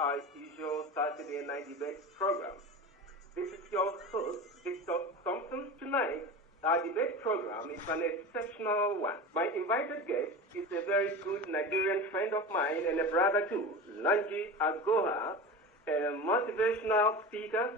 our usual Saturday night debate program. This is your host, Victor Thompson. Tonight, our debate program is an exceptional one. My invited guest is a very good Nigerian friend of mine and a brother too, Lanji Agoha, a motivational speaker,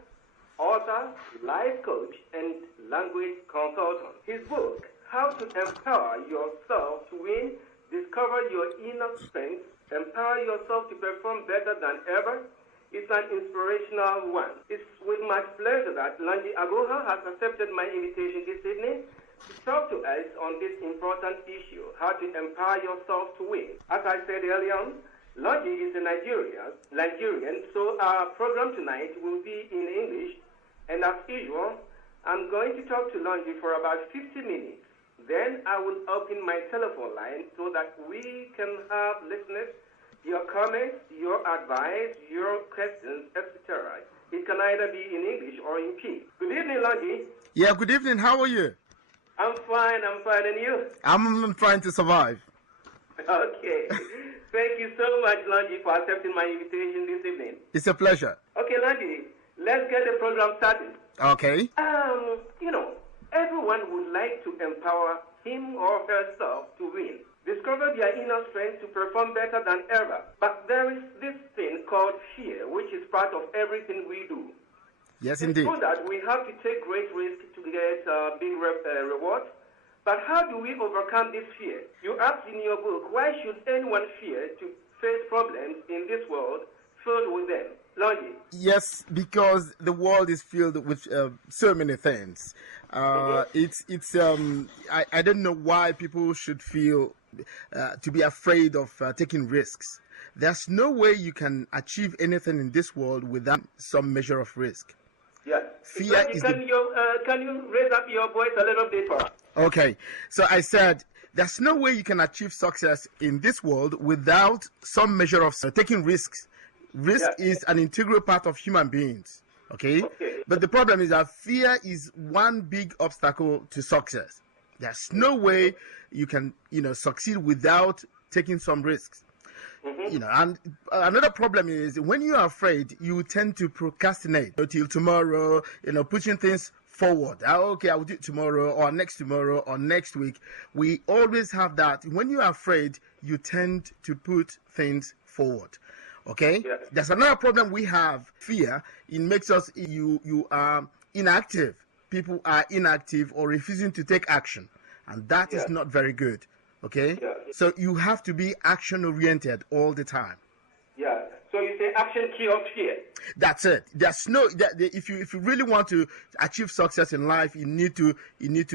author, life coach, and language consultant. His book, How to Empower Yourself to Win, Discover Your Inner Strength, Empower Yourself to Perform Better Than Ever, is an inspirational one. It's with much pleasure that Lanji Agoha has accepted my invitation this evening to talk to us on this important issue, how to empower yourself to win. As I said earlier on, Lanji is a Nigerian, so our program tonight will be in English, and as usual, I'm going to talk to Lanji for about 50 minutes. Then I will open my telephone line so that we can have listeners, your comments, your advice, your questions, etc. It can either be in English or in P. Good evening, Lanji. Yeah, good evening. How are you? I'm fine. And you? I'm trying to survive. Okay. Thank you so much, Lanji, for accepting my invitation this evening. It's a pleasure. Okay, Lanji, let's get the program started. Okay. Everyone would like to empower him or herself to win, discover their inner strength to perform better than ever. But there is this thing called fear, which is part of everything we do. Yes, it's indeed. true that we have to take great risks to get big rewards. But how do we overcome this fear? You asked in your book, why should anyone fear to face problems in this world filled with them? Lanji. Yes, because the world is filled with so many things. I don't know why people should feel to be afraid of taking risks. There's no way you can achieve anything in this world without some measure of risk. Yes. Fear can you raise up your voice a little bit? Okay. So I said, there's no way you can achieve success in this world without some measure of taking risks. Risk is an integral part of human beings. Okay? But the problem is that fear is one big obstacle to success. There's no way you can, succeed without taking some risks. And another problem is when you are afraid, you tend to procrastinate until tomorrow, pushing things forward. Okay, I will do it tomorrow or next week. We always have that. When you are afraid, you tend to put things forward. Okay? Yes. There's another problem we have, fear. It makes us, you are inactive. People are inactive or refusing to take action. And that is not very good. Okay? Yeah. So you have to be action-oriented all the time. Yeah. So you say action kills fear. That's it. There's no, if you really want to achieve success in life, you need to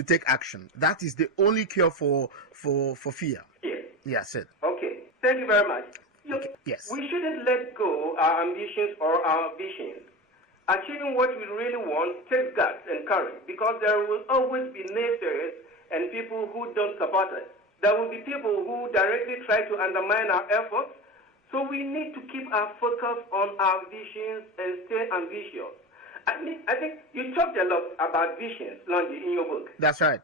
take action. That is the only cure for fear. Yes. Yes, it. Okay. Thank you very much. Look, yes. We shouldn't let go our ambitions or our visions. Achieving what we really want takes guts and courage because there will always be naysayers and people who don't support us. There will be people who directly try to undermine our efforts. So we need to keep our focus on our visions and stay ambitious. I think you talked a lot about visions, Lanji, in your book. That's right.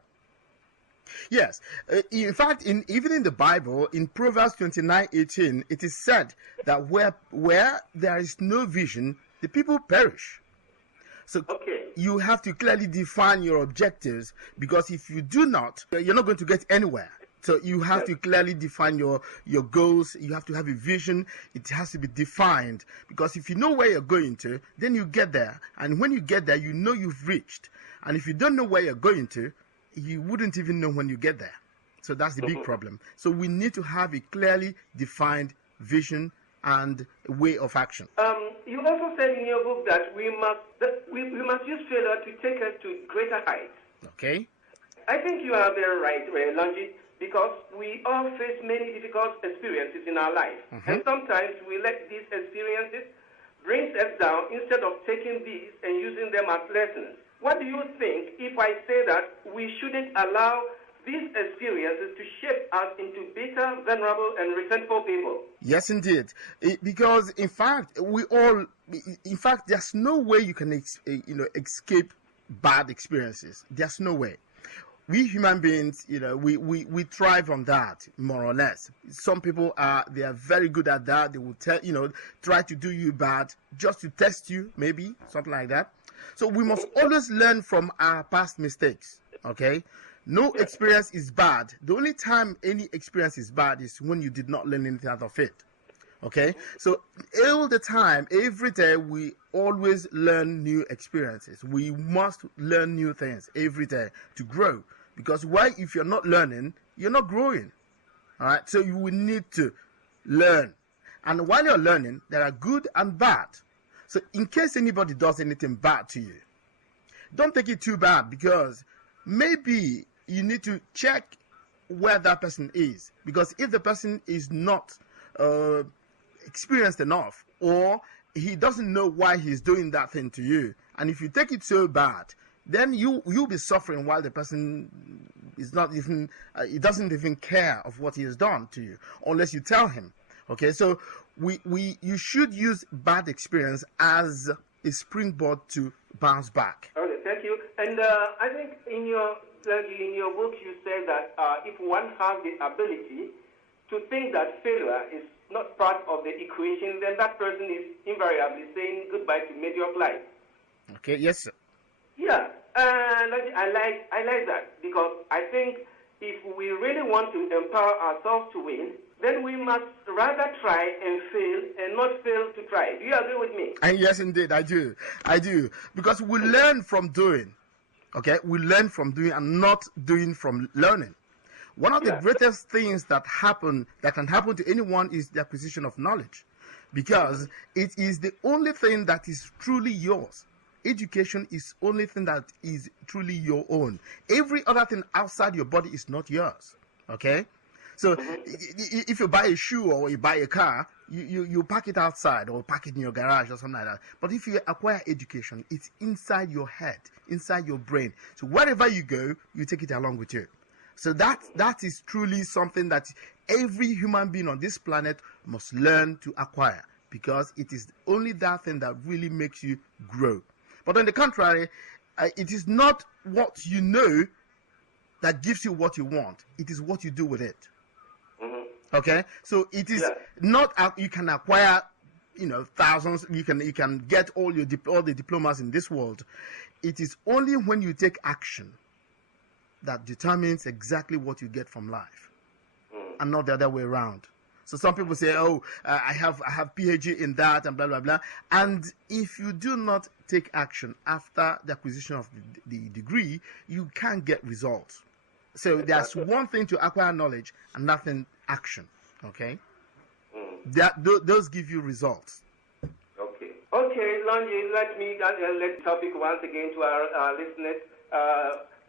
Yes. In fact, even in the Bible, in Proverbs 29:18, it is said that where there is no vision, the people perish. So you have to clearly define your objectives because if you do not, you're not going to get anywhere. So you have to clearly define your goals. You have to have a vision. It has to be defined because if you know where you're going to, then you get there. And when you get there, you know you've reached. And if you don't know where you're going to, you wouldn't even know when you get there. So that's the big problem. So we need to have a clearly defined vision and way of action. You also said in your book that we must use failure to take us to greater heights. Okay. I think you are very right, Lanji, because we all face many difficult experiences in our life. And sometimes we let these experiences bring us down instead of taking these and using them as lessons. What do you think if I say that we shouldn't allow these experiences to shape us into bitter, vulnerable, and resentful people? Yes, indeed. Because, in fact, there's no way you can escape bad experiences. There's no way. we human beings, we thrive on that, more or less. Some people they are very good at that. They will try to do you bad just to test you, maybe something like that. So we must always learn from our past mistakes. Okay, no experience is bad. The only time any experience is bad is when you did not learn anything out of it. Okay, so all the time, every day, we always learn new experiences. We must learn new things every day to grow. Because why? If you're not learning, you're not growing. All right, so you will need to learn. And while you're learning, there are good and bad. So in case anybody does anything bad to you, don't take it too bad, because maybe you need to check where that person is. Because if the person is not experienced enough, or he doesn't know why he's doing that thing to you, and if you take it so bad, then you'll be suffering, while the person is not even he doesn't even care of what he has done to you unless you tell him. Okay, so you should use bad experience as a springboard to bounce back. Okay, thank you. And I think in your book you said that if one has the ability to think that failure is not part of the equation, then that person is invariably saying goodbye to mediocre life. Okay, yes, sir. Yeah, I like that, because I think if we really want to empower ourselves to win, then we must rather try and fail and not fail to try. Do you agree with me? And yes, indeed, I do, because we learn from doing. Okay, we learn from doing and not doing from learning. One of the greatest things that can happen to anyone is the acquisition of knowledge, because it is the only thing that is truly yours. Education is the only thing that is truly your own. Every other thing outside your body is not yours. Okay? So if you buy a shoe or you buy a car, you park it outside or park it in your garage or something like that. But if you acquire education, it's inside your head, inside your brain. So wherever you go, you take it along with you. So that is truly something that every human being on this planet must learn to acquire, because it is only that thing that really makes you grow. But on the contrary, it is not what you know that gives you what you want. It is what you do with it. Okay? So it is not you can acquire thousands, you can get all the diplomas in this world. It is only when you take action that determines exactly what you get from life, and not the other way around. So some people say, "Oh, I have PhD in that and blah blah blah," and if you do not take action after the acquisition of the degree, you can't get results. So there's one thing to acquire knowledge, and nothing action. Okay, those give you results. Okay, Longi, let me let topic once again to our listeners.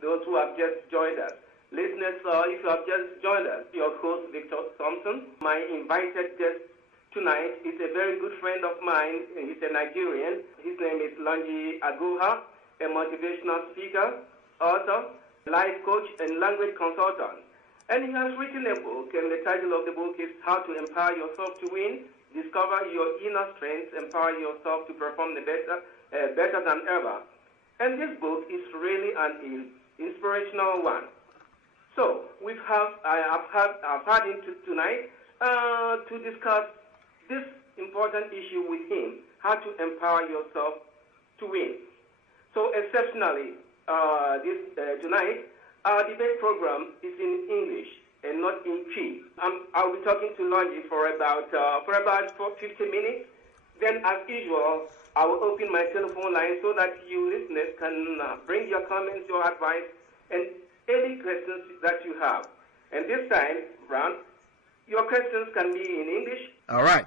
Those who have just joined us. Listeners, if you have just joined us, your host, Victor Thompson. My invited guest tonight is a very good friend of mine. He's a Nigerian. His name is Longi Aguha, a motivational speaker, author, life coach, and language consultant. And he has written a book, and the title of the book is How to Empower Yourself to Win, Discover Your Inner Strengths, Empower Yourself to Perform better than ever. And this book is really an inspirational one. So I've had him tonight to discuss this important issue with him: how to empower yourself to win. So exceptionally, tonight our debate program is in English and not in Chi. I'll be talking to Longi for about 50 minutes. Then, as usual, I will open my telephone line so that you listeners can bring your comments, your advice, and any questions that you have. And this time round, your questions can be in English. All right.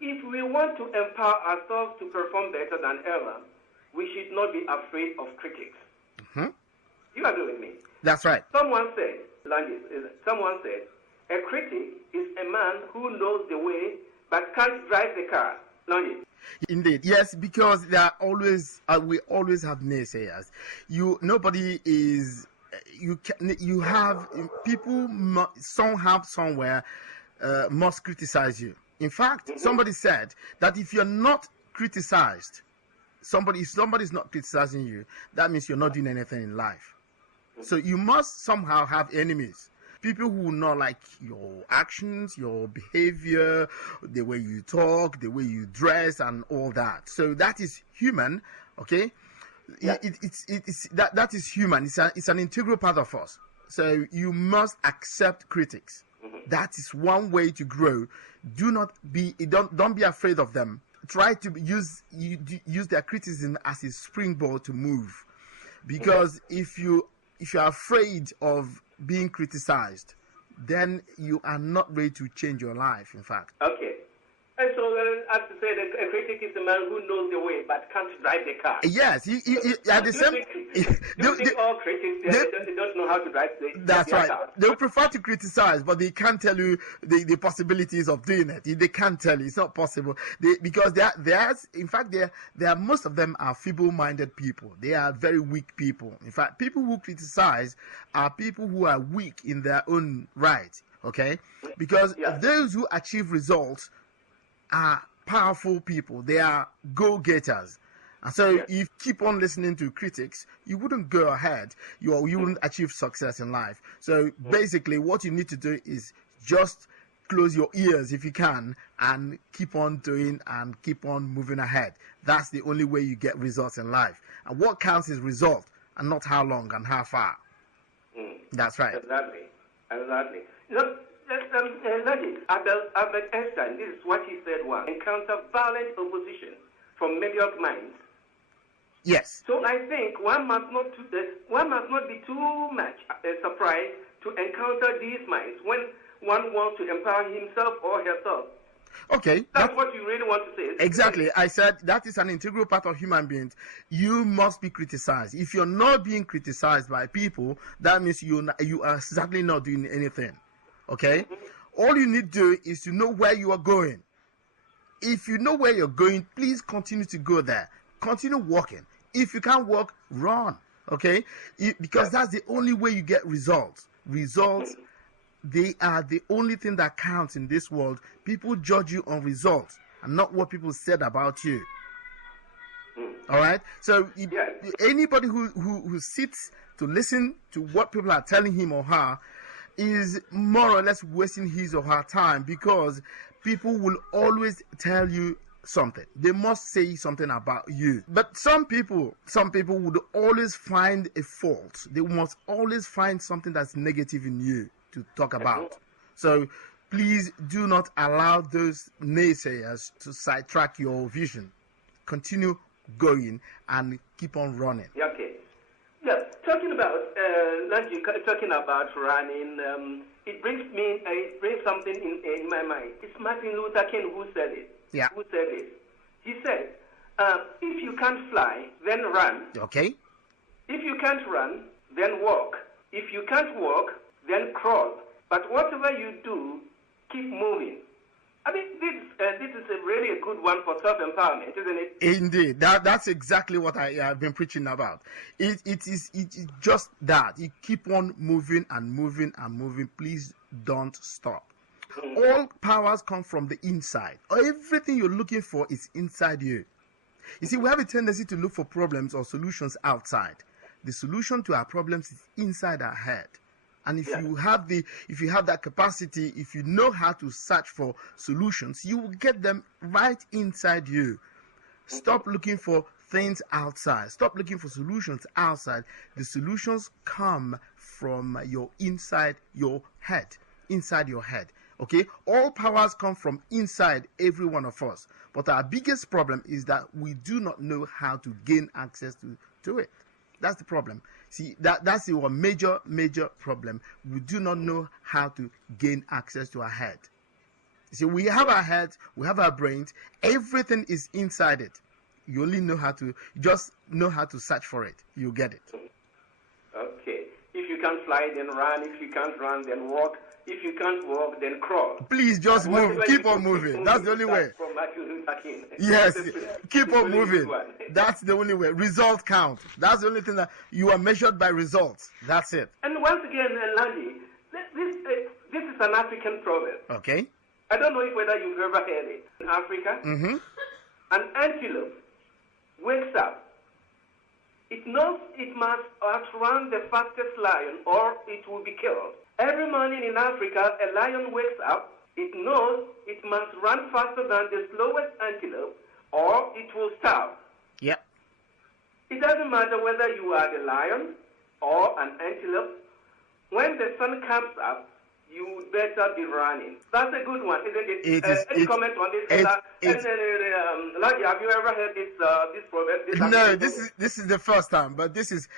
If we want to empower ourselves to perform better than ever, we should not be afraid of critics. You agree with me? That's right. Someone said, a critic is a man who knows the way but can't drive the car. Longi. Indeed, yes, because there are always we always have naysayers. Nobody is you have people somehow somewhere must criticize you. In fact, somebody said that if you're not criticized, if somebody's not criticizing you, that means you're not doing anything in life. So you must somehow have enemies. People who not like your actions, your behavior, the way you talk, the way you dress, and all that. So that is human, okay? Yeah. That is human. It's an integral part of us. So you must accept critics. That is one way to grow. Don't be afraid of them. Try to use their criticism as a springboard to move. Because if you are afraid of being criticized, then you are not ready to change your life, in fact. Okay. And so, as to say, a critic is a man who knows the way but can't drive the car. Yes, Do you think all critics they don't know how to drive that's their right. car? They prefer to criticize, but they can't tell you the possibilities of doing it. They can't tell you. It's not possible. Because most of them are feeble-minded people. They are very weak people. In fact, people who criticize are people who are weak in their own right. Okay? Because those who achieve results are powerful people. They are go-getters. And so if you keep on listening to critics, you wouldn't go ahead. You wouldn't achieve success in life. So basically what you need to do is just close your ears if you can and keep on doing and keep on moving ahead. That's the only way you get results in life. And what counts is result and not how long and how far. That's right. Exactly. Look, Albert Einstein, this is what he said once: encounter violent opposition from mediocre minds. Yes. So I think one must not be too much surprised to encounter these minds when one wants to empower himself or herself. Okay. That's what you really want to say. Exactly. I said that is an integral part of human beings. You must be criticized. If you're not being criticized by people, that means you are certainly not doing anything. Okay? All you need to do is to know where you are going. If you know where you're going, please continue to go there. Continue walking. If you can't walk, run. Okay? Because that's the only way you get results. Results, they are the only thing that counts in this world. People judge you on results and not what people said about you. All right? So anybody who sits to listen to what people are telling him or her is more or less wasting his or her time, because people will always tell you something. They must say something about you. But some people would always find a fault. They must always find something that's negative in you to talk about. So please do not allow those naysayers to sidetrack your vision. Continue going and keep on running. Okay. Yeah, talking about running, it brings something in my mind. It's Martin Luther King who said it. Yeah. Who said it? He said, if you can't fly, then run. Okay. If you can't run, then walk. If you can't walk, then crawl. But whatever you do, keep moving. I mean, this is really a good one for self-empowerment, isn't it? Indeed. That's exactly what I have been preaching about. It is just that. You keep on moving and moving and moving. Please don't stop. All powers come from the inside. Everything you're looking for is inside you. You see, we have a tendency to look for problems or solutions outside. The solution to our problems is inside our head. And if you have that capacity, if you know how to search for solutions, you will get them right inside you. Stop looking for things outside. Stop looking for solutions outside. The solutions come from your inside your head. Inside your head. Okay? All powers come from inside every one of us. But our biggest problem is that we do not know how to gain access to it. That's the problem. See, that's our major problem. We do not know how to gain access to our head. See, we have our head, we have our brains, everything is inside it. You only know how to search for it. You get it. Okay. If you can't fly, then run. If you can't run, then walk. If you can't walk, then crawl. Please just move. Keep on moving. That's the only way. Yes. Keep on moving. That's the only way. Results count. That's the only thing that you are measured by results. That's it. And once again, Landy, this is an African proverb. Okay. I don't know whether you've ever heard it. In Africa, an antelope wakes up It knows it must outrun the fastest lion or it will be killed. Every morning in Africa, a lion wakes up. It knows it must run faster than the slowest antelope or it will starve. Yep. It doesn't matter whether you are the lion or an antelope. When the sun comes up, you better be running. That's a good one, isn't it? Any comment on this? Lagi, have you ever heard this proverb? No, this is the first time, but this is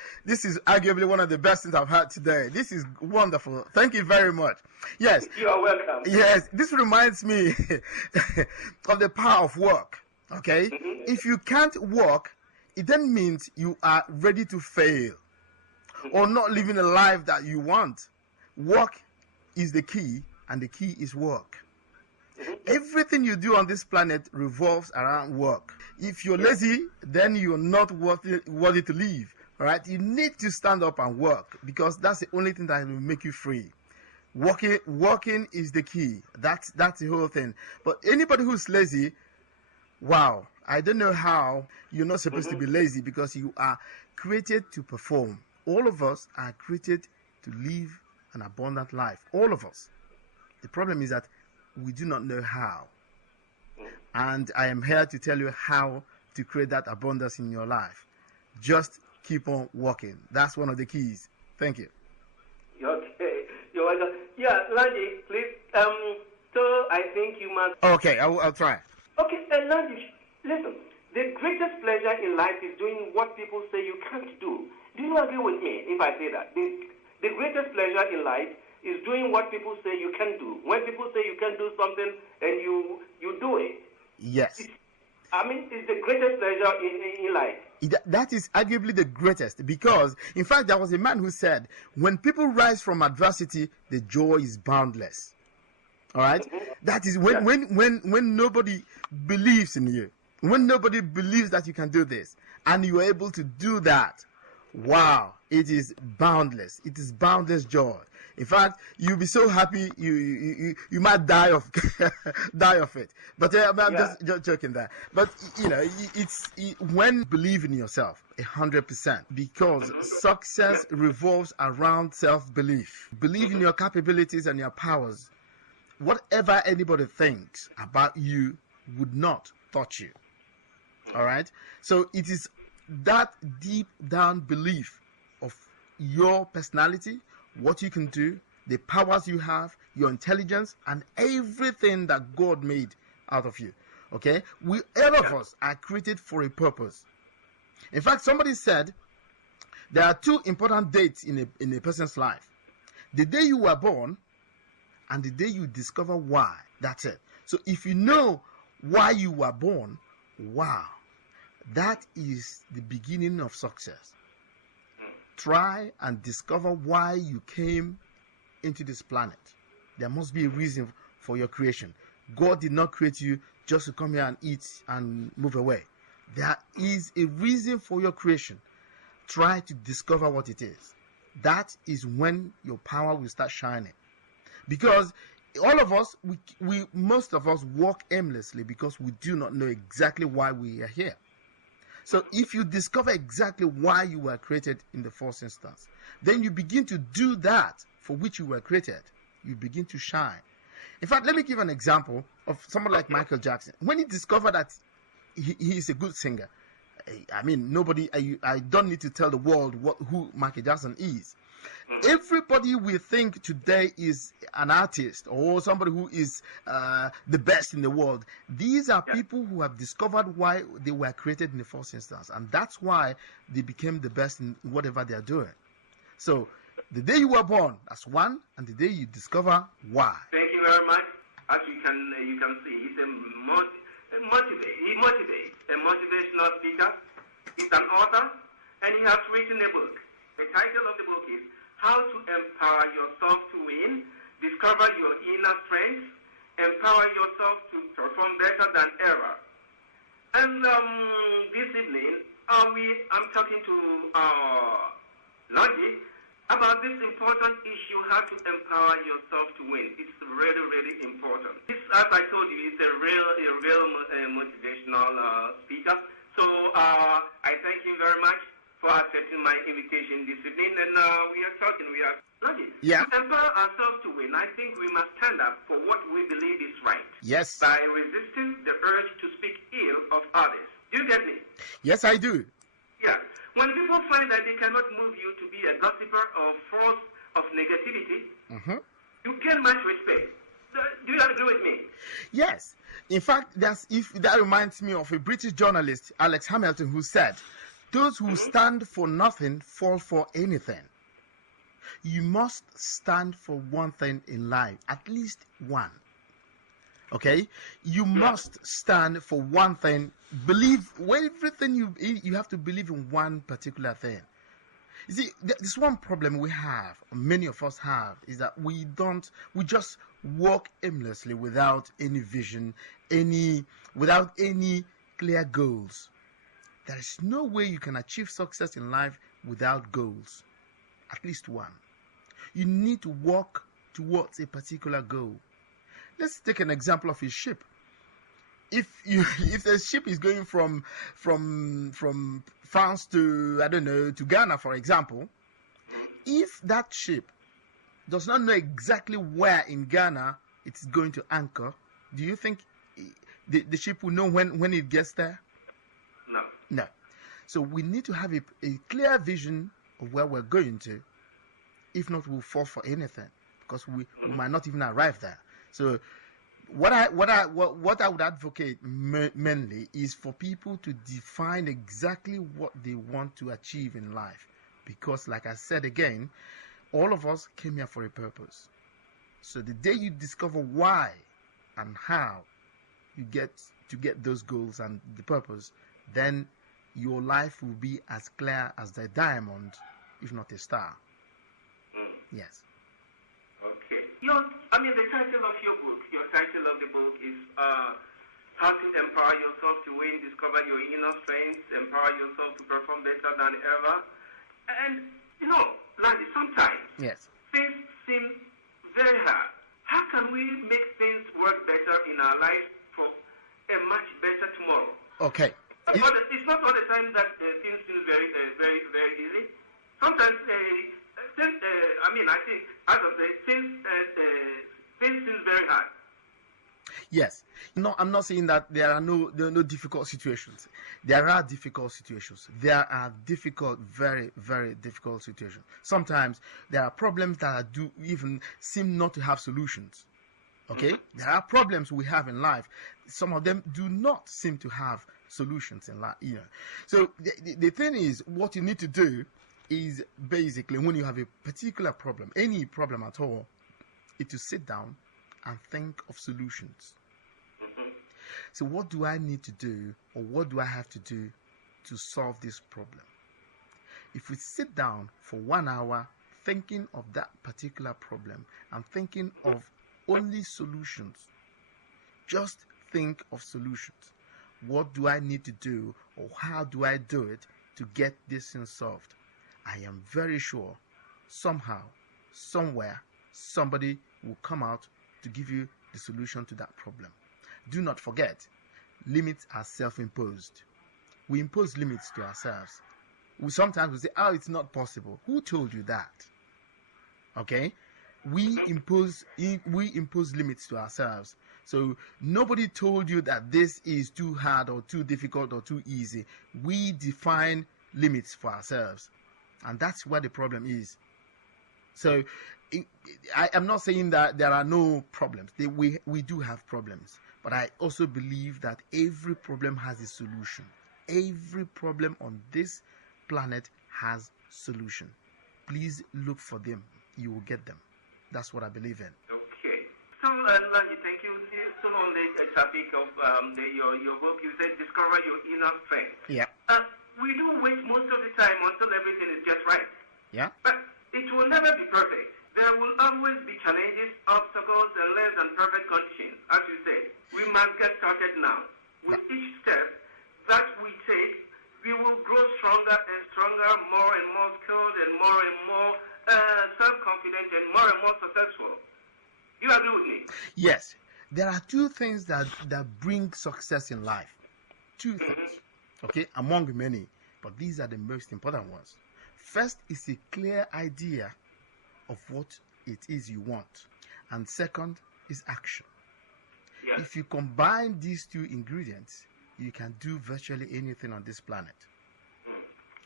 arguably one of the best things I've had today. This is wonderful. Thank you very much. Yes. You are welcome. Yes, this reminds me of the power of work. Okay? Mm-hmm. If you can't work, it then means you are ready to fail or not living a life that you want. Work is the key, and the key is work. Mm-hmm. Everything you do on this planet revolves around work. If you're lazy, then you're not worthy to live. All right? You need to stand up and work, because that's the only thing that will make you free. Working is the key. That's the whole thing. But anybody who's lazy, wow, I don't know how you're not supposed to be lazy, because you are created to perform. All of us are created to live an abundant life. All of us. The problem is that we do not know how. And I am here to tell you how to create that abundance in your life. Just keep on working. That's one of the keys. Thank you. Okay. You're welcome. Yeah, Lanji, please. So I think you must. Okay, I'll try. Okay, Lanji, listen. The greatest pleasure in life is doing what people say you can't do. Do you agree with me if I say that? The greatest pleasure in life is doing what people say you can do. When people say you can do something and you do it. Yes. It's the greatest pleasure in life. That is arguably the greatest, because, in fact, there was a man who said, when people rise from adversity, the joy is boundless. All right? Mm-hmm. That is when nobody believes in you, when nobody believes that you can do this, and you are able to do that. Wow, it is boundless. It is boundless joy. In fact, you'll be so happy you might die of it. But I'm just joking there. But it's when you believe in yourself 100%, because success revolves around self-belief. Believe in your capabilities and your powers. Whatever anybody thinks about you would not touch you. All right? So it is that deep down belief of your personality, what you can do, the powers you have, your intelligence, and everything that God made out of you. Okay? All of us are created for a purpose. In fact, somebody said there are two important dates in a person's life: the day you were born and the day you discover why. That's it. So if you know why you were born, wow, that is the beginning of success. Try and discover why you came into this planet. There must be a reason for your creation. God did not create you just to come here and eat and move away. There is a reason for your creation. Try to discover what it is. That is when your power will start shining. Because all of us, most of us walk aimlessly because we do not know exactly why we are here. So if you discover exactly why you were created in the first instance, then you begin to do that for which you were created. You begin to shine. In fact, let me give an example of someone like Michael Jackson. When he discovered that he is a good singer, I don't need to tell the world who Michael Jackson is. Everybody we think today is an artist or somebody who is the best in the world. These are people who have discovered why they were created in the first instance, and that's why they became the best in whatever they are doing. So the day you were born, that's one, and the day you discover why. Thank you very much. As you can see, he's a motivational speaker. He's an author, and he has written a book. The title of the book is How to Empower Yourself to Win, Discover Your Inner Strength, Empower Yourself to Perform Better Than Ever. And this evening, I'm talking to Logic about this important issue, how to empower yourself to win. It's really, really important. This, as I told you, is a real motivational speaker. So I thank him very much. for accepting my invitation this evening. And we are talking, Yeah. To empower ourselves to win, I think we must stand up for what we believe is right. Yes. By resisting the urge to speak ill of others. Do you get me? Yes, I do. Yeah. When people find that they cannot move you to be a gossiper or force of negativity, you gain much respect. Do you agree with me? Yes. In fact, that reminds me of a British journalist, Alex Hamilton, who said, "Those who stand for nothing fall for anything." You must stand for one thing in life, at least one. Okay? You must stand for one thing. Believe everything you have to believe in one particular thing. You see, this one problem we have, many of us have, is that we just walk aimlessly without any vision, without any clear goals. There is no way you can achieve success in life without goals. At least one. You need to walk towards a particular goal. Let's take an example of a ship. If a ship is going from France to, I don't know, to Ghana, for example, if that ship does not know exactly where in Ghana it's going to anchor, do you think the ship will know when it gets there? No. No. So we need to have a clear vision of where we're going to. If not, we'll fall for anything because we might not even arrive there. So what I would advocate mainly is for people to define exactly what they want to achieve in life, because like I said again, all of us came here for a purpose. So the day you discover why and how you get those goals and the purpose, then your life will be as clear as the diamond, if not a star. Yes. Okay. The title of the book is How to Empower Yourself to Win, Discover Your Inner Strengths, Empower Yourself to Perform Better Than Ever. And, Landy, sometimes things seem very hard. How can we make things work better in our life for a much better tomorrow? Okay. It's not all the time that things seem very, very, very easy. Sometimes I think out of the things seem very hard. Yes. No, I'm not saying that there are no difficult situations. There are difficult situations. There are difficult, very, very difficult situations. Sometimes there are problems that do even seem not to have solutions. Okay? There are problems we have in life. Some of them do not seem to have solutions in life. So the thing is, what you need to do is basically, when you have a particular problem, any problem at all, is to sit down and think of solutions. So what do I need to do, or what do I have to do to solve this problem? If we sit down for 1 hour thinking of that particular problem and thinking of only solutions, just think of solutions. What do I need to do, or how do I do it to get this thing solved? I am very sure somehow, somewhere, somebody will come out to give you the solution to that problem. Do not forget, limits are self-imposed. We impose limits to ourselves. Sometimes say, "Oh, it's not possible." Who told you that? Okay? We impose limits to ourselves. So nobody told you that this is too hard or too difficult or too easy. We define limits for ourselves. And that's where the problem is. So I am not saying that there are no problems. We do have problems. But I also believe that every problem has a solution. Every problem on this planet has solution. Please look for them. You will get them. That's what I believe in. Okay. So, Landy, thank you. Still on the topic of your book, you said discover your inner strength. Yeah. We do wait most of the time until everything is just right. Yeah. But it will never be perfect. There will always be challenges, obstacles, and less than perfect conditions. As you said, we must get started now. With each step that we take, we will grow stronger and stronger, more and more skilled, and more self-confident, and more successful. You agree with me? Yes. There are two things that bring success in life. Two things. Okay, among many. but these are the most important ones. First is a clear idea of what it is you want, and second is action. Yeah. If you combine these two ingredients, you can do virtually anything on this planet.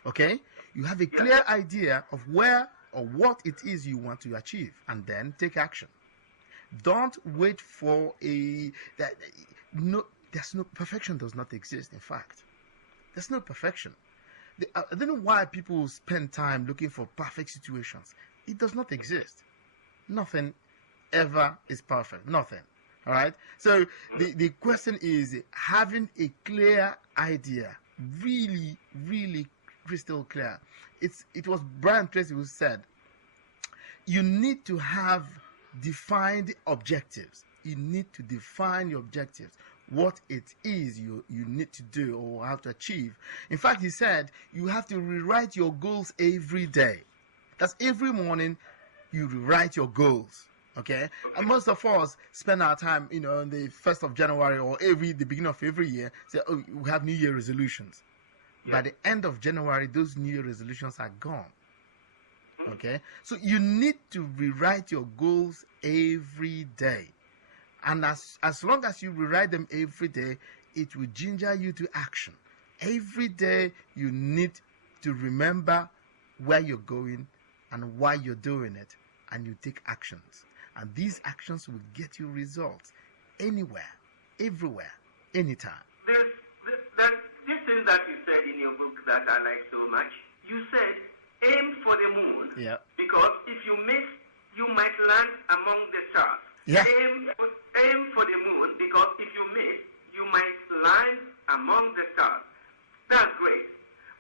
Okay? You have a clear idea of where or what it is you want to achieve, and then take action. Don't wait for there's no perfection. Does not exist. In fact, there's no perfection. I don't know why people spend time looking for perfect situations. It does not exist. Nothing ever is perfect. Nothing. All right. So the question is having a clear idea, really, really crystal clear. It was Brian Tracy who said, you need to have defined objectives. You need to define your objectives, what it is you need to do or have to achieve. In fact, he said you have to rewrite your goals every day. That's every morning you rewrite your goals. Okay, and most of us spend our time, on the 1st of January or the beginning of every year, say, oh, we have New Year resolutions. By the end of January, those New Year resolutions are gone. Okay, so you need to rewrite your goals every day, and as long as you rewrite them every day, it will ginger you to action. Every day you need to remember where you're going and why you're doing it, and you take actions. And these actions will get you results anywhere, everywhere, anytime. This thing that you said in your book that I like so much, you said aim for the moon, because if you miss, you might land among the stars. Yeah. Aim for the moon, because if you miss, you might land among the stars. That's great.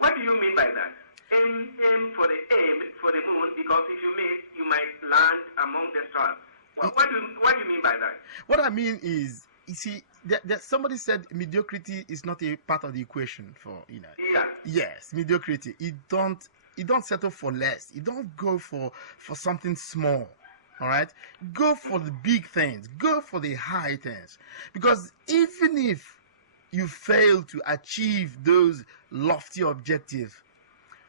What do you mean by that? Aim for the moon, because if you miss, you might land among the stars. What do you mean by that? What I mean is, you see, somebody said mediocrity is not a part of the equation for, Yeah. Yes, mediocrity. You don't settle for less. You don't go for something small. All right? Go for the big things. Go for the high things. Because even if you fail to achieve those lofty objectives,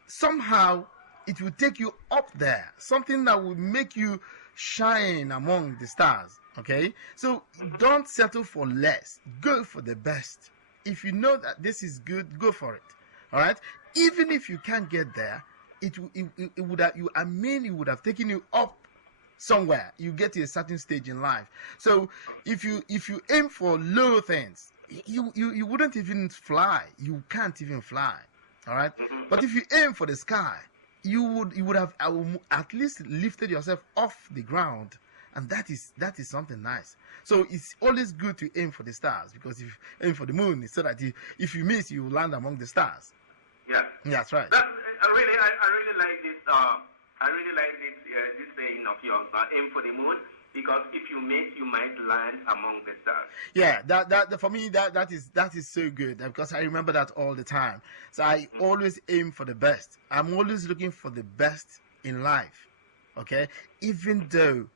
somehow it will take you up there, something that will make you shine among the stars. Okay, so don't settle for less, go for the best. If you know that this is good, go for it. All right, even if you can't get there, it would have taken you up somewhere. You get to a certain stage in life. So if you aim for low things, you wouldn't even fly. You can't even fly. All right. But if you aim for the sky, you would have at least lifted yourself off the ground, and that is something nice. So it's always good to aim for the stars, because if you aim for the moon, it's so that if you miss, you will land among the stars. Yeah. That's right. I really like this. I really like this saying of yours. Aim for the moon, because if you miss, you might land among the stars. Yeah, that for me that is so good, because I remember that all the time. So I always aim for the best. I'm always looking for the best in life. Okay, even though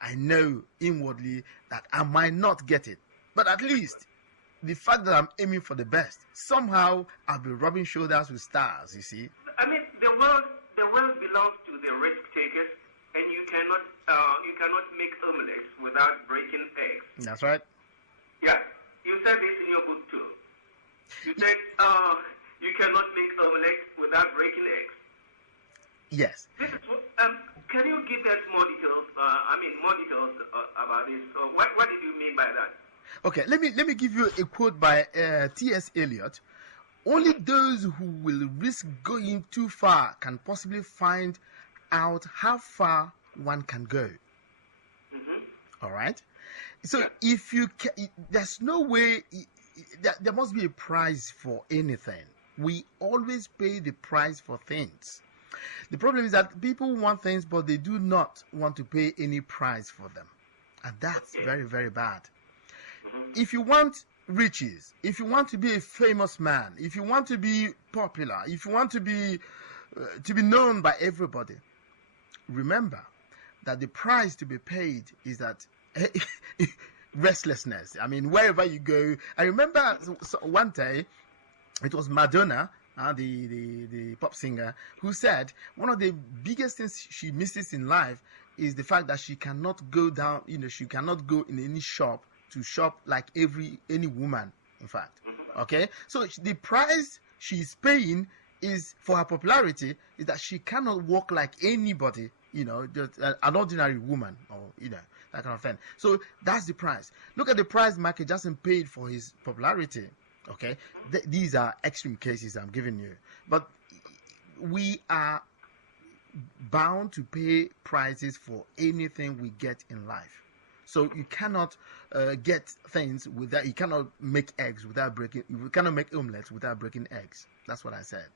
I know inwardly that I might not get it, but at least the fact that I'm aiming for the best, somehow I'll be rubbing shoulders with stars. You see? I mean, the world belongs to the risk takers. And you cannot make omelets without breaking eggs. That's right. Yeah, you said this in your book too. You said you cannot make omelets without breaking eggs. Yes. This is can you give us more details? More details about this. What did you mean by that? Okay, let me give you a quote by T.S. Eliot. Only those who will risk going too far can possibly find out how far one can go. All right, so if you there's no way there must be a price for anything. We always pay the price for things. The problem is that people want things, but they do not want to pay any price for them, and that's very, very bad. If you want riches, if you want to be a famous man, if you want to be popular, if you want to be known by everybody, remember that the price to be paid is that restlessness. I mean, wherever you go. I remember one day, it was Madonna the pop singer, who said one of the biggest things she misses in life is the fact that she cannot go down, she cannot go in any shop to shop like any woman, in fact. Okay, so the price she's paying is for her popularity is that she cannot walk like anybody, just an ordinary woman, or that kind of thing. So that's the price. Look at the price Michael Jackson paid for his popularity. Okay, these are extreme cases I'm giving you, but we are bound to pay prices for anything we get in life. So you cannot get things without, you cannot make eggs without breaking, you cannot make omelets without breaking eggs. That's what I said.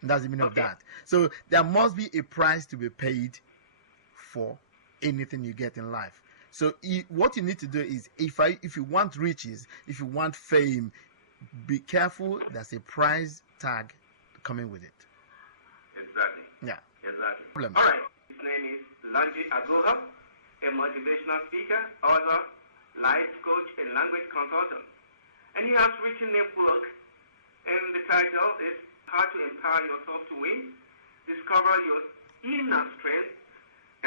And that's the meaning of that. So there must be a price to be paid for anything you get in life. So what you need to do is, if you want riches, if you want fame, be careful. There's a price tag coming with it. Exactly. Yeah. Exactly. Problem. All right. His name is Lanji Agoha, a motivational speaker, author, life coach, and language consultant. And he has written a book, and the title is How to Empower Yourself to Win, Discover Your Inner Strength,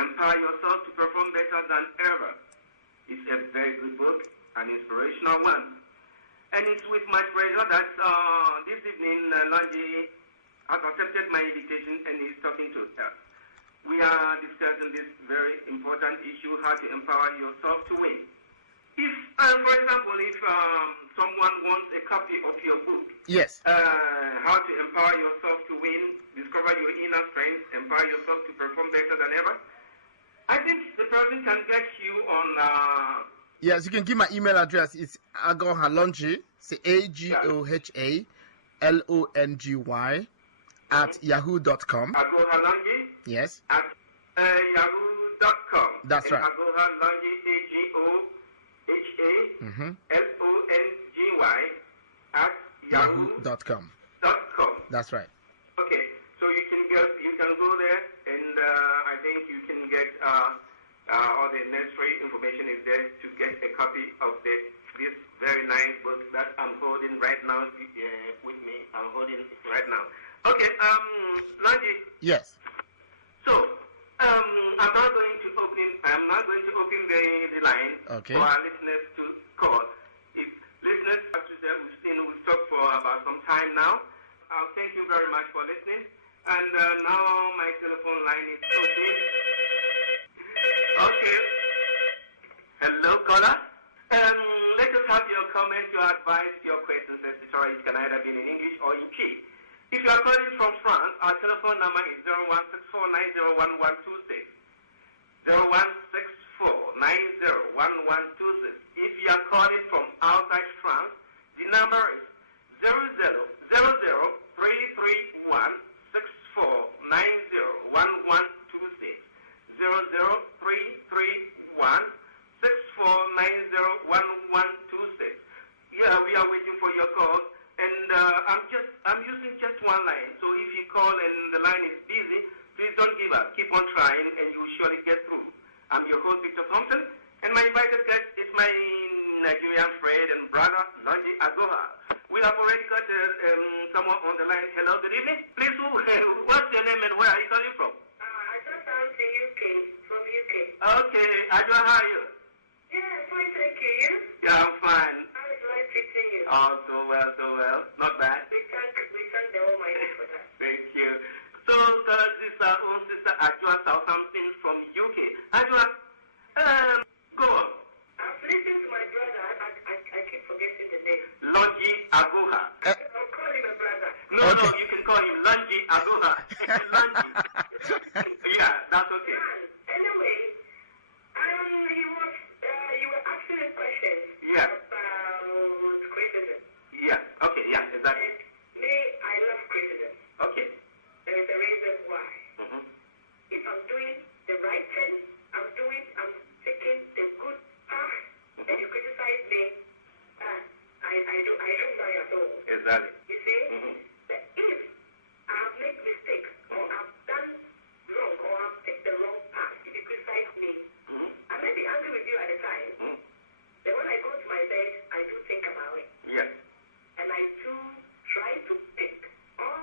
Empower Yourself to Perform Better Than Ever. It's a very good book, an inspirational one. And it's with my pleasure that this evening Lanji has accepted my invitation and is talking to us. We are discussing this very important issue, how to empower yourself to win. If, for example, if someone wants a copy of your book, yes, How to Empower Yourself to Win, Discover Your Inner Strength, Empower Yourself to Perform Better Than Ever, I think the person can get you on... yes, you can give my email address. It's agohalonji, it's AGOHALONGY at yahoo.com. Agohalonji? Yes. At yahoo.com. That's right. Agohalonji, AGOHALONGY at yahoo.com. yahoo.com. That's right. Okay, so you can go there, and I think you can get all the necessary information is there to get a copy of this very nice book that I'm holding right now with me. I'm holding it right now. Okay, Lanji. Yes. So, I'm not going to open the line Okay. for our listeners to call. If listeners, we've talked for about some time now. Thank you very much for listening. And now my telephone line is open. Okay. Hello, caller. Let us have your comment, your advice, your questions, etc. It can either be in English or in Chi. If you are calling from France, our telephone number is 0164901126. 0164901126. If you are calling from outside France, the number is 00033164901126. 003316490126. Yeah, we are waiting for your call, and I'm using just one line. So if you call and the line is busy, please don't give up. Keep on trying, and you will surely get through. I'm your host, Victor Thompson, and my invited guest is my Nigerian friend and brother, Lanji Agoha. We have already got someone on the line. Hello, good evening. Please, what's your name and where are you calling from? I just found the UK, from UK. Okay, Agoha, how are you? Yeah, fine, thank you. You? Yeah, I'm fine. How is life treating you? Oh, so well, so well. Not bad. We thank the Almighty for that. Thank you. So, this is our own sister Ajua Southampton from UK. Ajua, go on. I'm listening to my brother. I keep forgetting the name. Lanji Agoha. I'm calling my brother. No, you can call him Lanji Agoha. Lanji. Yeah, that's okay. Anyway, you were asking a question Yeah. about criticism. Yeah, okay, yeah, exactly. And me, I love criticism. Okay. There is a reason why. Mm-hmm. If I'm doing the right thing, I'm taking the good path, and you criticize me, I don't die at all. Exactly. You see? Mm-hmm. That if I have made mistakes, or I've done wrong, or I've taken the wrong path, if you criticize me, Mm-hmm. I may be angry with you at the time. Mm-hmm. Then when I go to my bed, I do think about it. Yes. And I do try to pick all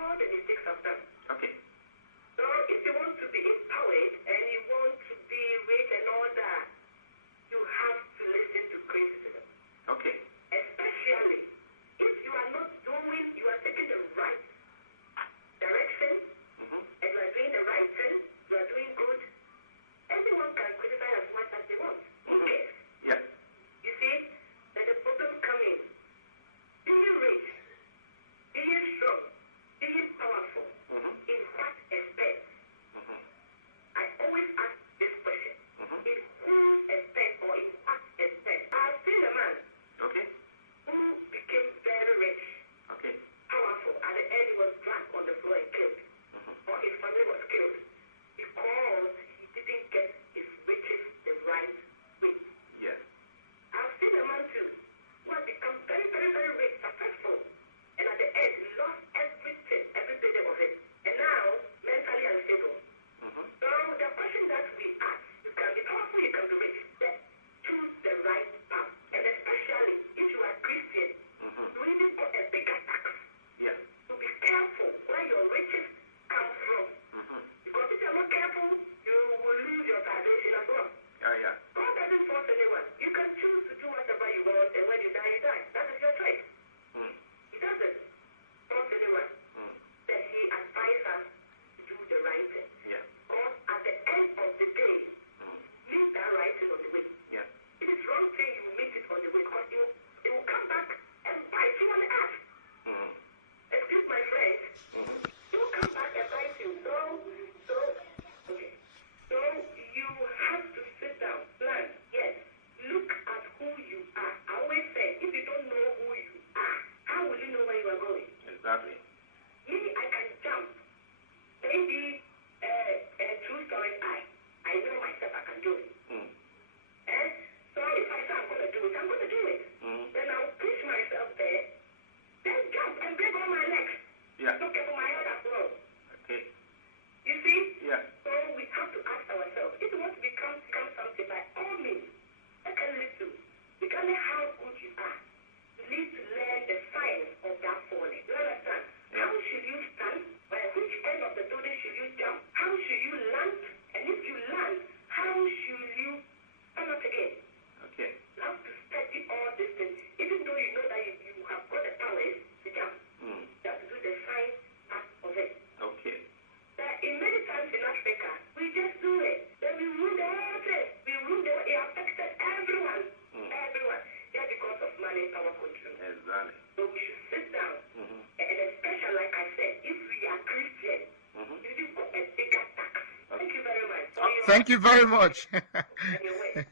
Thank you very much. Okay.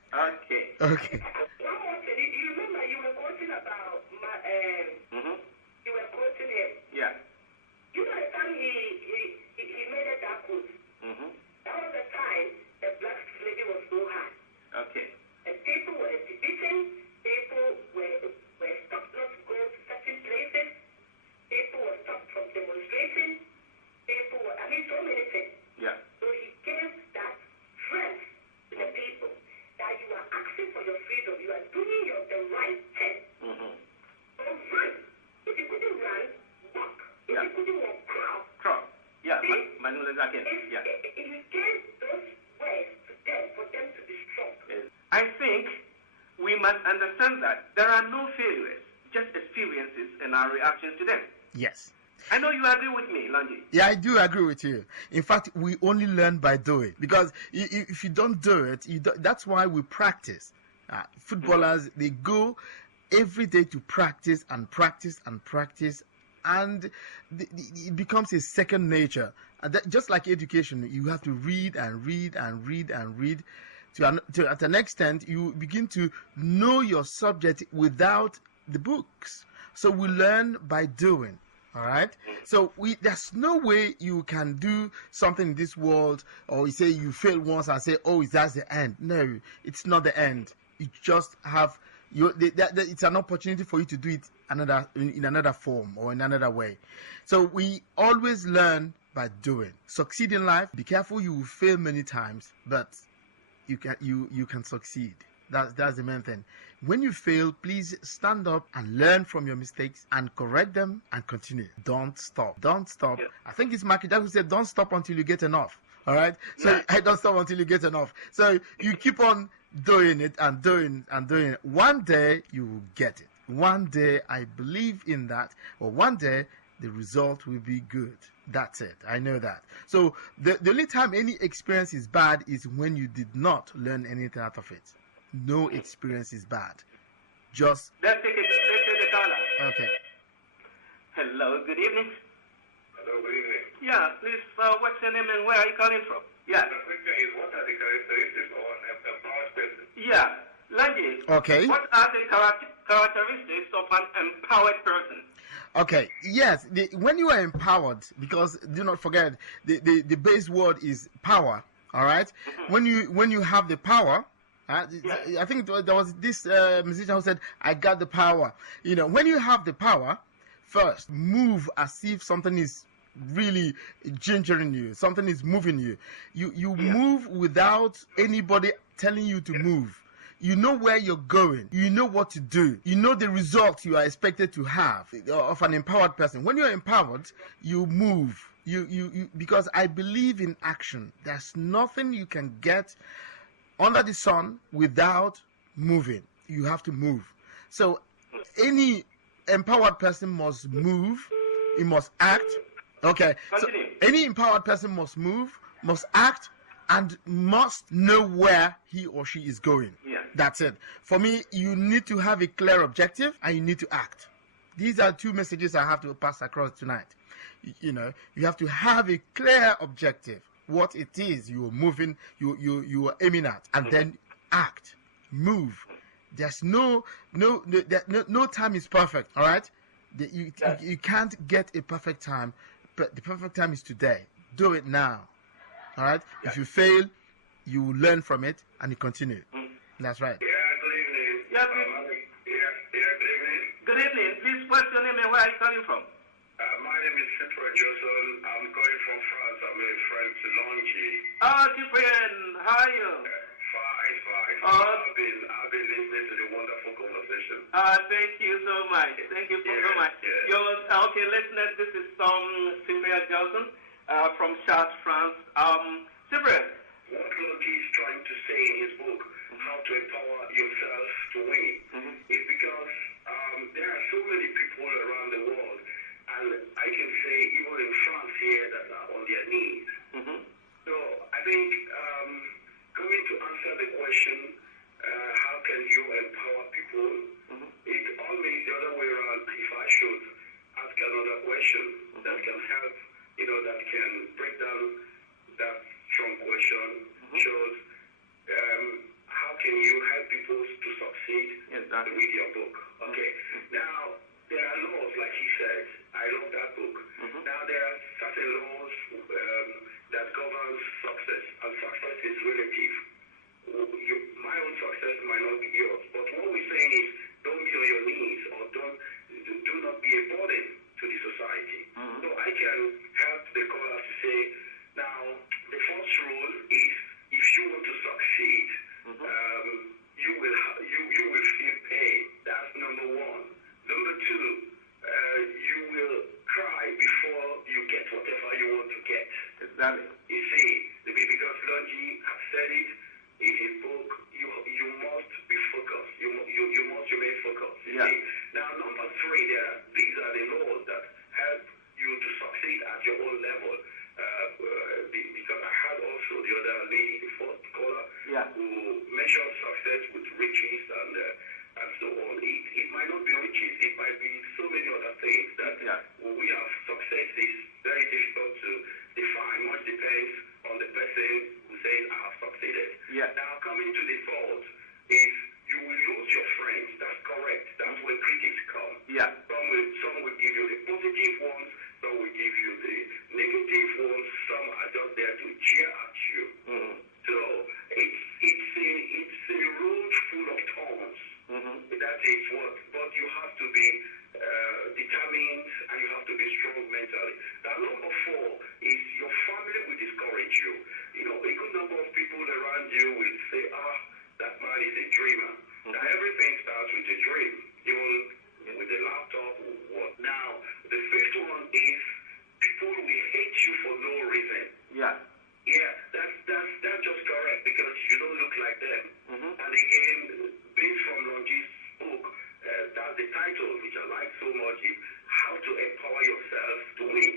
Okay. One more thing. You remember you were quoting about you were quoting him. Yeah. You know the time he made a dark quote. That was the time the black slavery was so hard. Okay. And people were beaten, people were stopped not to go to certain places, people were stopped from demonstrating, people were, so many things. Yeah. So he gave that strength to the people that you are asking for your freedom, you are doing the right thing. So run. If you couldn't run, walk. If you couldn't walk, crawl. Yeah, See? Manuel Zakin. Yeah. He gave those words to them for them to be strong. I think we must understand that there are no failures, just experiences and our reactions to them. Yes. I know you agree with me, Lanji. Yeah, I do agree with you. In fact, we only learn by doing, because if you don't do it, that's why we practice. Footballers, they go every day to practice and practice and practice, and it becomes a second nature. And just like education, you have to read and read and read and read. To an extent, you begin to know your subject without the books. So we learn by doing. All right. So there's no way you can do something in this world, or you say you fail once and say, "Oh, that's the end." No, it's not the end. You just have it's an opportunity for you to do it in another form or in another way. So we always learn by doing. Succeed in life. Be careful. You will fail many times, but you can succeed. That's the main thing. When you fail, please stand up and learn from your mistakes and correct them and continue. Don't stop. Don't stop. Yeah. I think it's Marky Jack who said, "Don't stop until you get enough." All right. So I don't stop until you get enough. So you keep on doing it and doing and doing it. One day you will get it. One day, I believe in that. Or one day the result will be good. That's it. I know that. So the only time any experience is bad is when you did not learn anything out of it. No experience is bad. Just Let's take the caller. okay. Hello, good evening. Hello, good evening. Yeah, please, what's your name and where are you calling from? Yeah. The question is, what are the characteristics of an empowered person? Yeah. Lanji, Okay. what are the characteristics of an empowered person? Okay. Yes. When you are empowered, because do not forget the base word is power. All right. When you have the power. I think there was this musician who said, "I got the power." When you have the power, first move as if something is really gingering you, something is moving you. You move without anybody telling you to move. You know where you're going. You know what to do. You know the results you are expected to have of an empowered person. When you're empowered, you move. You because I believe in action. There's nothing you can get under the sun without moving. You have to move. So any empowered person must move. He must act. Okay. So any empowered person must move, must act, and must know where he or she is going. Yeah. That's it. For me, you need to have a clear objective and you need to act. These are two messages I have to pass across tonight. You have to have a clear objective. What it is you are moving, you are aiming at, and then act, move. There's no time is perfect. All right, you can't get a perfect time, but the perfect time is today. Do it now. All right. If you fail, you learn from it and you continue. That's right. Yeah, good evening. Yeah, please. Good evening. Good evening. Please, what's your name and where are you calling from? My name is Spreaker. I'm calling from France. I'm a friend to Longy. Oh, Cyprian, how are you? Fine. I've been listening to the wonderful conversation. Thank you so much. Thank you so much. Yes. Okay, listeners, this is Cyprian Johnson from Chartres, France. Cyprian. What Longy is trying to say in his book, How to Empower Yourself to Win, is because there are so many people around the world, and I can say even in France here, that are on their knees. So I think coming to answer the question, how can you empower people? It all means the other way around. If I should ask another question that can help, that can break down that strong question, should Exactly. With your book. Okay. Now, there are laws, like he said. I love that book. Now, there are certain laws that govern success, and success is relative. My own success might not be yours, but what we're saying is don't be on your knees, or do not be a burden to the society. So I can help the caller to say, now, the first rule is if you want to succeed, you will feel pain. That's number one. Number two, you will cry before you get whatever you want to get. Exactly. You see, because Longi has said it in his book, you must be focused. You must remain focused. You see? Now, number three, these are the laws that help you to succeed at your own level. Because I had also the other lady, the fourth caller, who measured success with riches and so on. It might not be riches, it might be so many other things that we have. Success is very difficult to define. Much depends on the person who says, I have succeeded. Now, coming to the thought is you will lose your friends. That's correct. That's where critics come. Some will give you the positive ones, some will give you the negative ones, some are just there to jeer at you. So it's a road full of thorns. That is what, but you have to be determined, and you have to be strong mentally. Now, number four is your family will discourage you. A good number of people around you will say, that man is a dreamer. Now, everything starts with a dream, even with a laptop or what. Now, the fifth one is people will hate you for no reason. That's just correct, because you don't look like them. And again, based from Longi's book, that's the title, which I like so much, is How to Empower Yourself to Win.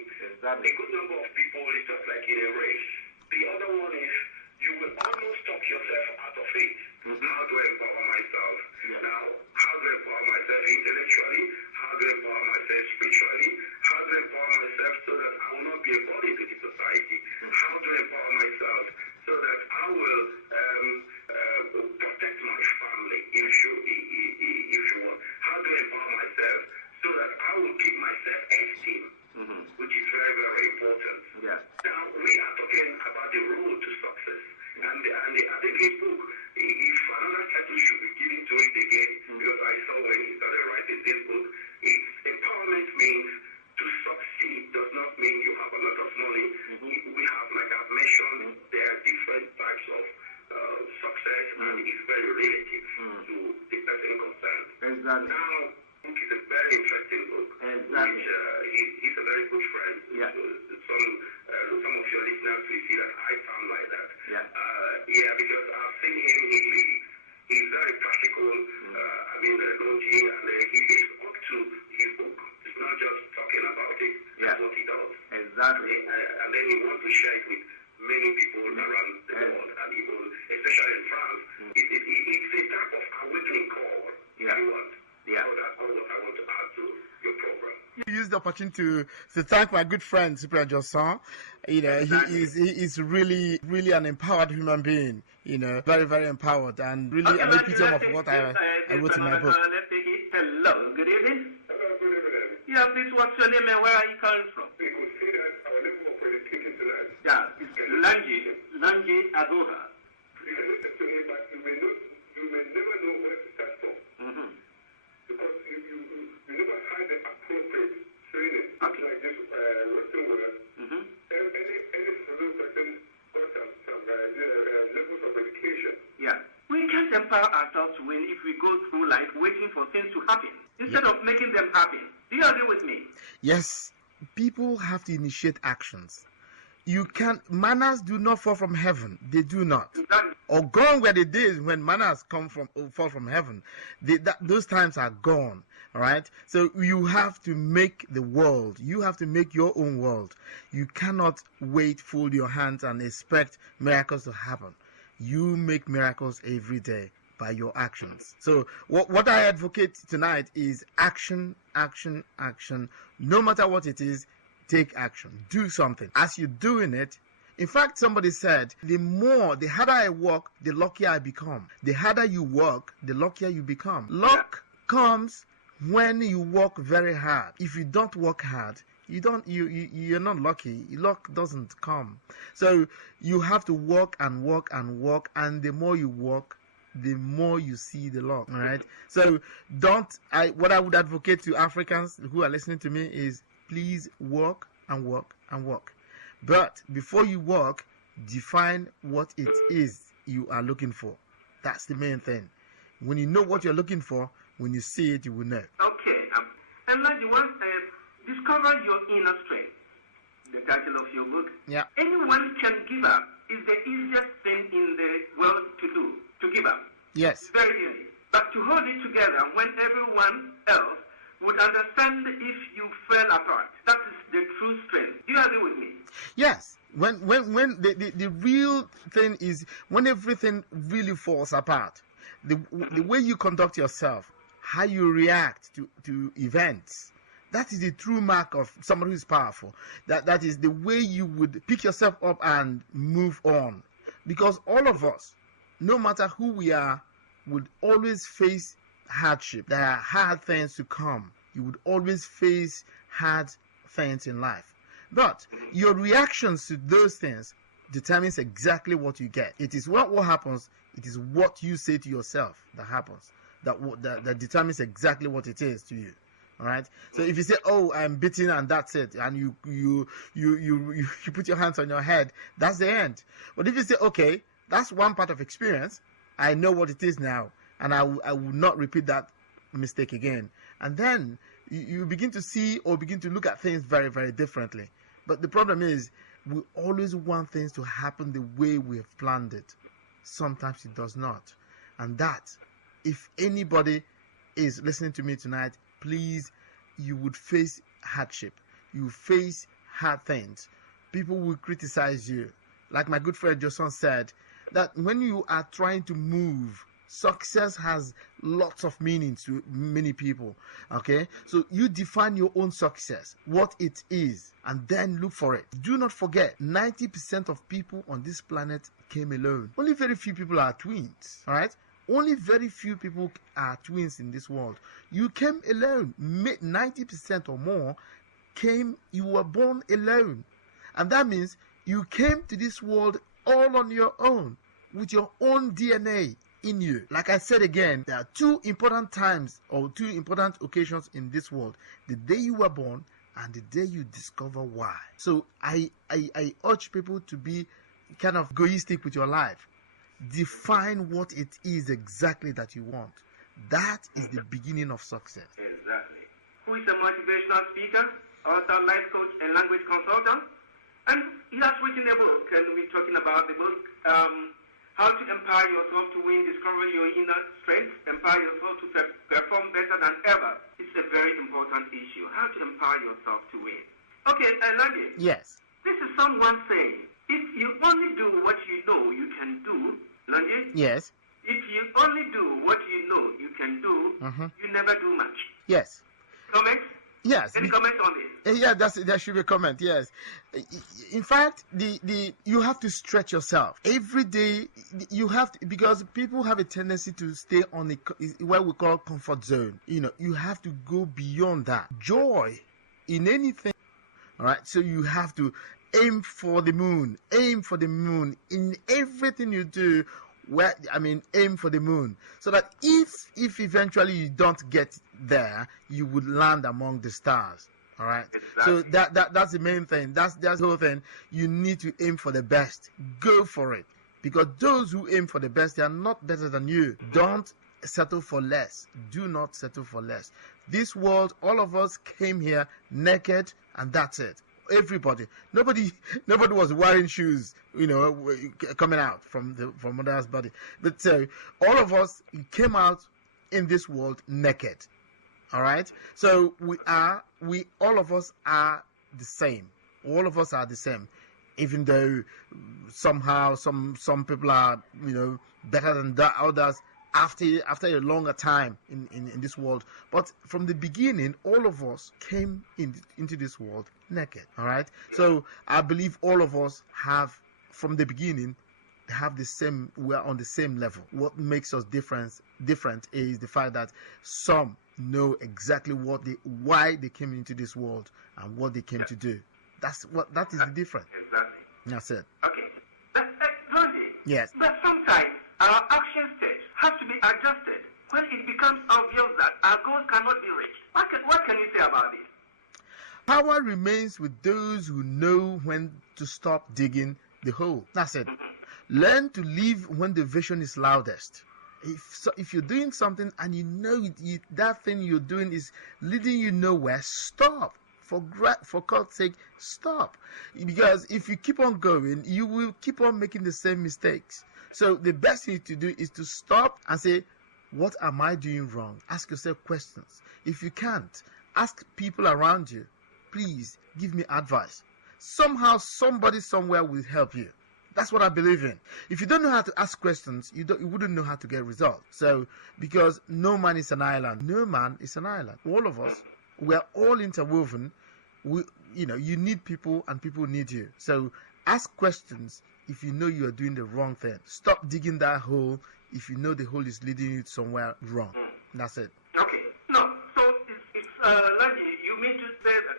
A good number of people, it's just like in a race. The other one is you will almost talk yourself out of it. How do I empower myself? Now, how do I empower myself intellectually? How do I empower myself spiritually? How do I empower myself so that I will not be a burden to the society? How do I empower myself so that I will protect my family, if you want? How do I empower myself so that I will keep my self-esteem, which is very, very important. Now, we are talking about the road to success. And I think his book, if another title should be given to it again, because I saw when he started writing this book, it's empowerment means to succeed does not mean you have a lot of money. We have, like I've mentioned, there are different types of success, and it's very relative to the person concerned. Now, book is a very interesting book. Which, he's a very good friend. Some of your listeners will see that I sound like that. Because I've seen him, he lives. He's very practical. Longi, and he lives up to his book. It's not just talking about it. That's what he does. And then he wants to share it with many people around the world, and even, especially in France. It's a type of awakening call, if you want. So that's all what I want to add to your program. You use the opportunity to thank my good friend Spreaker. He is really, really an empowered human being. Very, very empowered, and really an epitome of what I wrote in my book. Let's take it. Hello, good evening. Hello, good evening. Yeah, please, what's your name and where are you calling from? We could see that our level of education tonight. It's Lanji Agoha. You can listen to him, but you may never know where to start from. Because you never had the appropriate training. Like this Western world, any solution person got some levels of education. We can't empower ourselves to win if we go through life waiting for things to happen instead of making them happen. Do you agree with me? Yes, people have to initiate actions. Manners do not fall from heaven. They do not. Or gone were the days when manners fall from heaven. Those times are gone. All right. So you have to make the world. You have to make your own world. You cannot fold your hands and expect miracles to happen. You make miracles every day by your actions. So what I advocate tonight is action, action, action. No matter what it is, take action. Do something. As you're doing it, In fact, somebody said, the harder I work, the luckier I become. The harder you work, the luckier you become. Luck comes when you work very hard. If you don't work hard, you're not lucky. Luck doesn't come. So you have to work and work and work, and the more you work, the more you see the luck. All right. So what I would advocate to Africans who are listening to me is, please work and work and work. But before you work, define what it is you are looking for. That's the main thing. When you know what you're looking for, when you see it, you will know. Okay. And like you want discover your inner strength. The title of your book. Yeah. Anyone can give up. Is the easiest thing in the world to do. To give up. Yes. It's very easy. But to hold it together when everyone else would understand if you fell apart. That is the true strength. Do you agree with me? Yes. When the real thing is when everything really falls apart. The way you conduct yourself, how you react to events, that is the true mark of somebody who is powerful. That is the way you would pick yourself up and move on. Because all of us, no matter who we are, would always face hardship. There are hard things to come. You would always face hard things in life. But your reactions to those things determines exactly what you get. It is what happens. It is what you say to yourself that happens. That determines exactly what it is to you. All right. So if you say, "Oh, I'm beaten," and that's it, and you put your hands on your head, that's the end. But if you say, "Okay, that's one part of experience. I know what it is now, and I will not repeat that mistake again," and then you begin to see or begin to look at things very, very differently. But the problem is, we always want things to happen the way we have planned it. Sometimes it does not. And that, if anybody is listening to me tonight, please, you would face hardship. You face hard things. People will criticize you. Like my good friend Johnson said, that when you are trying to move, success has lots of meanings to many people. Okay, so you define your own success, what it is, and then look for it. Do not forget, 90% of people on this planet came alone. Only very few people are twins. All right, only very few people are twins in this world. You came alone. 90% or more came. You were born alone, and that means you came to this world all on your own, with your own DNA in you. Like I said again, there are two important times or two important occasions in this world: the day you were born and the day you discover why. So I urge people to be kind of egoistic with your life. Define what it is exactly that you want. That is the beginning of success. Exactly. Who is a motivational speaker, author, life coach, and language consultant? And he has written a book, and we're talking about the book, How to Empower Yourself to Win, Discover Your Inner Strength, Empower Yourself to Perform Better Than Ever. It's a very important issue, how to empower yourself to win. Okay, Lange. Yes. This is someone saying, if you only do what you know you can do, Lange. Yes. If you only do what you know you can do, you never do much. Yes. Comments? Yes. Any comments on this? Yeah, there should be a comment. Yes. In fact, you have to stretch yourself every day. You have to, because people have a tendency to stay on what we call comfort zone. You have to go beyond that. Joy in anything. All right. So you have to aim for the moon. Aim for the moon in everything you do. Aim for the moon, so that if eventually you don't get there, you would land among the stars. All right. Exactly. So that's the main thing. That's the whole thing. You need to aim for the best. Go for it, because those who aim for the best, they are not better than you. Don't settle for less. Do not settle for less. This world, all of us came here naked, and that's it. Everybody, nobody was wearing shoes, coming out from mother's body. But so all of us came out in this world naked. All right. So all of us are the same. All of us are the same, even though somehow some people are better than others after a longer time in this world. But from the beginning, all of us came into this world naked. All right. So I believe all of us have from the beginning, they have the same. We are on the same level. What makes us different is the fact that some know exactly why they came into this world and what they came to do. That is the difference. Exactly. That's it. Okay. Randy, Yes. but sometimes our action steps have to be adjusted when it becomes obvious that our goals cannot be reached. What can you say about this? Power remains with those who know when to stop digging the hole. That's it. Learn to leave when the vision is loudest. If you're doing something and you know that thing you're doing is leading you nowhere, stop. For God's sake, stop. Because if you keep on going, you will keep on making the same mistakes. So the best thing to do is to stop and say, what am I doing wrong? Ask yourself questions. If you can't, ask people around you, please give me advice. Somehow, somebody somewhere will help you. That's what I believe in. If you don't know how to ask questions, you wouldn't know how to get results. So, because no man is an island. No man is an island. All of us, we are all interwoven. You need people and people need you. So ask questions if you know you are doing the wrong thing. Stop digging that hole if you know the hole is leading you somewhere wrong. That's it. Okay. No. So it's Lanji, you mean to say that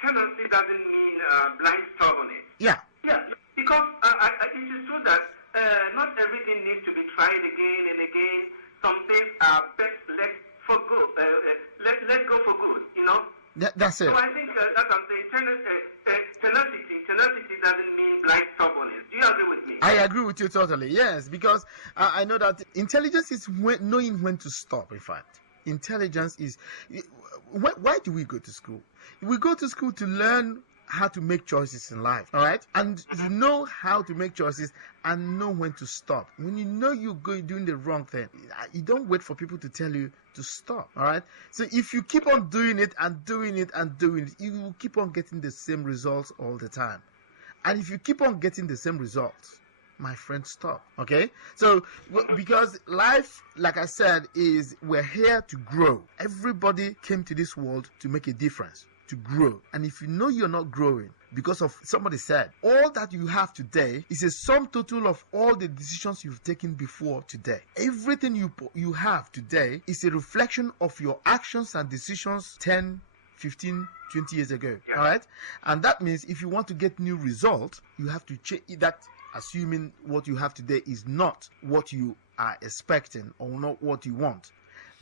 tendency doesn't mean blind stubbornness. Yeah. Yeah. Because it is true that not everything needs to be tried again and again. Some things are best let go for good, That's it. So I think that's what I'm saying. Tenacity doesn't mean blind stubbornness. Do you agree with me? I agree with you totally. Yes, because I know that intelligence is knowing when to stop. In fact, intelligence is. Why do we go to school? We go to school to learn how to make choices in life, all right? And you know how to make choices and know when to stop. When you know you're doing the wrong thing, you don't wait for people to tell you to stop, all right? So if you keep on doing it and doing it and doing it, you will keep on getting the same results all the time. And if you keep on getting the same results, my friend, stop, okay? So, because life, like I said, we're here to grow. Everybody came to this world to make a difference, to grow. And if you know you're not growing because of somebody said, all that you have today is a sum total of all the decisions you've taken before today. Everything you have today is a reflection of your actions and decisions 10, 15, 20 years ago. Yeah. All right? And that means if you want to get new results, you have to change that, assuming what you have today is not what you are expecting or not what you want.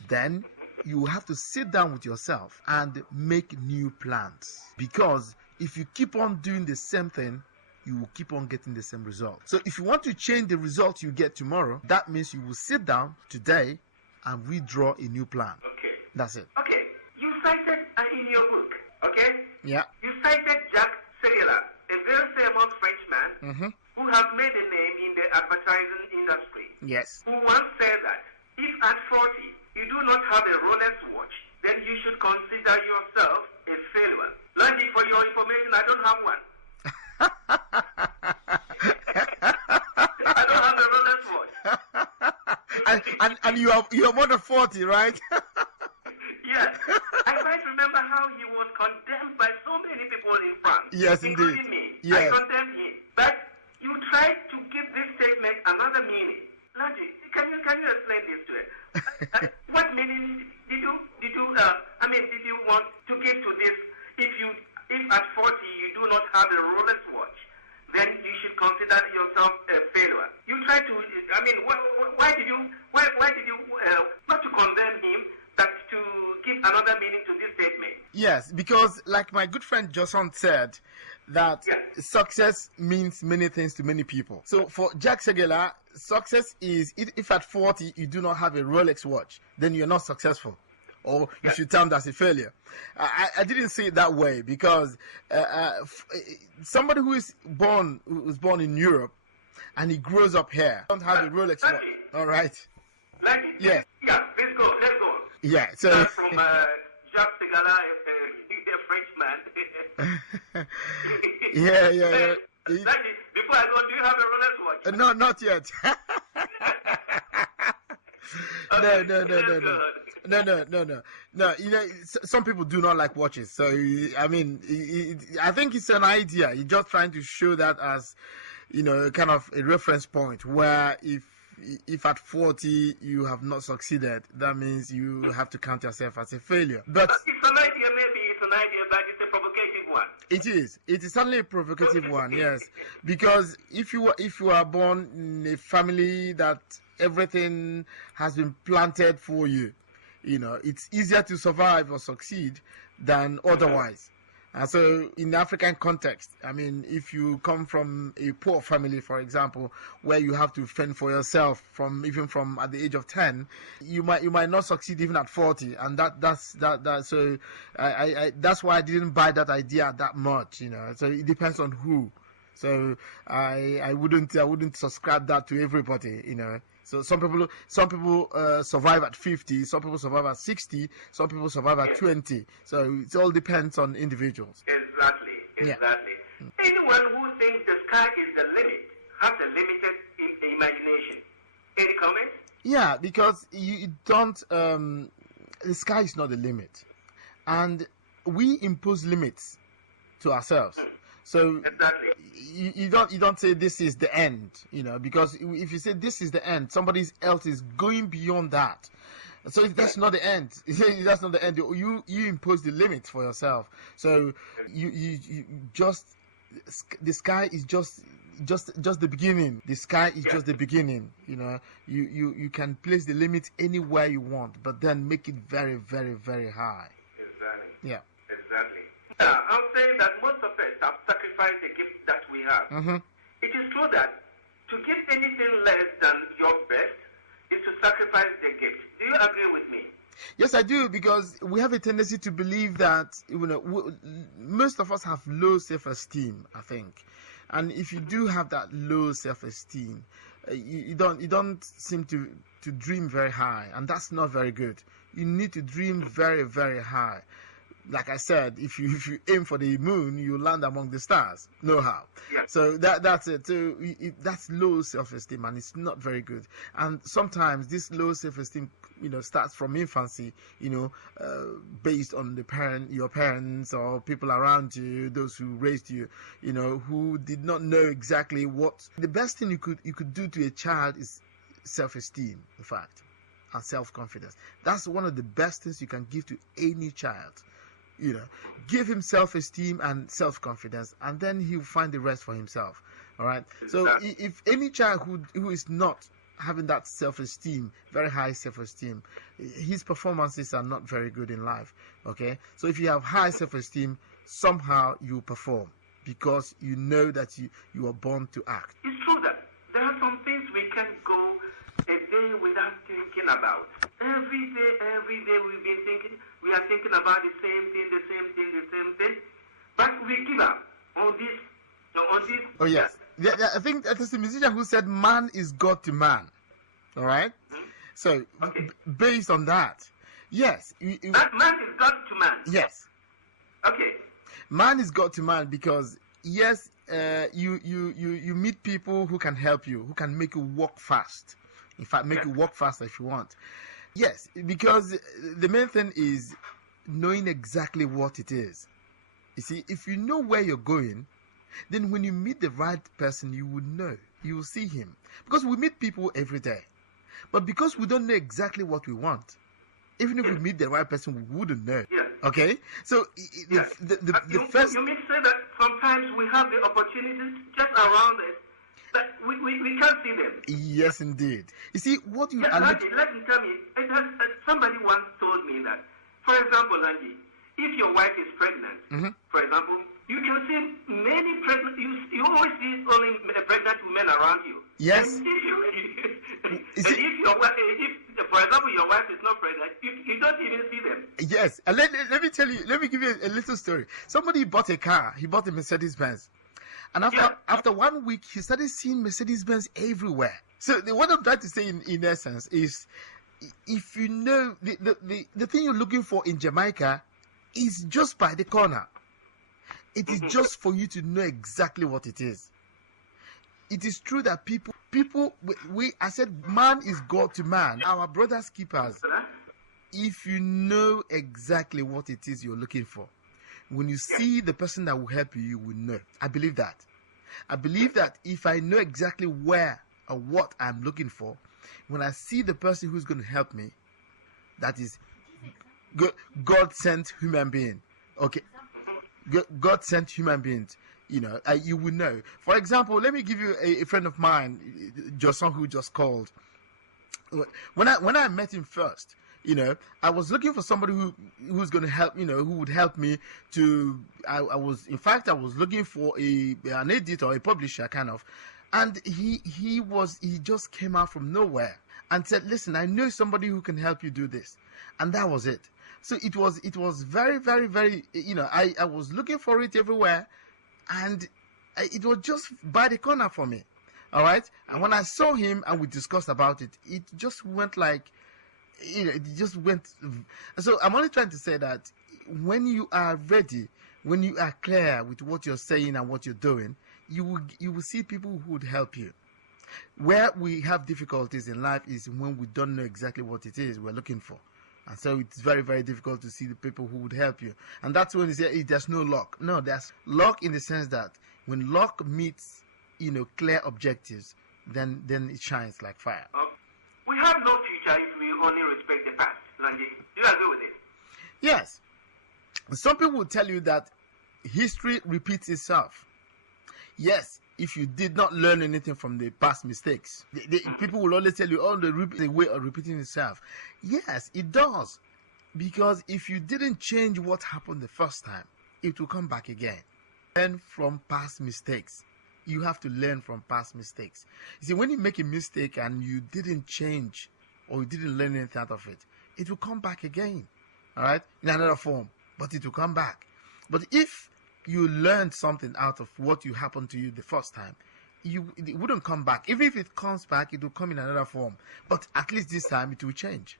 Then you have to sit down with yourself and make new plans. Because if you keep on doing the same thing, you will keep on getting the same result. So if you want to change the result you get tomorrow, that means you will sit down today and redraw a new plan. Okay. That's it. Okay. You cited in your book, okay? Yeah. You cited Jacques Seguela, a very famous Frenchman who has made a name in the advertising industry. Yes. Who once said that if at 40 you do not have a Rolex watch, then you should consider yourself a failure. Landy, for your information, I don't have one. I don't have a Rolex watch. and you're more than 40, right? Yes. I quite remember how he was condemned by so many people in France. Yes, including indeed. me. Yes. I condemned him. But you tried to give this statement another meaning. Landy, can you explain this to us? What meaning did you want to give to this? If at 40 you do not have a Rolex watch, then you should consider yourself a failure. You try to, why did you not to condemn him, but to give another meaning to this statement? Yes, because like my good friend Johnson said, that success means many things to many people. So for Jacques Seguela, success is if at 40 you do not have a Rolex watch, then you're not successful, or you should term that as a failure. I didn't say it that way because somebody who was born in Europe and he grows up here don't have a Rolex watch. All right. Yeah. Yeah. Let's go. Yeah. So from Jacques Seguela, a Frenchman. Yeah. Before I go, do you have a Rolex watch? No, not yet. No. You know, some people do not like watches. So I mean, I think it's an idea. You're just trying to show that as, you know, kind of a reference point where if at 40 you have not succeeded, that means you have to count yourself as a failure. But it's an idea, maybe it's an idea, but it's a provocative one. it is certainly a provocative one, yes. Because if you are born in a family that everything has been planted for you, you know, it's easier to survive or succeed than otherwise. And so in the African context, I mean, if you come from a poor family, for example, where you have to fend for yourself even from at the age of 10, you might not succeed even at 40. And so that's why I didn't buy that idea that much, you know. So it depends on who. So I wouldn't subscribe that to everybody, you know. So some people survive at 50, some people survive at 60, some people survive at 20. So it all depends on individuals. Exactly. Yeah. Anyone who thinks the sky is the limit has a limited imagination. Any comments? Yeah, because you don't. The sky is not the limit, and we impose limits to ourselves. So exactly. You don't say this is the end, you know, because if you say this is the end, somebody else is going beyond that. So that's not the end. That's not the end. You impose the limits for yourself. So you just, the sky is just the beginning. The sky is just the beginning. You know, you can place the limit anywhere you want, but then make it very, very, very high. Exactly. Yeah. Exactly. I'm saying that most of us have sacrificed the gift that we have. Mm-hmm. It is true that to give anything less than your best is to sacrifice the gift. Do you agree with me? Yes, I do, because we have a tendency to believe that, you know, most of us have low self-esteem, I think. And if you do have that low self-esteem, you don't seem to dream very high, and that's not very good. You need to dream very, very high. Like I said, if you aim for the moon, you land among the stars. No how. Yeah. So that's it. So that's low self-esteem, and it's not very good. And sometimes this low self-esteem, you know, starts from infancy. You know, based on your parents or people around you, those who raised you. You know, who did not know exactly what the best thing you could do to a child is self-esteem. In fact, and self-confidence. That's one of the best things you can give to any child. You know, give him self-esteem and self-confidence, and then he'll find the rest for himself. All right. So if any child who is not having that self-esteem, very high self-esteem, his performances are not very good in life. Okay. So if you have high self-esteem, somehow you perform because you know that you are born to act. It's true that there are some things we can go a day without thinking about. Every day we are thinking about the same thing, but we give up on this. Oh yes, yeah, I think that is the musician who said, "Man is God to man." All right. Mm-hmm. So based on that, yes, that man is God to man. Yes. Okay. Man is God to man because yes, you meet people who can help you, who can make you walk fast. In fact, make you walk faster if you want. Yes, because the main thing is knowing exactly what it is. You see, if you know where you're going, then when you meet the right person, you will know. You will see him. Because we meet people every day. But because we don't know exactly what we want, even if we meet the right person, we wouldn't know. Yes. Okay? So, the first... You may say that sometimes we have the opportunities just around us, but we can't see them. Yes, indeed. You see, what you... Let me tell you, somebody once told me that, for example, Andy, if your wife is pregnant, for example, you can see many pregnant, you always see only pregnant women around you. Yes. And if your wife, for example, your wife is not pregnant, you don't even see them. Yes. And let me tell you, let me give you a little story. Somebody bought a car. He bought a Mercedes-Benz. And after 1 week, he started seeing Mercedes-Benz everywhere. So what I'm trying to say in essence is, if you know the thing you're looking for in Jamaica is just by the corner. It is just for you to know exactly what it is. It is true that I said man is God to man. Our brothers keepers, if you know exactly what it is you're looking for, when you see the person that will help you, you will know. I believe that. I believe that if I know exactly where or what I'm looking for, when I see the person who's going to help me, that is God sent human being. Okay, God sent human beings. You will know. For example, let me give you a friend of mine, Johnson, who just called. When I met him first, I was looking for somebody who's going to help, who would help me to. I was looking for an editor, a publisher, kind of, and he just came out from nowhere and said, "Listen, I know somebody who can help you do this," and that was it. So it was very, very, very. I was looking for it everywhere, and it was just by the corner for me. All right, and when I saw him and we discussed about it, it just went like, it just went. So I'm only trying to say that when you are ready, when you are clear with what you're saying and what you're doing, you will see people who would help you. Where we have difficulties in life is when we don't know exactly what it is we're looking for. And so it's very, very difficult to see the people who would help you. And that's when you say, hey, there's no luck. No, there's luck in the sense that when luck meets, clear objectives, then it shines like fire. We have no future if we only respect the past. Lanji, do you agree with it? Yes. Some people will tell you that history repeats itself. Yes, if you did not learn anything from the past mistakes. People will always tell you, the way of repeating itself. Yes, it does. Because if you didn't change what happened the first time, it will come back again. Learn from past mistakes. You have to learn from past mistakes. You see, when you make a mistake and you didn't change or you didn't learn anything out of it, it will come back again. All right? In another form. But it will come back. But if you learned something out of what you happened to you the first time, it wouldn't come back. Even if it comes back, it will come in another form. But at least this time it will change.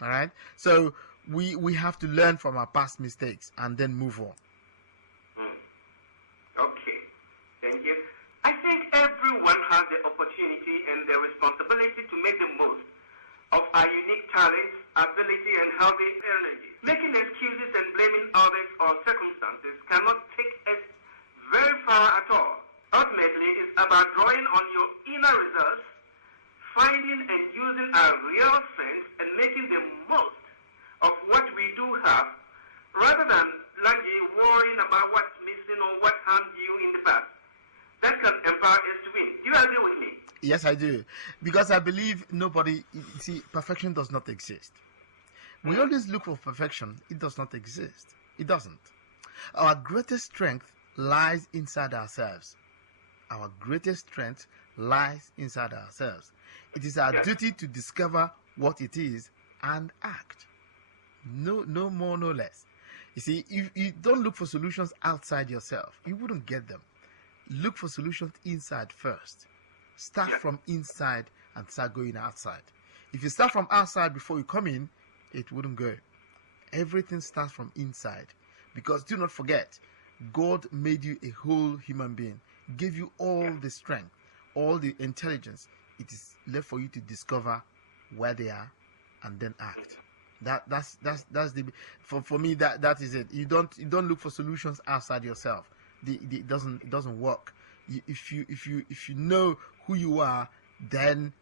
All right? So we have to learn from our past mistakes and then move on. Okay. Thank you. I think everyone has the opportunity and the responsibility to make the most of our unique talents, ability, and healthy energy. Making excuses and blaming others or circumstances cannot take us very far at all. Ultimately, it's about drawing on your inner reserves, finding and using our real strengths, and making the most of what we do have, rather than worrying about what's missing or what harmed you in the past. That can empower us to win. Do you agree with me? Yes, I do. Because I believe perfection does not exist. We always look for perfection. It does not exist. It doesn't. Our greatest strength lies inside ourselves. Our greatest strength lies inside ourselves. It is our duty to discover what it is and act. No more, no less. You see, if you don't look for solutions outside yourself, you wouldn't get them. Look for solutions inside first. Start from inside and start going outside. If you start from outside before you come in, it wouldn't go. Everything starts from inside. Because do not forget, God made you a whole human being, gave you all the strength, all the intelligence. It is left for you to discover where they are and then act. That's for me that is it. You don't look for solutions outside yourself. It doesn't work. If you know who you are, then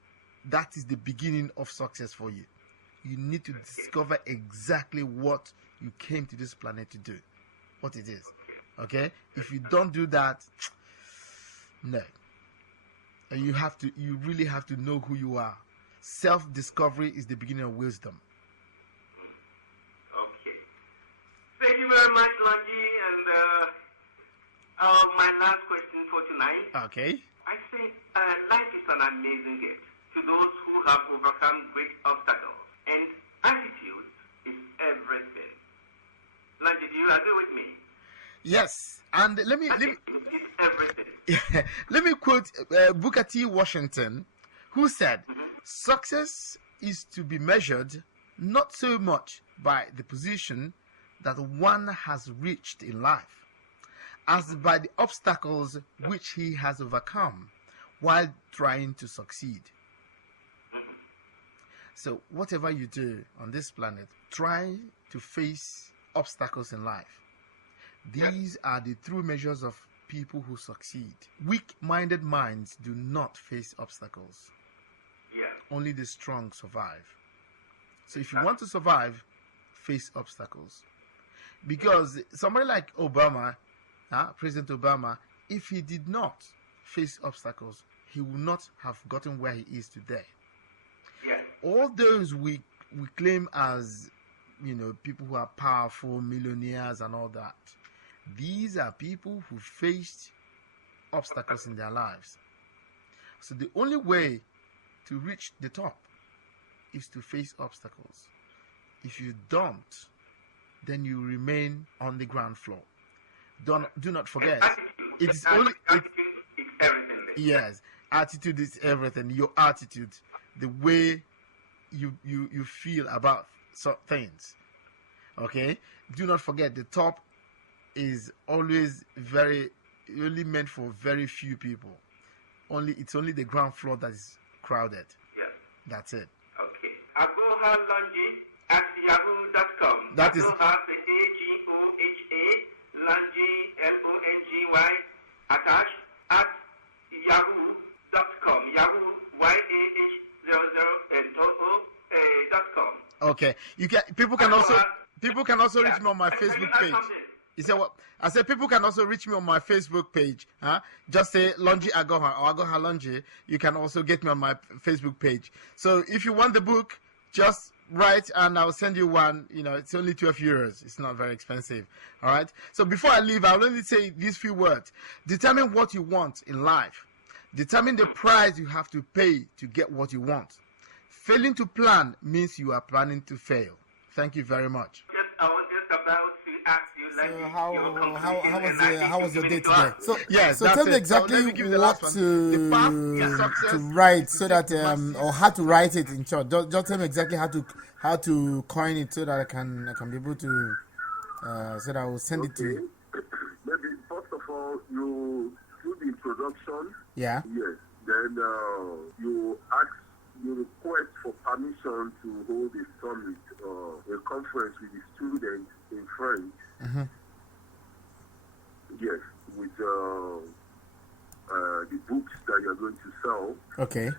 that is the beginning of success for you. You need to discover exactly what you came to this planet to do, what it is. Okay? If you don't do that, no. And you really have to know who you are. Self-discovery is the beginning of wisdom. Okay. Thank you very much, Lanji. And my last question for tonight. Okay. I think life is an amazing gift to those who have overcome great obstacles. And attitude is everything. Lanji, do you agree with me? Yes. And let me let me quote Booker T. Washington, who said, "Success is to be measured not so much by the position that one has reached in life, as by the obstacles which he has overcome while trying to succeed." So whatever you do on this planet, try to face obstacles in life. These are the true measures of people who succeed. Weak-minded minds do not face obstacles. Only the strong survive. So if you want to survive, face obstacles. Because somebody like Obama, President Obama, if he did not face obstacles, he would not have gotten where he is today. All those we claim as, people who are powerful, millionaires and all that, these are people who faced obstacles in their lives. So the only way to reach the top is to face obstacles. If you don't, then you remain on the ground floor. Do not forget, it is only everything. Yes, attitude is everything. Your attitude, the way you feel about certain things. Okay, do not forget, the top is always only meant for very few people. It's only the ground floor that is crowded. Yes. That's it. Okay. Agoha Longy at yahoo.com. That is Agoha, A-G-O-H-A, Longy, L-O-G-Y, attached at yahoo.com. Yahoo, Y-A-H-00 and O-O.com. okay. People can also reach me on my Facebook page. You said what? I said people can also reach me on my Facebook page. Just say Longy Agoha or Agoha Longy. You can also get me on my Facebook page. So if you want the book, just write and I'll send you one. It's only 12 euros. It's not very expensive. All right. So before I leave, I'll only say these few words. Determine what you want in life. Determine the price you have to pay to get what you want. Failing to plan means you are planning to fail. Thank you very much. I was just about to ask you, how was your day today? So yes, so tell me exactly what to write so that or how to write it in short. Just tell me exactly how to coin it so that I can be able to so that I will send it to you. Maybe first of all you do the introduction. Yeah. Yes. Then you request for permission to hold a summit or a conference with the students in French. Mm-hmm. Yes, with the books that you're going to sell. Okay.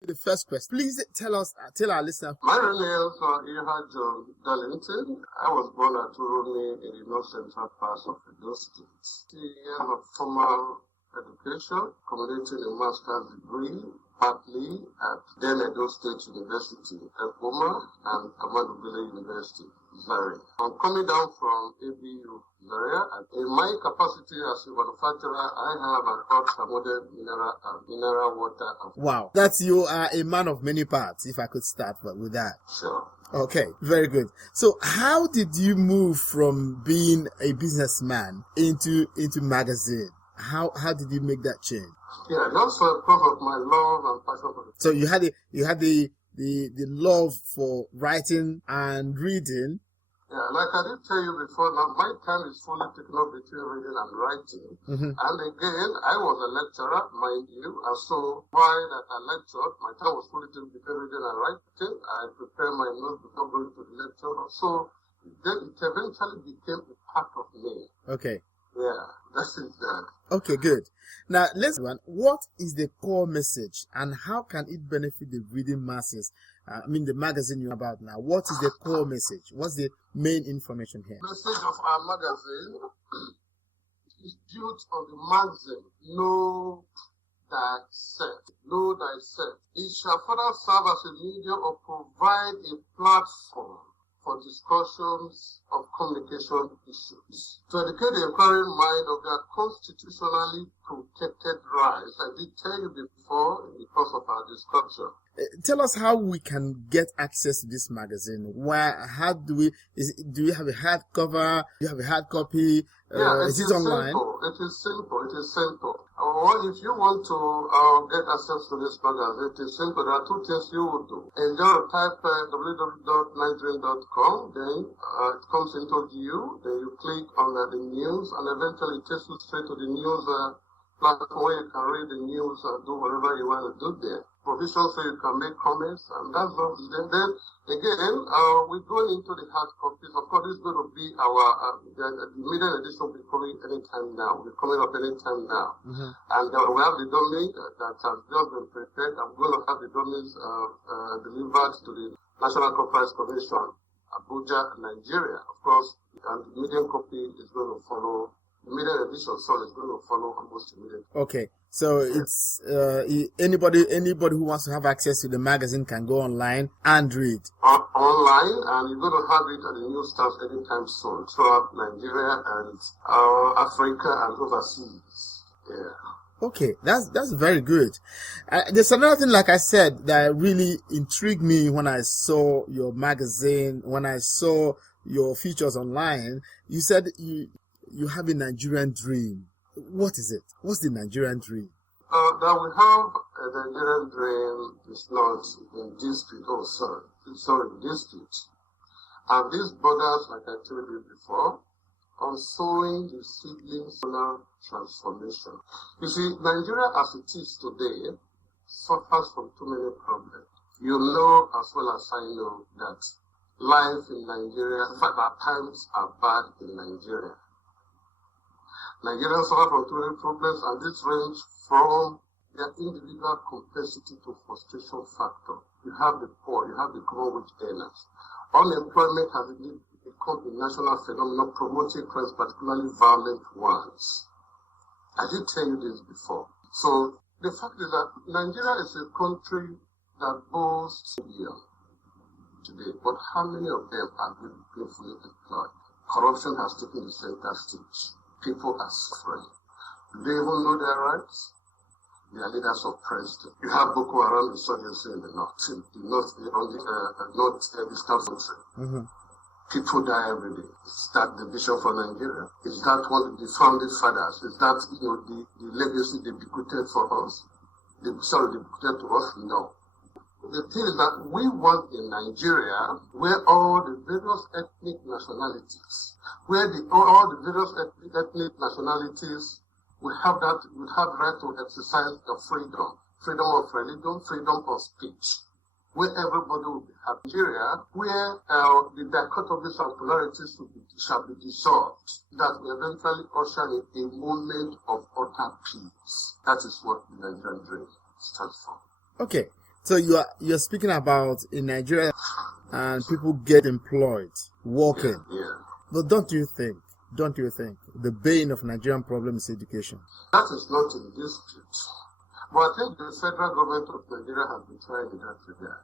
The first question. Please tell our listener. My real name is Ihad John Darlington. I was born at Urumi in the north central part of Edo State. 3 years of formal education, culminating a master's degree, partly at then Edo State University, Ekoma, and Ahmadu Bello University, Zaria. I'm coming down from ABU, Zaria, and in my capacity as a manufacturer, I have an ultra-modern mineral water. Wow, that's you are a man of many parts, if I could start with that. Sure. Okay, very good. So how did you move from being a businessman into magazine? How did you make that change? Yeah, that's because of my love and passion for it. So you had the love for writing and reading. Yeah, like I did tell you before, now my time is fully taken up between reading and writing. Mm-hmm. And again, I was a lecturer, mind you, and so while that I lectured, my time was fully taken between reading and writing. I prepared my notes before going to the lecture. So then it eventually became a part of me. Okay. Yeah, that's it. Okay, good. Now, what is the core message and how can it benefit the reading masses? The magazine you're about now. What is the core message? What's the main information here? The message of our magazine is built on the maxim, know thyself. Know thyself. It shall further serve as a medium or provide a platform for discussions of communication issues. To educate the inquiring mind of their constitutionally protected rights, I did tell you before in the course of our discussion. Tell us how we can get access to this magazine. How do we? Do you have a hardcover? Do you have a hard copy? Is it online? It is simple. If you want to get access to this magazine, it is simple. There are two things you will do. And just type www.nigerian.com, then it comes into view. Then you click on the news, and eventually it takes you straight to the news platform where you can read the news and do whatever you want to do there. Provision so you can make comments, and that's all. Then again, we're going into the hard copies. Of course, this is going to be our the middle edition will be coming anytime now. We're coming up anytime now. Mm-hmm. And we have the domain that has just been prepared. I'm going to have the domains delivered to the National Conference Commission, Abuja, Nigeria. Of course, and the medium copy is going to follow. The middle edition, is going to follow almost immediately. Okay. So it's anybody who wants to have access to the magazine can go online and read. Online, and you're going to have it at the newsstands anytime soon throughout Nigeria and Africa and overseas. Yeah. Okay, that's very good. There's another thing, like I said, that really intrigued me when I saw your magazine, when I saw your features online. You said you have a Nigerian dream. What is it? What's the Nigerian dream? That we have a Nigerian dream is not in dispute. It's not in dispute. And these borders, like I told you before, on sowing the seedlings of transformation. You see, Nigeria as it is today suffers from too many problems. You know as well as I know that life in Nigeria, in fact, at times are bad in Nigeria. Nigerians suffer from too many problems, and this range from their individual complexity to frustration factor. You have the poor, you have the common wage earners. Unemployment has become a national phenomenon, promoting crimes, particularly violent ones. I did tell you this before. So the fact is that Nigeria is a country that boasts billion today, but how many of them are gainfully employed? Corruption has taken the center stage. People are suffering. Do they even know their rights? They are leaders oppressed. You have Boko Haram insurgency in the north, northeastern country. Mm-hmm. People die every day. Is that the vision for Nigeria? Is that one of the founding fathers? Is that the legacy they bequeathed for us? They bequeathed to us? No. The thing is that we want in Nigeria where all the various ethnic nationalities, all the various ethnic nationalities will have right to exercise the freedom of religion, freedom of speech, where everybody will be happy. Nigeria, where the dichotomies and polarities shall be dissolved, that will eventually usher in a moment of utter peace. That is what the Nigerian dream stands for. Okay. So you're speaking about in Nigeria and people get employed, working. Yeah. But don't you think the bane of Nigerian problem is education? That is not in dispute. But I think the federal government of Nigeria has been trying in that regard.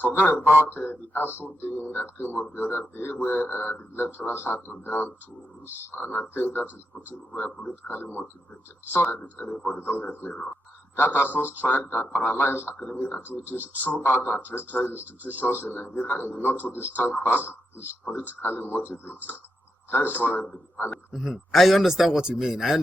Forget about the ASU thing that came up the other day where the lecturers had to down tools, and I think that is politically motivated. Sorry if anybody, don't get me wrong. That ASU strike that paralyzed academic activities throughout our terrestrial institutions in Nigeria in the not too distant past is politically motivated. That is what I believe. I understand what you mean. And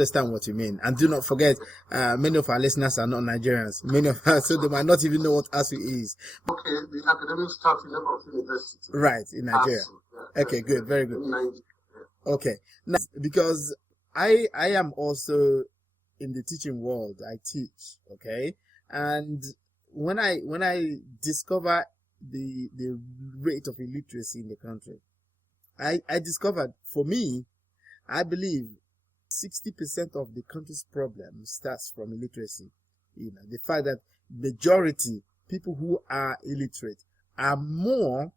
do not forget, many of our listeners are not Nigerians. Many of us, so they might not even know what ASU is. Okay, the academic staff in Level University. Right, in Nigeria. ASU, yeah, okay, good, very good. Yeah. Okay, now, because I am also in the teaching world. I teach, okay? And when I discover the rate of illiteracy in the country, I discovered, for me, I believe 60% of the country's problem starts from illiteracy. The fact that majority people who are illiterate are more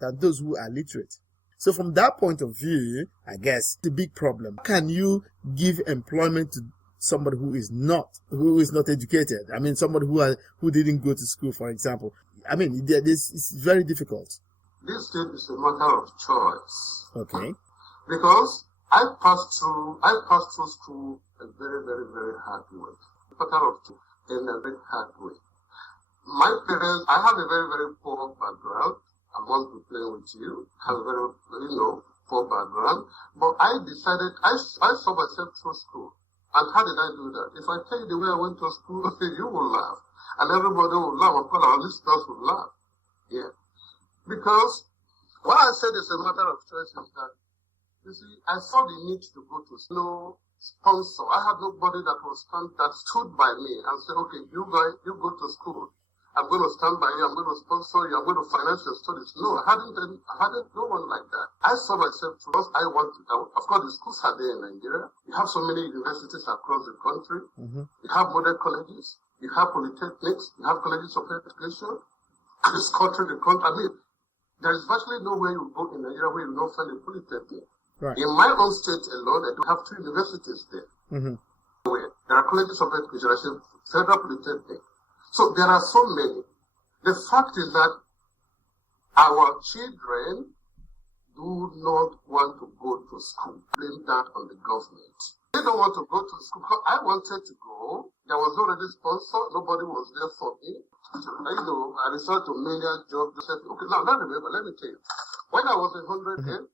than those who are literate. So from that point of view, I guess the big problem. How can you give employment to somebody who is not educated? I mean, somebody who didn't go to school, for example. I mean, it's very difficult. this thing is a matter of choice. Okay. Because I passed through school a very, very, very hard way. A matter of two, in a very hard way. My parents, I have a very, very poor background. I want to play with you. I have a very, poor background. But I decided, I saw myself through school. And how did I do that? If I tell you the way I went to school, you will laugh. And everybody will laugh. Of course, our listeners will laugh. Yeah. Because what I said is a matter of choice is that, you see, I saw the need to go to no sponsor. I had nobody that stood by me and said, okay, you go to school. I'm going to stand by you. I'm going to sponsor you. I'm going to finance your studies. No, I hadn't no one like that. I saw myself because I wanted. Of course, the schools are there in Nigeria. You have so many universities across the country. Mm-hmm. You have modern colleges. You have polytechnics. You have colleges of education. This country, I mean, there is virtually nowhere you go in Nigeria where you don't find a polytechnic. Right. In my own state alone, I do have 2 universities there. Mm-hmm. There are colleges of education. I said federal polytechnic. So there are so many. The fact is that our children do not want to go to school. Blame that on the government. They don't want to go to school. I wanted to go. There was already sponsor. Nobody was there for me. I resorted to many jobs. Okay, now remember, let me tell you. When I was in 100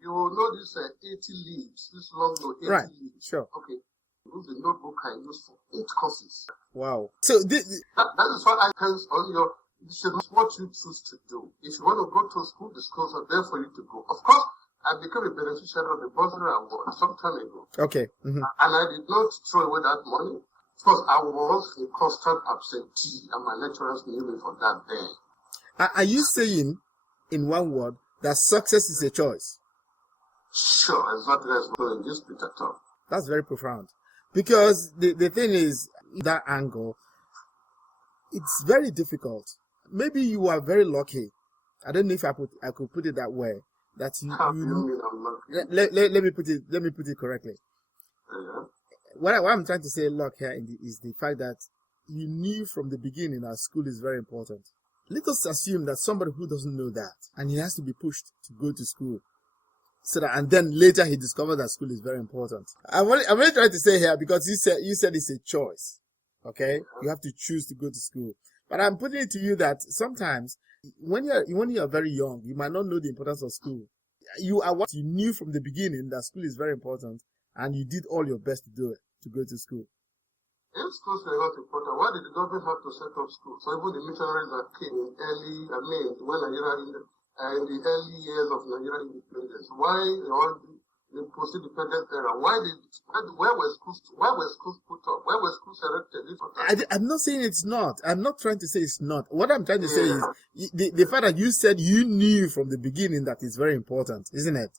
you will know this 80 leaves. This long note, 80 leaves. Sure. Okay. Use the notebook I use for 8 courses. Wow. So that is what I depends on your. This is what you choose to do. If you want to go to school, the schools are there for you to go. Of course, I became a beneficiary of the bursary award some time ago. Okay. Mm-hmm. And I did not throw away that money. Of course, I was a constant absentee, and my lecturers knew me for that day. Are you saying, in one word, that success is a choice? Sure, exactly. That's what in this bit at all. That's very profound. Because the thing is, that angle, it's very difficult. Maybe you are very lucky. I don't know if I could put it that way. That you mean I'm lucky? Let me put it correctly. Yeah. What I'm trying to say, luck here is the fact that you knew from the beginning that school is very important. Let us assume that somebody who doesn't know that and he has to be pushed to go to school. And then later he discovered that school is very important. I'm only trying to say here because you said it's a choice. Okay? You have to choose to go to school. But I'm putting it to you that sometimes when you're very young, you might not know the importance of school. You knew from the beginning that school is very important and you did all your best to do it, to go to school. If schools were not important, why did the government have to set up schools? So even the missionaries that came when Nigeria in the early years of Nigeria independence, why the post-independent era, where were schools put up? Where were schools erected? I'm not saying it's not. I'm not trying to say it's not. What I'm trying to say is the fact that you said you knew from the beginning that it's very important, isn't it?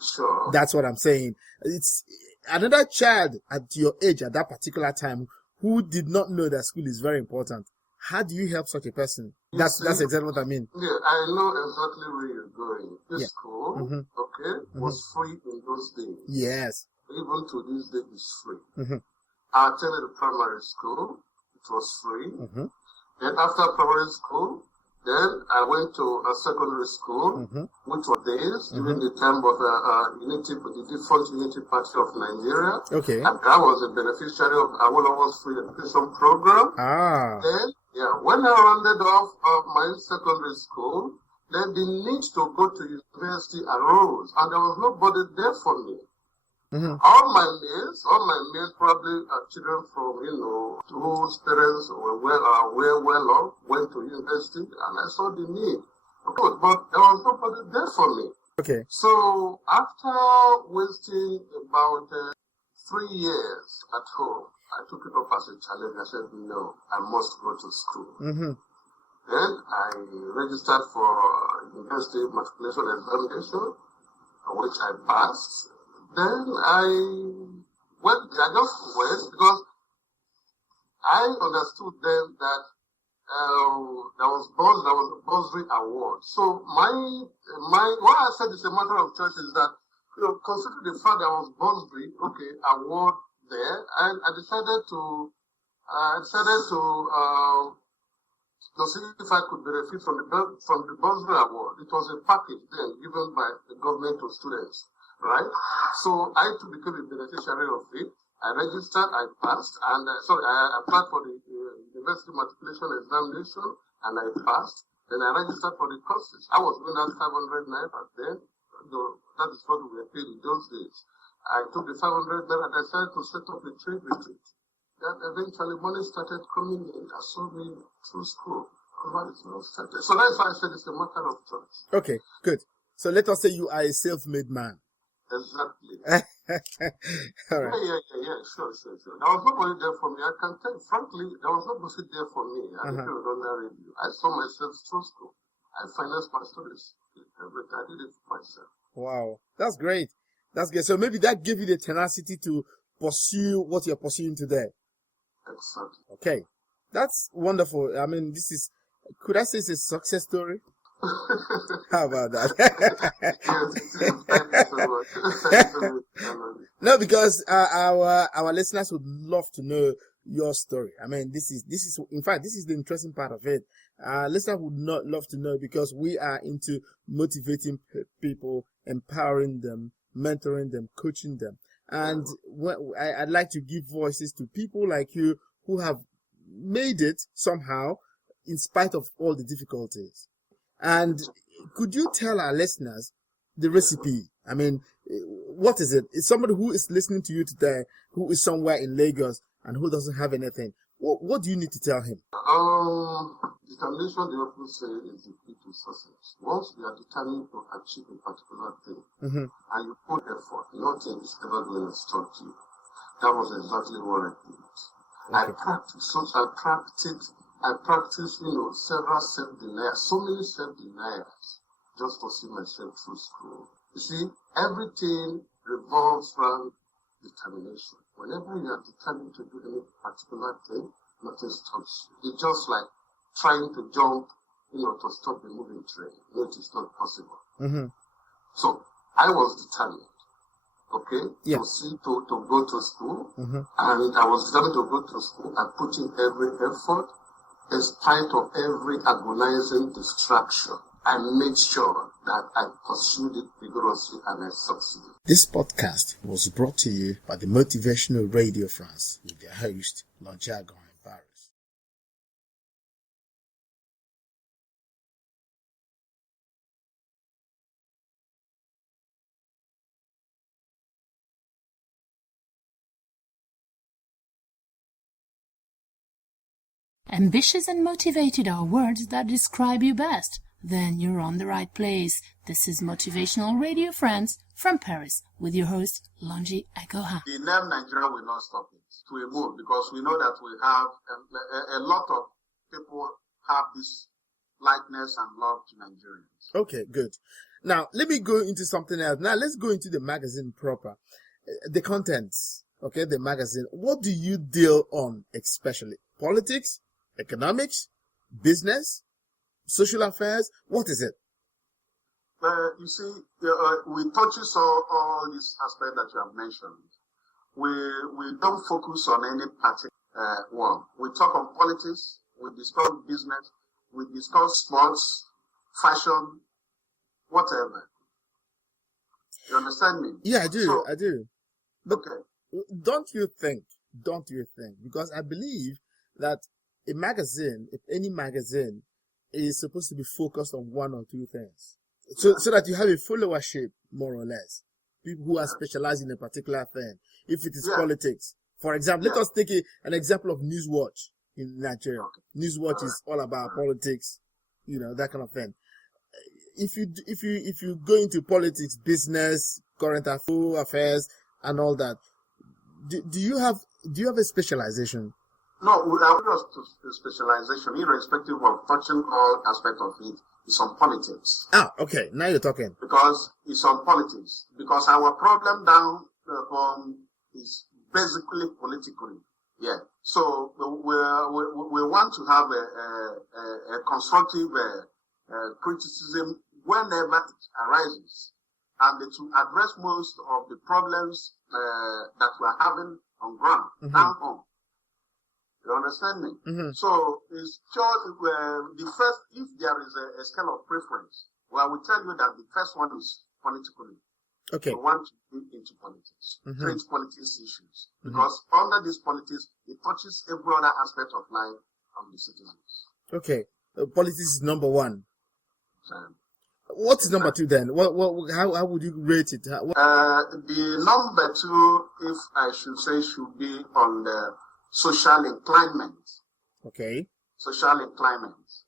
Sure. That's what I'm saying. It's another child at your age at that particular time who did not know that school is very important. How do you help such a person? That's exactly what I mean. Yeah, I know exactly where you're going. This school, was free in those days. Yes. Even to this day, it's free. Mm-hmm. I attended the primary school. It was free. Mm-hmm. Then after primary school, then I went to a secondary school, which was days during the time of the defunct Unity Party of Nigeria. Okay. And I was a beneficiary of Awolowo's free education program. Then, when I rounded off my secondary school, then the need to go to university arose, and there was nobody there for me. Mm-hmm. All my mates probably are children from, whose parents were well off, went to university, and I saw the need. Okay, but there was nobody there for me. Okay. So after wasting about 3 years at home, I took it up as a challenge. I said, no, I must go to school. Mm-hmm. Then I registered for University Matriculation Examination, which I passed. Then I just went because I understood then that there was a bursary award. So what I said is a matter of choice is that, considering the fact there was bursary, award there, and I decided to to see if I could benefit from the bursary award. It was a package then given by the government to students, right? So I too became a beneficiary of it. I registered, I passed, and I applied for the university matriculation examination, and I passed. Then I registered for the courses. I was doing that 500 naira then. That is what we were paid in those days. I took the 500 naira and I decided to set up a trade retreat. Then eventually money started coming in. I saw me through school. So that's why I said it's a matter of choice. Okay, good. So let us say you are a self-made man. Exactly. All right. Yeah, sure. There was nobody there for me. I can tell you, frankly, there was nobody there for me. I didn't on that radio. I saw myself through school. I financed my studies. Everything. I did it for myself. Wow. That's great. That's good. So maybe that gave you the tenacity to pursue what you're pursuing today. Exactly. Okay. That's wonderful. I mean, could I say it's a success story? How about that? No, because our listeners would love to know your story. I mean, this is in fact, this is the interesting part of it. Listeners would not love to know because we are into motivating people, empowering them, mentoring them, coaching them. And I'd like to give voices to people like you who have made it somehow in spite of all the difficulties. And could you tell our listeners the recipe? I mean, what is it? It's somebody who is listening to you today, who is somewhere in Lagos and who doesn't have anything. What do you need to tell him? Determination, they often say, is the key to success. Once you are determined to achieve a particular thing, and you put effort, nothing is ever going to stop you. That was exactly what I did. Okay. I practiced, several self-denials, so many self-denials, just to see myself through school. You see, everything revolves around determination. Whenever you are determined to do any particular thing, nothing stops you. It's just like trying to jump, to stop a moving train. No, it is not possible. So, I was determined, to go to school, and I was determined to go to school. I put in every effort. In spite of every agonizing distraction, I made sure that I pursued it vigorously and I succeeded. This podcast was brought to you by the Motivational Radio France with their host, Lonjago in Paris. Ambitious and motivated are words that describe you best. Then you're on the right place. This is Motivational Radio France from Paris with your host, Lonji Agoha. The name Nigeria will not stop it to a move because we know that we have a lot of people have this likeness and love to Nigerians. Okay, good. Now, let me go into something else. Now, let's go into the magazine proper. The contents, the magazine. What do you deal on especially? Politics? Economics, business, social affairs, what is it? You see, we touches all these aspects that you have mentioned. We don't focus on any particular one. We talk on politics, we discuss business, we discuss sports, fashion, whatever. You understand me? Yeah, I do. But don't you think, because I believe that a magazine, if any magazine, is supposed to be focused on one or two things. So that you have a followership, more or less. People who are specialized in a particular thing. If it is politics. For example, let us take an example of Newswatch in Nigeria. Newswatch is all about politics, that kind of thing. If you go into politics, business, current affairs, and all that, do you have a specialization? No, we have a specialization, irrespective of touching all aspects of it, is on politics. Okay. Now you're talking. Because it's on politics. Because our problem down is basically politically. Yeah. So we want to have a constructive criticism whenever it arises, and to address most of the problems that we're having on ground, down home. You understand me? Mm-hmm. So it's just the first, if there is a scale of preference, well, I will tell you that the first one is politically. Okay. We want to be into politics, Mm-hmm. treat politics issues, because under this politics, it touches every other aspect of life of the citizens. Okay. Politics is number one. Um, What is number two then? How would you rate it? the number two, if I should say, should be on the social inclinement. Okay. Social inclinement,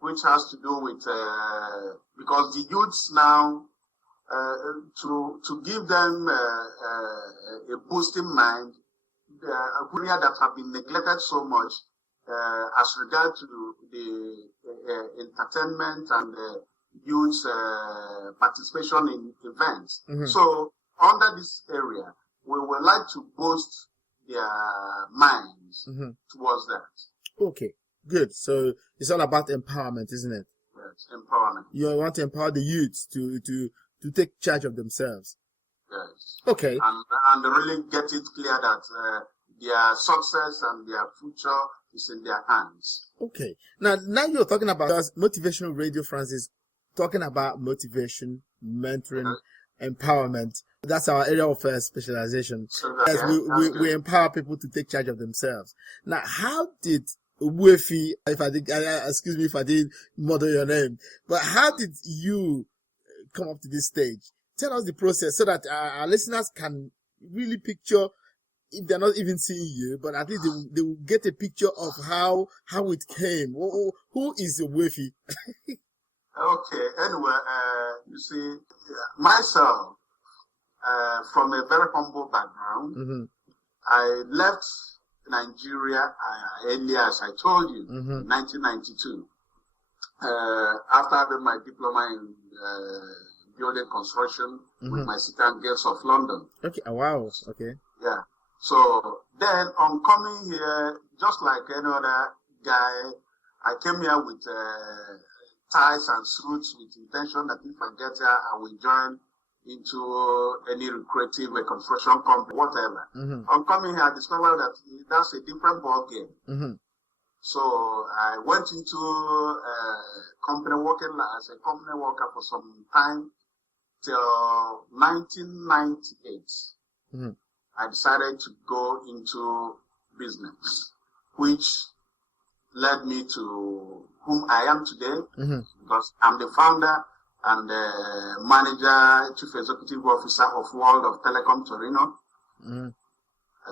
which has to do with, because the youths now, to give them a boosting mind, a area that have been neglected so much as regard to the entertainment and youth participation in events. Mm-hmm. So under this area, we would like to boost their minds towards that. Okay. Good. So it's all about empowerment, isn't it? Yes, empowerment. You want to empower the youth to take charge of themselves. Yes. Okay. And really get it clear that their success and their future is in their hands. Okay. Now you're talking about motivational radio, Francis, talking about motivation, mentoring, empowerment. That's our area of specialization. So Yes, we empower people to take charge of themselves. Now, how did Wefi, excuse me if I did murder your name, but how did you come up to this stage? Tell us the process so that our listeners can really picture, if they're not even seeing you, but at least they will get a picture of how it came. Who is Wefi? Okay. Anyway, you see, myself, from a very humble background, I left Nigeria earlier, as I told you, in 1992. After having my diploma in building construction with my City and Guilds of London. Okay. Wow. Okay. Yeah. So then on coming here, just like any other guy, I came here with ties and suits with intention that if I get here, I will join into any lucrative construction company, whatever. On coming here, I discovered that that's a different ball game. So I went into company working as a company worker for some time till 1998. I decided to go into business, which led me to whom I am today, because I'm the founder and manager, chief executive officer of World of Telecom Torino.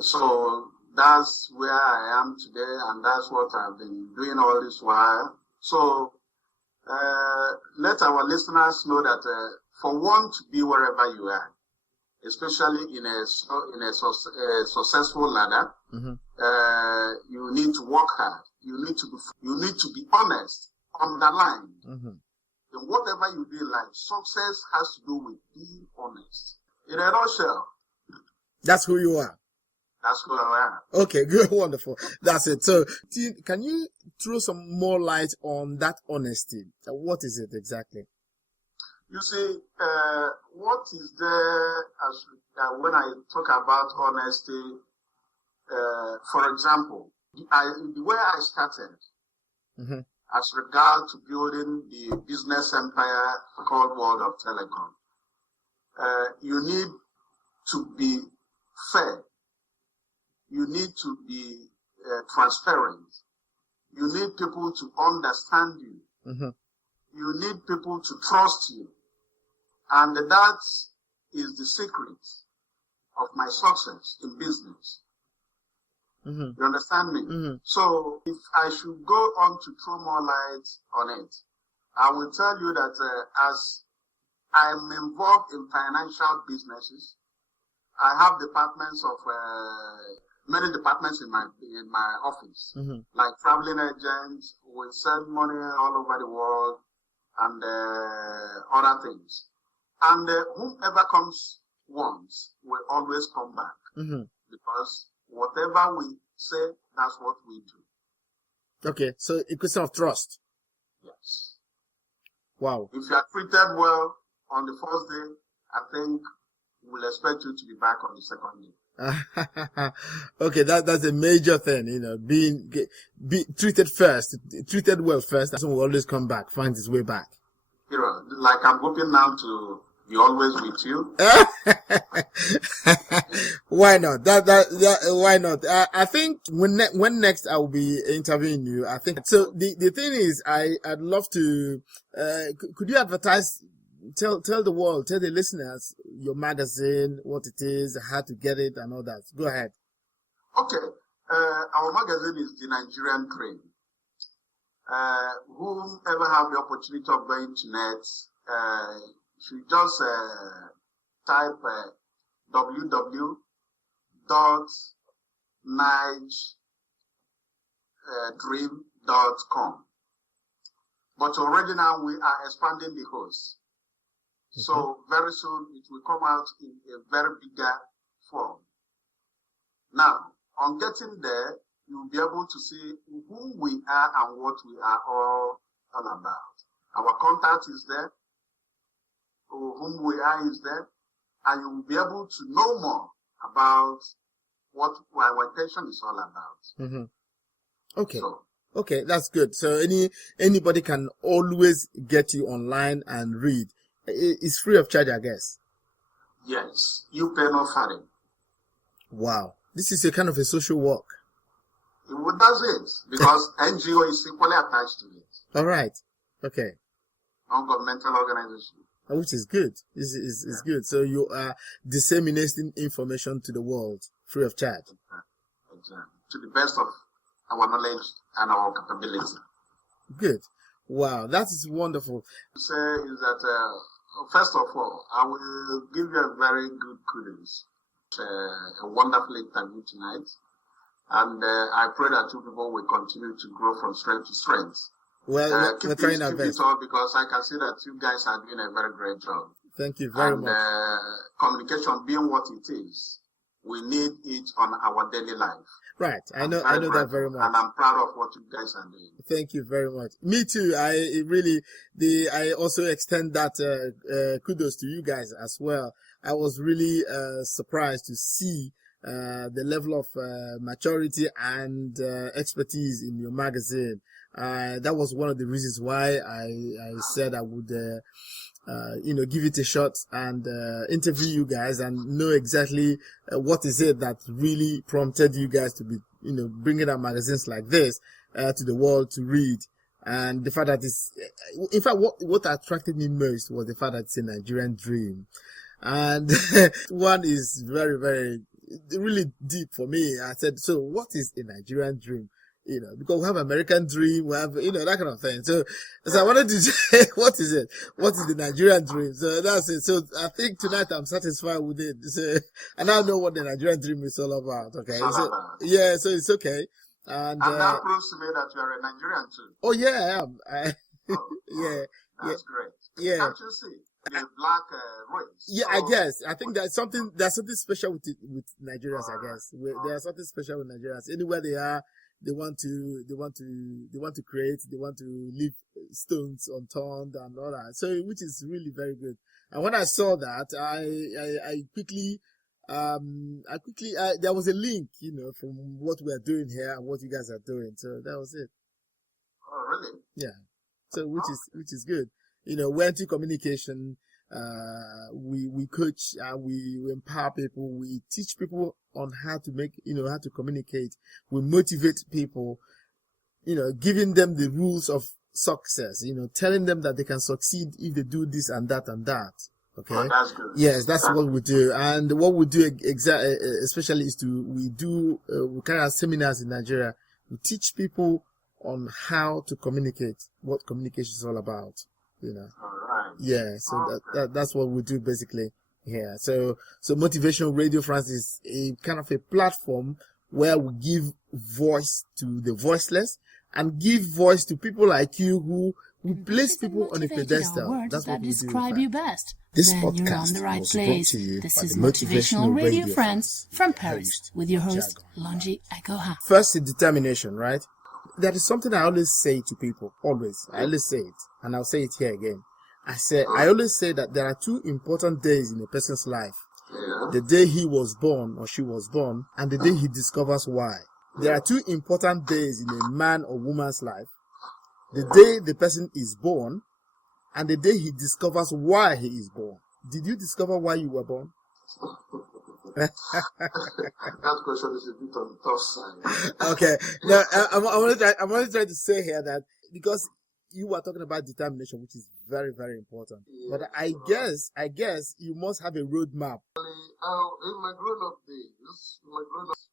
So that's where I am today, and that's what I've been doing all this while. So let our listeners know that for one to be wherever you are, especially in a successful ladder, you need to work hard. You need to be honest, underlined. In whatever you do in life, success has to do with being honest. In a nutshell, that's who you are. That's who I am. Okay, good, wonderful. That's it. So, can you throw some more light on that honesty? What is it exactly? You see, what is there as when I talk about honesty? For example, the way I started, as regard to building the business empire called World of Telecom, you need to be fair. You need to be transparent. You need people to understand you. You need people to trust you. And that is the secret of my success in business. You understand me? So if I should go on to throw more light on it, I will tell you that as I'm involved in financial businesses, I have departments of many departments in my office, like traveling agents. We send money all over the world and other things. And whomever comes once will always come back because whatever we say, that's what we do. Okay, so a question of trust. Yes. Wow. If you are treated well on the first day, I think we'll expect you to be back on the second day. Okay, that's a major thing, be treated treated well first. That's when we always come back, finds its way back. Like I'm hoping now to be always with you. Why not? Why not? I think when next I will be interviewing you, I think so. The thing is, I'd love to. Could you advertise? Tell the world, tell the listeners your magazine, what it is, how to get it, and all that. Go ahead. Okay. Our magazine is The Nigerian Dream. Whomever have the opportunity of going to net, should just type www.nigedream.com. But already now we are expanding the host. So very soon it will come out in a very bigger form. Now, on getting there, you'll be able to see who we are and what we are all about. Our contact is there, whom we are is there, and you will be able to know more about what our intention is all about. Mm-hmm. Okay. Okay, that's good. So anybody can always get you online and read. It's free of charge, I guess. Yes, you pay no fee. Wow, this is a kind of a social work. It does it because NGO is equally attached to it. All right. Okay. Non-governmental organization. Which is good. It's good. So you are disseminating information to the world free of charge. Exactly. To the best of our knowledge and our capability. Good. Wow, that is wonderful. Say is that first of all, I will give you a very good kudos. A wonderful interview tonight, and I pray that you people will continue to grow from strength to strength. Well, we're trying our best. Keep it all because I can see that you guys are doing a very great job. Thank you very much. Communication being what it is, we need it on our daily life. Right, I know that very much. And I'm proud of what you guys are doing. Thank you very much. Me too. I also extend that kudos to you guys as well. I was really surprised to see the level of maturity and expertise in your magazine. That was one of the reasons why I said I would give it a shot and interview you guys and know exactly what is it that really prompted you guys to be, bringing out magazines like this to the world to read. And the fact that in fact, what attracted me most was the fact that it's a Nigerian dream. And one is very, very, really deep for me. I said, so what is a Nigerian dream? Because we have American dream, we have, that kind of thing. So I wanted to say, what is it? What is the Nigerian dream? So that's it. So I think tonight I'm satisfied with it. So I now know what the Nigerian dream is all about. Okay. So it's okay. And that proves to me that you are a Nigerian too. Oh yeah, I am. That's great. Yeah. Can't you see? The black race. Yeah, I guess. I think there's something special with Nigerians, I guess. There's something special with Nigerians. Anywhere they are, they want to create, they want to leave stones unturned and all that. So, which is really very good. And when I saw that, I quickly, there was a link, from what we are doing here and what you guys are doing. So that was it. Oh, really? Yeah. So, which is good. We're into communication. We coach, we empower people. We teach people on how to how to communicate. We motivate people, giving them the rules of success, telling them that they can succeed if they do this and that and that. Okay. Oh, that's good. Yes, that's what we do. And what we do especially is we carry out seminars in Nigeria. We teach people on how to communicate, what communication is all about. All right. Yeah, so that's what we do basically here. So Motivational Radio France is a kind of a platform where we give voice to the voiceless and give voice to people like you who place people on a pedestal. That's what we describe you best. This then podcast you're on the right was place. brought to you This by is the Motivational Radio France from Paris with your host, Longi Agoha. First is determination, right? That is something I always say to people. Always. I always say it. And I'll say it here again. I always say that there are two important days in a person's life. the day he was born or she was born, and the day he discovers why. There are two important days in a man or woman's life. The day the person is born and the day he discovers why he is born. Did you discover why you were born? That question is a bit on the tough side. Okay. Now, I'm going to try to say here that because you were talking about determination, which is very, very important. Yeah, but I guess you must have a roadmap. In my grown-up days,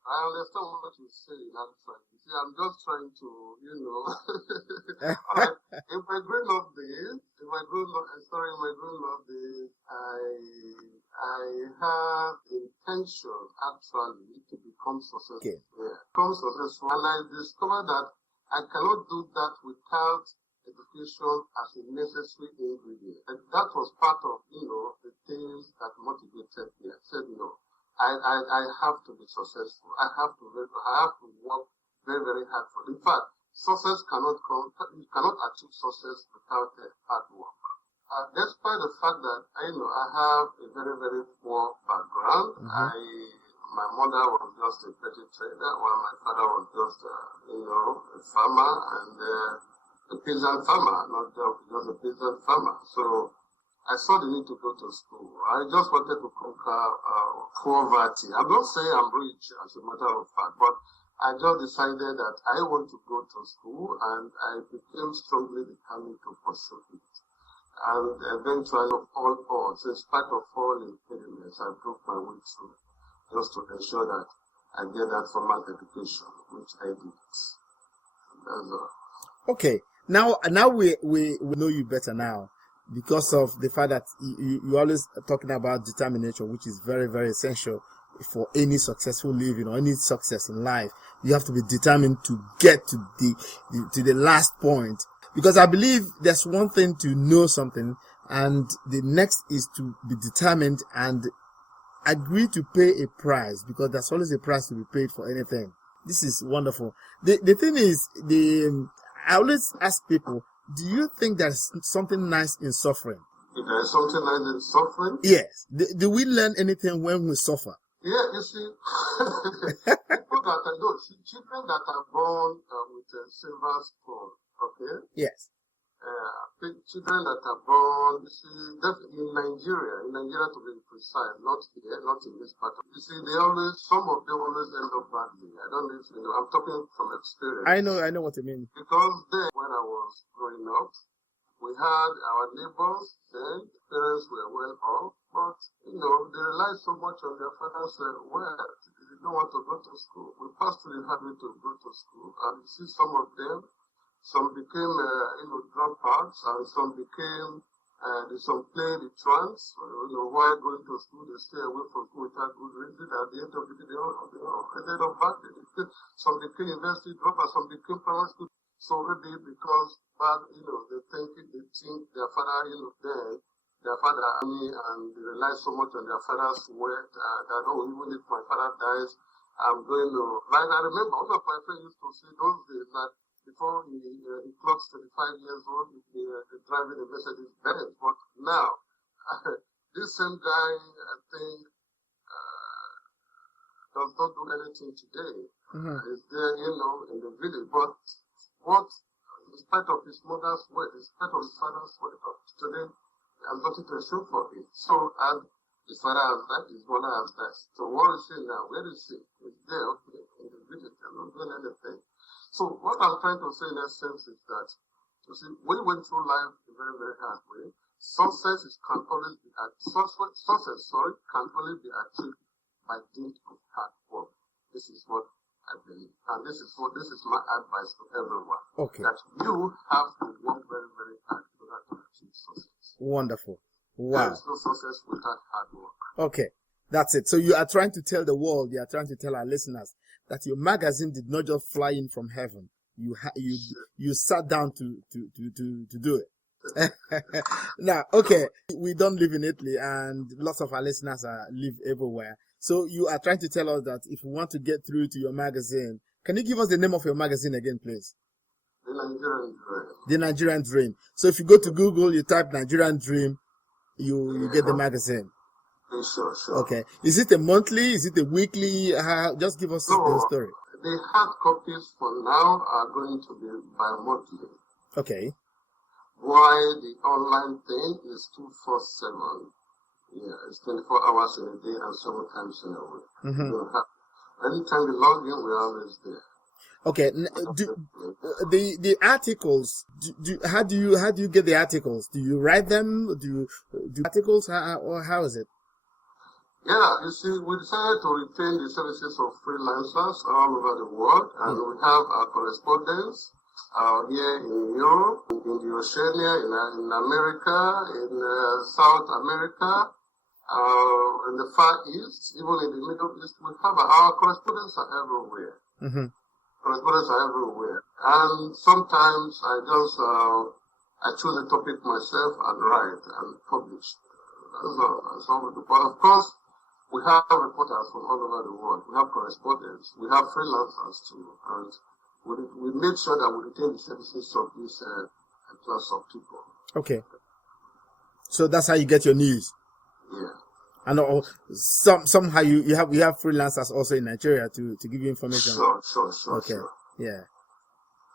I understand what you say. You see, I'm just trying to, In my grown-up days, I have intention actually to become successful. Okay. Yeah, become successful, and I discovered that I cannot do that without education as a necessary ingredient. And that was part of, the things that motivated me. I said, I have to be successful. I have to work very, very hard for it. In fact, success you cannot achieve success without hard work. Despite the fact that, I have a very, very poor background. My mother was just a petty trader, while my father was just, a farmer and a peasant farmer, not just a peasant farmer. So I saw the need to go to school. I just wanted to conquer poverty. I'm not saying I'm rich as a matter of fact, but I just decided that I want to go to school, and I became strongly determined to pursue it. And eventually, of all odds, in spite of all impediments, I broke my way through just to ensure that I get that formal education, which I did. That's all. Okay. Now we know you better now because of the fact that you always talking about determination, which is very, very essential for any successful living or any success in life. You have to be determined to get to the last point, because I believe there's one thing to know something, and the next is to be determined and agree to pay a price, because there's always a price to be paid for anything. This is wonderful. The thing is, I always ask people, do you think there's something nice in suffering? There is something nice in suffering? Yes. Do we learn anything when we suffer? Yeah, you see, people that I know, children that are born with a silver spoon, okay? Yes. Children that are born, you see, in Nigeria to be precise, not here, not in this part. You see, some of them always end up badly. I don't know if you know. I'm talking from experience. I know what you mean. Because then, when I was growing up, we had our neighbors, then parents were well off, but, they relied so much on their father's wealth. They don't want to go to school. We passed through the habit to go to school, and you see some of them, some became, dropouts, and some became, some played the trance, while going to school, they stay away from school without good reason. At the end of the day, they all ended up back. Some became university dropouts, some became primary school. So maybe because they think their father, their father army, and they rely so much on their father's word that, even if my father dies, I'm going to. Like I remember, one of my friends used to say those days that before he clocks 25 years old, he'd be driving a Mercedes Benz. But now, this same guy, I think, does not do anything today. He's there, in the village. But in spite of his mother's word, in spite of his father's word, today, I'm nothing to show for it. So, and his father has died, his mother has died. So what is he now? Where is he? He's there, okay, in the village. I'm not doing anything. So what I'm trying to say in essence is that, you see, we went through life a very, very hard way. Success can only be achieved by dint of hard work. This is what I believe, and this is my advice to everyone. Okay. That you have to work very, very hard in order to achieve success. Wonderful. Wow. There is no success without hard work. Okay. That's it. So you are trying to tell the world, you are trying to tell our listeners that your magazine did not just fly in from heaven. You sat down to do it. Now, okay, we don't live in Italy, and lots of our listeners live everywhere. So you are trying to tell us that if we want to get through to your magazine, can you give us the name of your magazine again, please? The Nigerian Dream. The Nigerian Dream. So if you go to Google, you type Nigerian Dream, you get the magazine. Sure. Okay. Is it a monthly? Is it a weekly? Just give us the story. The hard copies for now are going to be bi-monthly. Okay. While the online thing is 247. Yeah, it's 24 hours in a day and 7 times in a week. Anytime you log in, we're always there. Okay. The articles. How do you get the articles? Do you write them? Do you do articles? Or how is it? Yeah, you see, we decided to retain the services of freelancers all over the world, and we have our correspondents here in Europe, in the Oceania, in America, in South America, in the Far East, even in the Middle East. We have our correspondents are everywhere. Correspondents are everywhere. And sometimes I choose a topic myself and write and publish. That's all we do. But of course, we have reporters from all over the world. We have correspondents. We have freelancers too. And we make sure that we retain the services of this class of people. Okay. So that's how you get your news. Yeah. And somehow you have freelancers also in Nigeria to give you information. Sure. Okay. Sure. Yeah.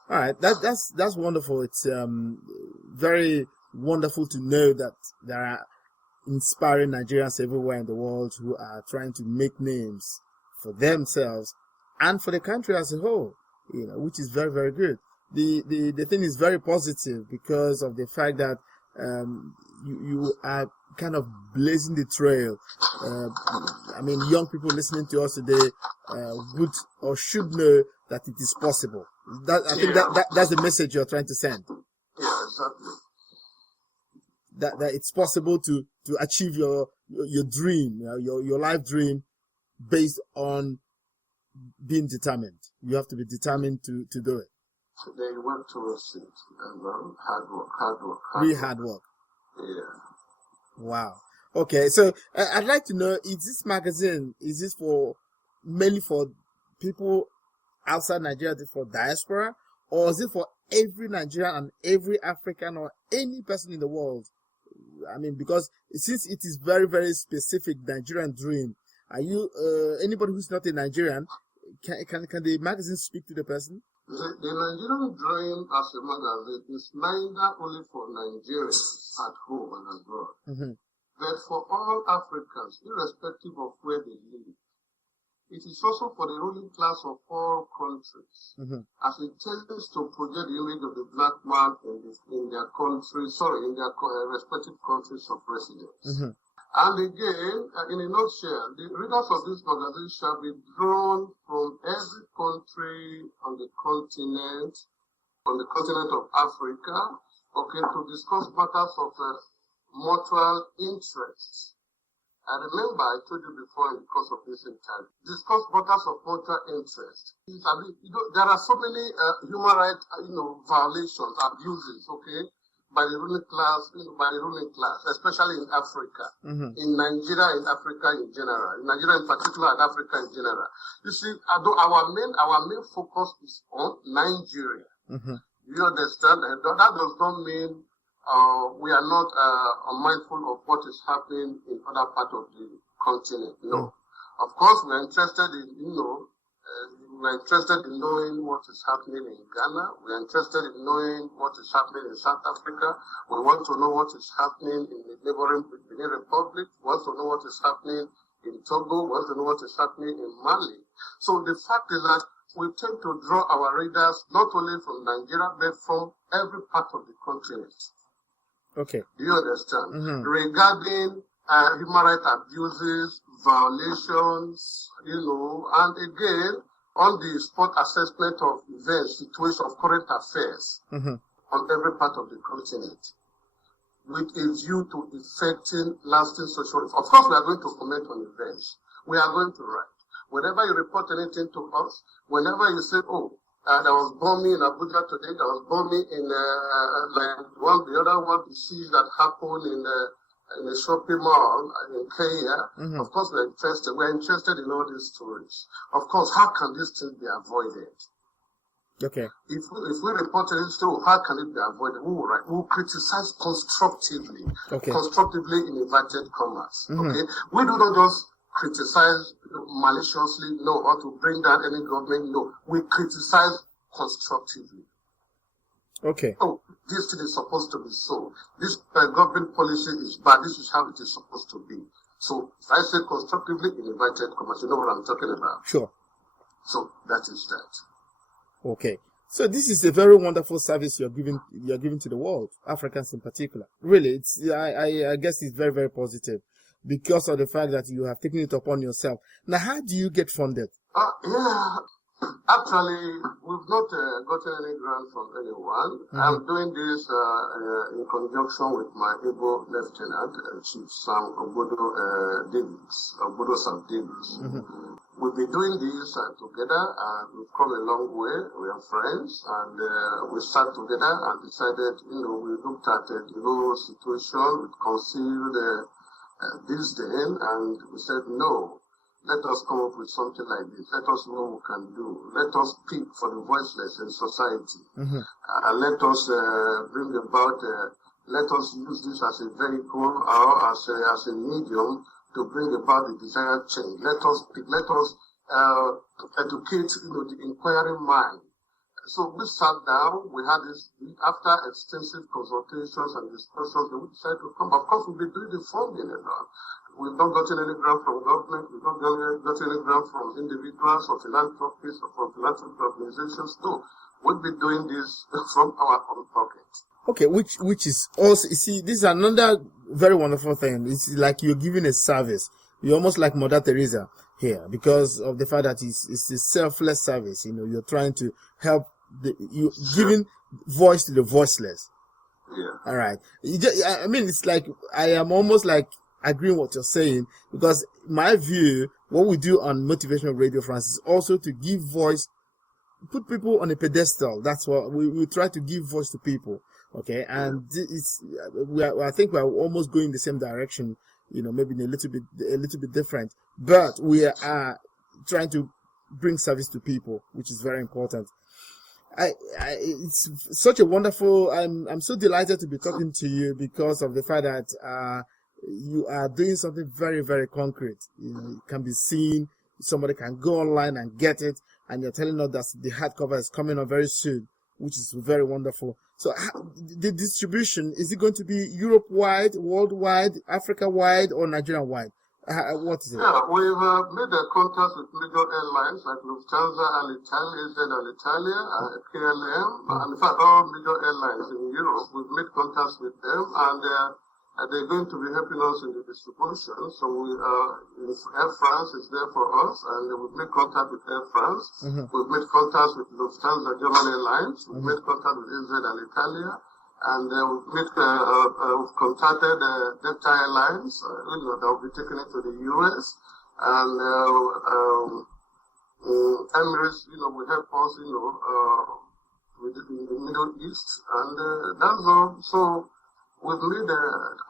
All right. That's wonderful. It's very wonderful to know that there are inspiring Nigerians everywhere in the world who are trying to make names for themselves and for the country as a whole, which is very, very good. The thing is very positive because of the fact that you are kind of blazing the trail. Young people listening to us today would or should know that it is possible. I think that's the message you're trying to send. Yeah, exactly. That it's possible to achieve your dream, your life dream, based on being determined. You have to be determined to do it. They work towards it, and hard work. Really hard work. Yeah. Wow. Okay, so I'd like to know: is this magazine mainly for people outside Nigeria, for diaspora, or is it for every Nigerian and every African or any person in the world? Because since it is very, very specific Nigerian dream, are you anybody who's not a Nigerian? Can the magazine speak to the person? The Nigerian dream as a magazine is neither only for Nigerians at home and abroad, but for all Africans, irrespective of where they live. It is also for the ruling class of all countries, as it tends to project the image of the black man in their respective countries of residence. And again, in a nutshell, the readers of this magazine shall be drawn from every country on the continent of Africa, to discuss matters of mutual interest. I remember I told you before in the course of this interview, discuss matters of mutual interest. There are so many human rights, violations, abuses, by the ruling class, especially in Africa, in Nigeria, in Africa in general, in Nigeria in particular, and Africa in general. You see, although our main focus is on Nigeria. You understand? And that does not mean we are not unmindful of what is happening in other parts of the continent. No. Of course, we are interested in, we're interested in knowing what is happening in Ghana. We're interested in knowing what is happening in South Africa. We want to know what is happening in the neighboring Benin Republic. We want to know what is happening in Togo. We want to know what is happening in Mali. So the fact is that we tend to draw our readers not only from Nigeria, but from every part of the continent. Okay. Do you understand? Regarding human rights abuses, violations, and again, on the spot assessment of events, situations of current affairs on every part of the continent, with a view to effecting lasting social reform. Of course, we are going to comment on events. We are going to write. Whenever you report anything to us, whenever you say, there was bombing in Abuja today, there was bombing in the other one, the siege that happened in the shopping mall in Kenya. Of course, we're interested. We're interested in all these stories. Of course, how can these things be avoided? Okay. If we report it, so how can it be avoided? We will criticize constructively. Okay. Constructively in inverted commas. Mm-hmm. Okay. We do not just criticize maliciously, no, or to bring down any government, no. We criticize constructively. Okay. Oh, this thing is supposed to be so. This government policy is bad. This is how it is supposed to be. So if I say constructively in inverted commas, you know what I'm talking about. Sure. So that is that. Okay. So this is a very wonderful service you're giving to the world, Africans in particular. Really, I guess it's very, very positive because of the fact that you have taken it upon yourself. Now, how do you get funded? Yeah. Actually, we've not gotten any grant from anyone. Mm-hmm. I'm doing this in conjunction with my Igbo Lieutenant, Chief Sam Obodo Sam Davis. Mm-hmm. We've been doing this together, and we've come a long way. We are friends, and we sat together and decided, we looked at the whole situation, we concealed this then, and we said, no. Let us come up with something like this. Let us know what we can do. Let us speak for the voiceless in society. Mm-hmm. Let us bring about, let us use this as a vehicle or as a medium to bring about the desired change. Let us educate the inquiring mind. So we sat down, we had this, after extensive consultations and discussions, we decided to come. Of course, we'll be doing the funding and all. We've not gotten any grant from government, we've not gotten any grant from individuals or philanthropists or from philanthropic organizations. No, we'll be doing this from our own pocket. Okay, which is also, you see, this is another very wonderful thing. It's like you're giving a service. You're almost like Mother Teresa here because of the fact that it's a selfless service. You're trying to help you giving voice to the voiceless. Yeah. All right. I mean, it's like, I am almost like agreeing what you're saying, because my view, what we do on Motivational Radio France is also to give voice, put people on a pedestal. That's what we try to give voice to people. Okay. And I think we're almost going the same direction, maybe a little bit different, but we are trying to bring service to people, which is very important. It's such a wonderful, I'm so delighted to be talking to you because of the fact that, you are doing something very, very concrete. It can be seen. Somebody can go online and get it. And you're telling us that the hardcover is coming up very soon, which is very wonderful. So the distribution, is it going to be Europe-wide, worldwide, Africa-wide, or Nigeria-wide? What is it? Yeah, we've made a contact with major airlines like Lufthansa, Alitalia, KLM, and in fact all major airlines in Europe. We've made contacts with them, and they're going to be helping us in the distribution. So Air France is there for us, and we've made contact with Air France. Mm-hmm. We've made contact with Lufthansa, German Airlines. We've made contact with AZ Alitalia, and we've contacted Delta Airlines. That will be taking it to the US, and Emirates. Will help us. With the Middle East, and that's all. So we've made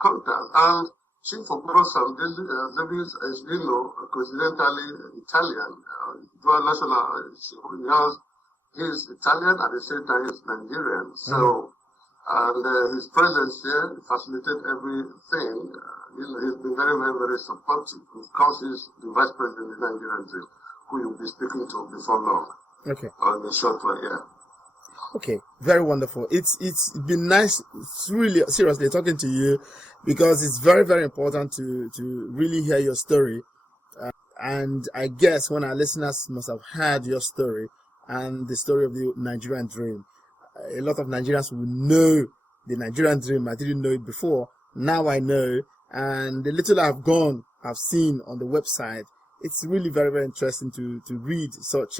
contact, and Chief Obodo Sam Davis is, coincidentally Italian, dual national. He's Italian at the same time he's Nigerian. So, and his presence here facilitated everything. He's been very, very, very supportive. Of course, he's the Vice President of the Nigerian team, who you'll be speaking to before long. Okay. On the short one, yeah. Okay, very wonderful. It's been nice, really seriously talking to you, because it's very, very important to really hear your story. And I guess when our listeners must have heard your story and the story of the Nigerian dream, a lot of Nigerians will know the Nigerian dream. I didn't know it before. Now I know. And the little I've seen on the website, it's really very, very interesting to read such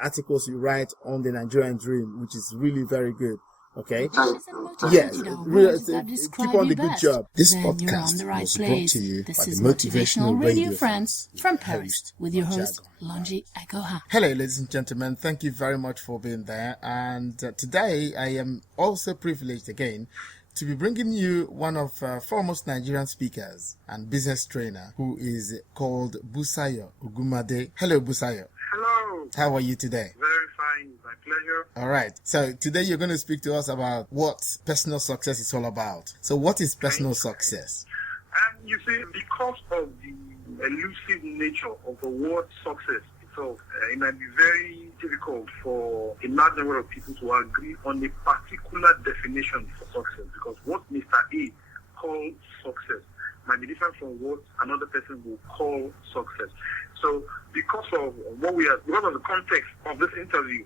articles you write on the Nigerian dream, which is really very good. Okay. Yes. Keep on the good job. This podcast was brought to you by the Motivational Radio Friends from Paris with your host, Longi Agoha. Hello, ladies and gentlemen. Thank you very much for being there. And today I am also privileged again to be bringing you one of foremost Nigerian speakers and business trainer who is called Busayo Ogumade. Hello, Busayo. Hello. Hello. How are you today? Very fine. It's my pleasure. All right. So today you're going to speak to us about what personal success is all about. So what is personal success? And you see, because of the elusive nature of the word success itself, it might be very difficult for a large number of people to agree on a particular definition for success, because what Mr. A calls success might be different from what another person will call success. So because of the context of this interview,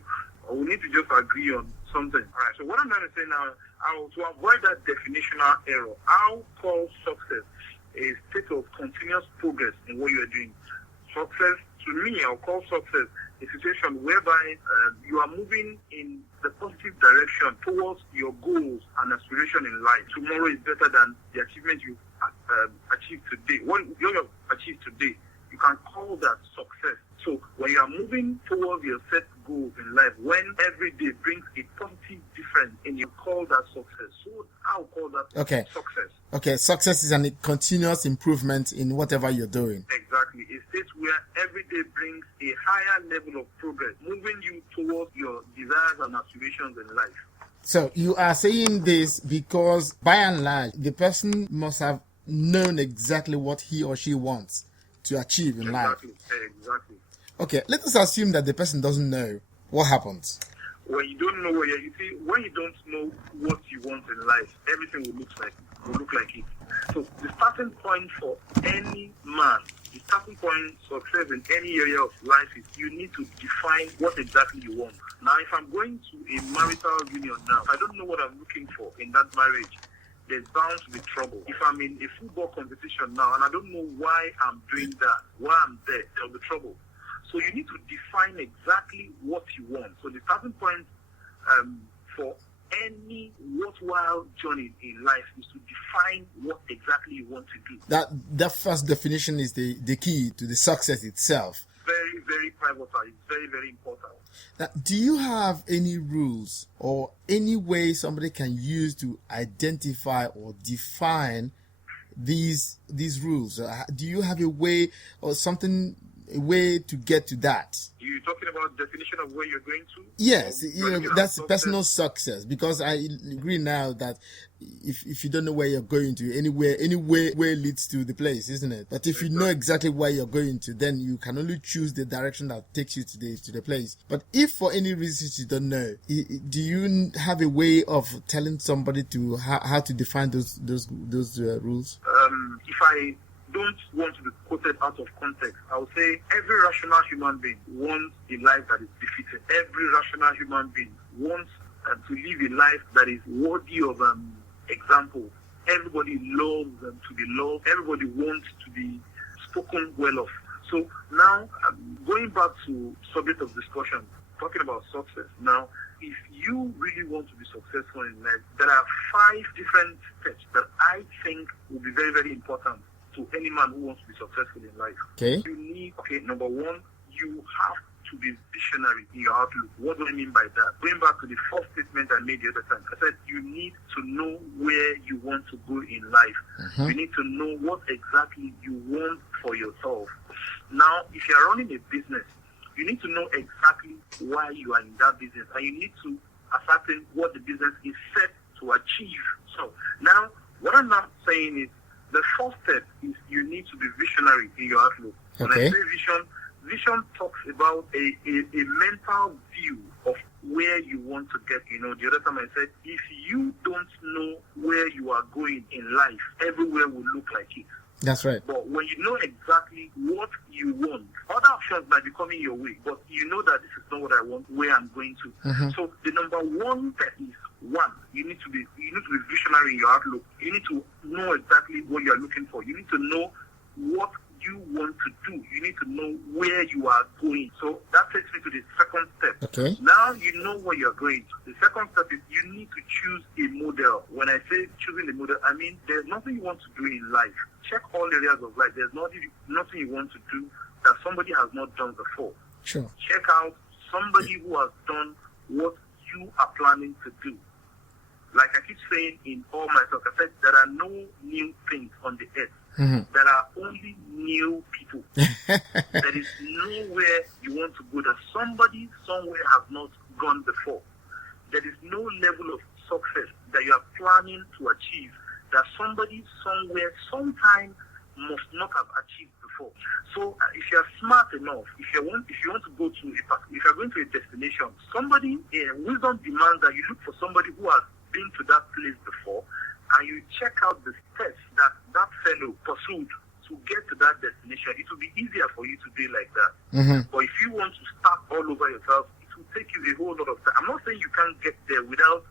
we need to just agree on something. All right. So what I'm going to say now, to avoid that definitional error, I'll call success a state of continuous progress in what you are doing. Success, to me, I'll call success a situation whereby you are moving in the positive direction towards your goals and aspiration in life. Tomorrow is better than the achievement you achieved today. What you have achieved today, you can call that success. So when you are moving towards your set goals in life, when every day brings a positive difference, and you call that success. So I'll call that success. Okay, success is a continuous improvement in whatever you're doing. Exactly. A state where every day brings a higher level of progress, moving you towards your desires and aspirations in life. So you are saying this because, by and large, the person must have known exactly what he or she wants to achieve in life. Exactly. Okay, let us assume that the person doesn't know. What happens? When you don't know when you don't know what you want in life, everything will look like it. So the starting point for any man, the starting point success in any area of life is you need to define what exactly you want. Now, if I'm going to a marital union now, if I don't know what I'm looking for in that marriage, there's bound to be trouble. If I'm in a football competition now and I don't know why I'm doing that, why I'm there'll be trouble. So you need to define exactly what you want. So the starting point for any worthwhile journey in life is to define what exactly you want to do. That first definition is the key to the success itself. Very, very pivotal. It's very, very important. Now, do you have any rules or any way somebody can use to identify or define these rules? Do you have a way or something? A way to get to that. You're talking about definition of where you're going to? Yes, that's personal success, because I agree now that if you don't know where you're going to, anywhere leads to the place, isn't it? But if you know exactly where you're going to, then you can only choose the direction that takes you to the place. But if for any reason you don't know, do you have a way of telling somebody to how to define those rules? If I don't want to be quoted out of context, I would say every rational human being wants a life that is befitting. Every rational human being wants to live a life that is worthy of example. Everybody loves to be loved. Everybody wants to be spoken well of. So now, going back to subject of discussion, talking about success. Now, if you really want to be successful in life, there are 5 different steps that I think will be very, very important to any man who wants to be successful in life. Okay. You need, number 1, you have to be visionary in your outlook. What do I mean by that? Going back to the first statement I made the other time, I said you need to know where you want to go in life. Mm-hmm. You need to know what exactly you want for yourself. Now, if you're running a business, you need to know exactly why you are in that business, and you need to ascertain what the business is set to achieve. So now, what I'm not saying is, the first step is you need to be visionary in your outlook. When I say vision talks about a mental view of where you want to get. The other time I said, if you don't know where you are going in life, everywhere will look like it. That's right. But when you know exactly what you want, other options might be coming your way, but you know that this is not what I want, where I'm going to. Mm-hmm. So the number 1 step is, 1, you need to be visionary in your outlook. You need to know exactly what you're looking for. You need to know what you want to do. You need to know where you are going. So that takes me to the second step. Okay. Now you know where you're going. The second step is you need to choose a model. When I say choosing a model, I mean there's nothing you want to do in life. Check all areas of life. There's nothing you want to do that somebody has not done before. Sure. Check out somebody who has done what you are planning to do. like I keep saying in all my talk, I said there are no new things on the earth. There are only new people. There is nowhere you want to go that somebody somewhere has not gone before. There is no level of success that you are planning to achieve that somebody somewhere sometime must not have achieved before. So if you are smart enough, if you want to go to if you are going to a destination, somebody wisdom demands that you look for somebody who has been to that place before, and you check out the steps that fellow pursued to get to that destination. It will be easier for you to do like that. But if you want to start all over yourself, it will take you a whole lot of time. I'm not saying you can't get there without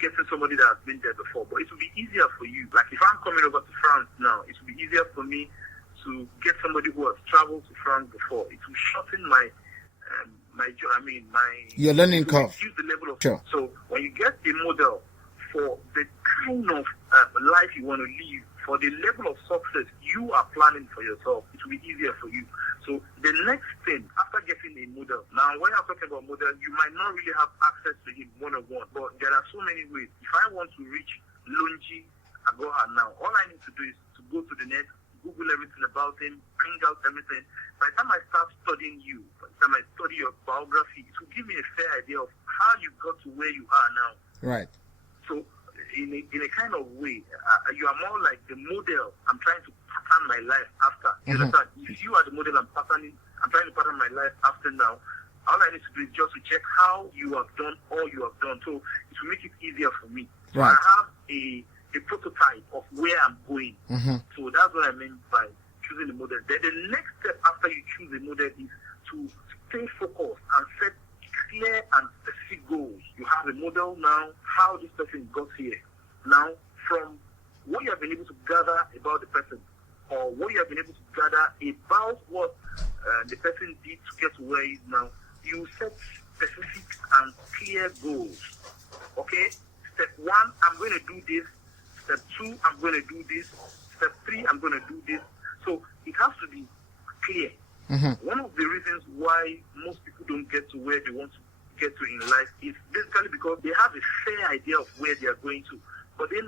getting somebody that has been there before, but it will be easier for you. Like if I'm coming over to France now, it will be easier for me to get somebody who has traveled to France before. It will shorten your learning curve. Reduce the level of sure. So when you get a model for the kind of life you want to live, for the level of success you are planning for yourself, it will be easier for you. So the next thing, after getting a model, now when I'm talking about model, you might not really have access to him one-on-one, but there are so many ways. If I want to reach Lonji Agoha now, all I need to do is to go to the net, Google everything about him, bring out everything. By the time I start studying you, by the time I study your biography, it will give me a fair idea of how you got to where you are now. Right. So in a kind of way, you are more like the model I'm trying to pattern my life after. You understand? If you are the model I'm trying to pattern my life after now, all I need to do is just to check how you have done all you have done. So it will make it easier for me. So right. I have a prototype of where I'm going. So that's what I meant by choosing the model. Then the next step after you choose a model is to stay focused and set clear and specific goals. You have a model now, how this person got here. Now, from what you have been able to gather about the person, or what you have been able to gather about what the person did to get to where he is now, you set specific and clear goals. Okay? Step 1, I'm going to do this. Step 2, I'm going to do this. Step 3, I'm going to do this. So it has to be clear. One of the reasons why most people don't get to where they want to get to in life is basically because they have a fair idea of where they are going to, but they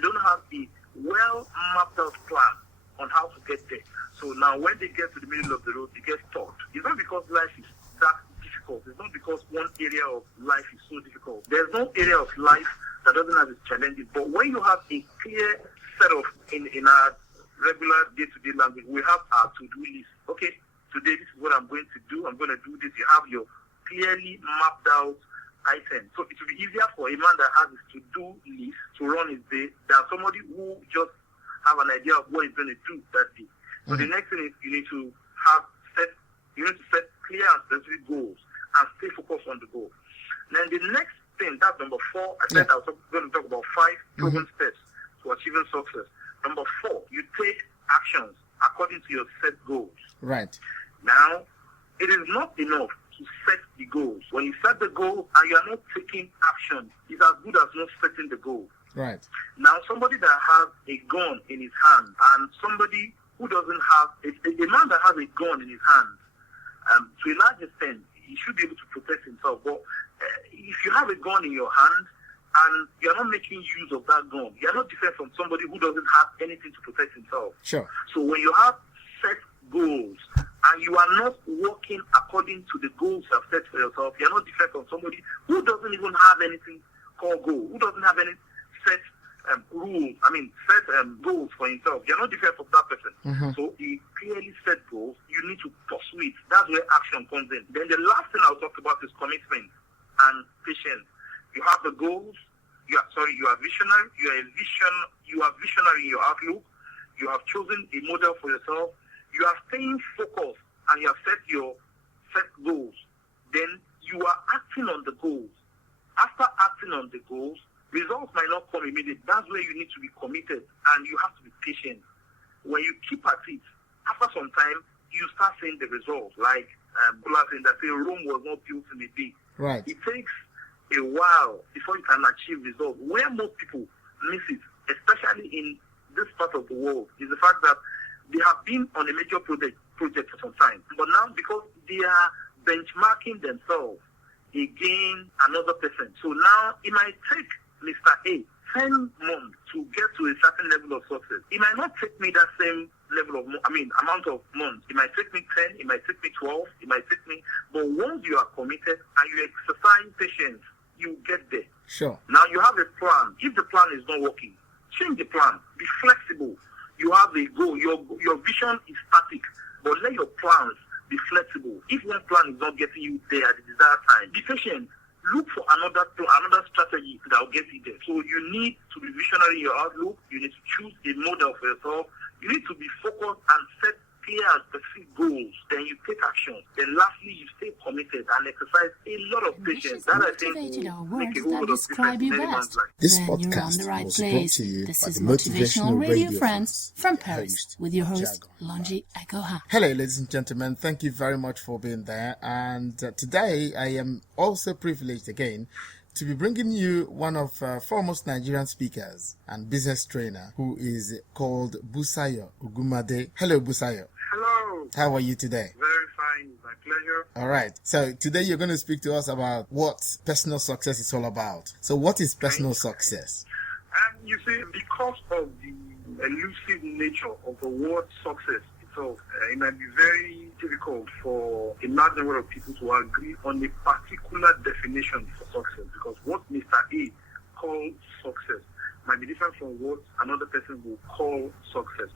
don't have a well mapped out plan on how to get there. So now when they get to the middle of the road, they get stuck. It's not because life is that difficult. It's not because one area of life is so difficult. There's no area of life that doesn't have its challenges. But when you have a clear set of, in our regular day-to-day language, we have our to-do list. Okay, today this is what I'm going to do. I'm going to do this. You have your clearly mapped out items. So it will be easier for a man that has his to-do list to run his day than somebody who just have an idea of what he's going to do that day. So the next thing is you need to set clear and specific goals and stay focused on the goal. Then the next thing, that's number 4. I said I was going to talk about 5 proven steps to achieving success. Number 4, you take actions according to your set goals. Right. Now, it is not enough to set the goals. When you set the goal and you are not taking action, it's as good as not setting the goal. Right. Now, somebody that has a gun in his hand and somebody who doesn't have a man that has a gun in his hand, to a large extent, he should be able to protect himself. But if you have a gun in your hand and you're not making use of that gun, you're not different from somebody who doesn't have anything to protect himself. Sure. So when you have set goals and you are not working according to the goals you have set for yourself, you're not different from somebody who doesn't even have anything called goal, who doesn't have any set goals for himself. You're not different from that person. So the clearly set goals, you need to pursue it. That's where action comes in. Then the last thing I'll talk about is commitment and patience. You have the goals. You are visionary. You are visionary in your outlook. You have chosen a model for yourself. You are staying focused and you have set goals. Then you are acting on the goals. After acting on the goals, results might not come immediately. That's where you need to be committed and you have to be patient. When you keep at it, after some time, you start seeing the results. Like people are saying that Rome was not built in a day. Right. It takes a while before you can achieve results. Where most people miss it, especially in this part of the world, is the fact that they have been on a major project for some time. But now, because they are benchmarking themselves against another person, so now it might take Mr. A 10 months to get to a certain level of success. It might not take me that same level of, amount of months. It might take me 10, it might take me 12, it might take me, but once you are committed and you exercise patience, you get there. Sure. Now you have a plan. If the plan is not working, change the plan. Be flexible. You have a goal. Your vision is static, but let your plans be flexible. If one plan is not getting you there at the desired time, be patient. Look for another strategy that will get you there. So you need to be visionary in your outlook. You need to choose a model for yourself. You need to be focused and set clear and specific goals. Then you take action. Then lastly, you stay committed and exercise a lot of patience. That I think will make a whole lot of difference in anyone's life. This Then you're on podcast the right was place. brought to you This by is the Motivational Radio Friends from the Paris host, with your host, Jagon. Lonji Agoha. Hello, ladies and gentlemen. Thank you very much for being there. And today I am also privileged again to be bringing you one of foremost Nigerian speakers and business trainer who is called Busayo Ugumade. Hello, Busayo. Hello. How are you today? Very fine. It's my pleasure. All right. So today you're going to speak to us about what personal success is all about. So what is personal success? And you see, because of the elusive nature of the word success itself, it might be very difficult for a large number of people to agree on a particular definition for success, because what Mr. A calls success might be different from what another person will call success.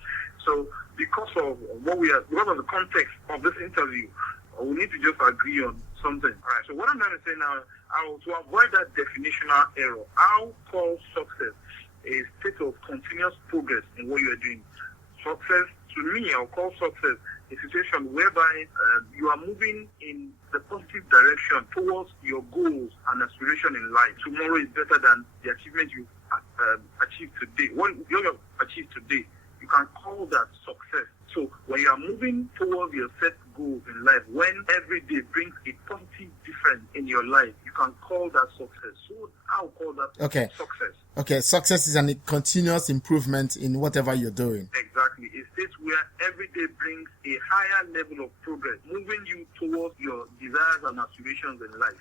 So because of the context of this interview, we need to just agree on something. All right. So what I'm going to say now, to avoid that definitional error, I'll call success a state of continuous progress in what you are doing. Success, to me, I'll call success a situation whereby you are moving in the positive direction towards your goals and aspiration in life. Tomorrow is better than the achievement you achieved today. What you have achieved today, you can call that success. So when you are moving towards your set goals in life, when every day brings a positive difference in your life, you can call that success. So I'll call that success. Okay, success is a continuous improvement in whatever you're doing. Exactly. A state where every day brings a higher level of progress, moving you towards your desires and aspirations in life.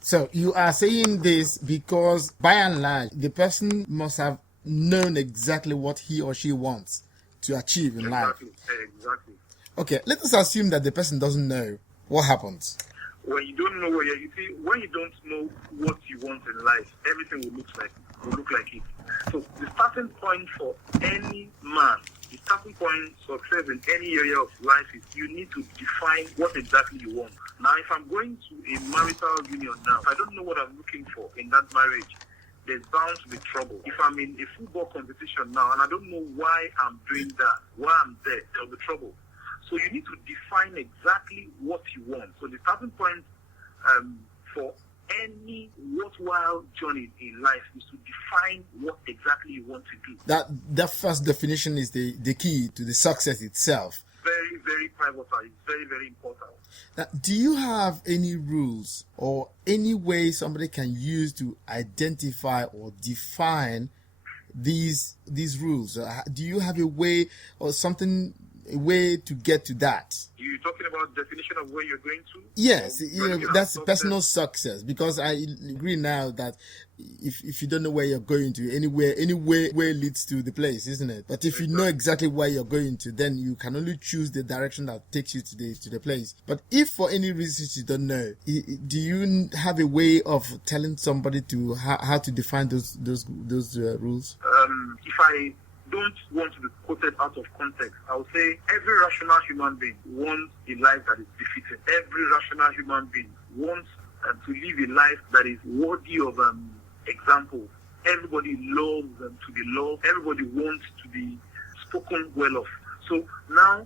So you are saying this because, by and large, the person must have known exactly what he or she wants to achieve in life. Exactly. Okay, let us assume that the person doesn't know. What happens? When you don't know when you don't know what you want in life, everything will look like it. So the starting point for any man, the starting point success in any area of life is you need to define what exactly you want. Now, if I'm going to a marital union now, if I don't know what I'm looking for in that marriage, there's bound to be trouble. If I'm in a football competition now and I don't know why I'm doing that, why I'm there'll be trouble. So you need to define exactly what you want. So the starting point for any worthwhile journey in life is to define what exactly you want to do. That first definition is the key to the success itself. Very, very pivotal. It's very, very important. Now, do you have any rules or any way somebody can use to identify or define these rules? Do you have a way or something, a way to get to that? You're talking about definition of where you're going to? Yes, that's personal success, because I agree now that if you don't know where you're going to, anywhere leads to the place, isn't it? But if you know exactly where you're going to, then you can only choose the direction that takes you to the place. But if for any reason you don't know, do you have a way of telling somebody to how to define those rules? If I don't want to be quoted out of context, I would say every rational human being wants a life that is befitting. Every rational human being wants to live a life that is worthy of example. Everybody loves to be loved. Everybody wants to be spoken well of. So now,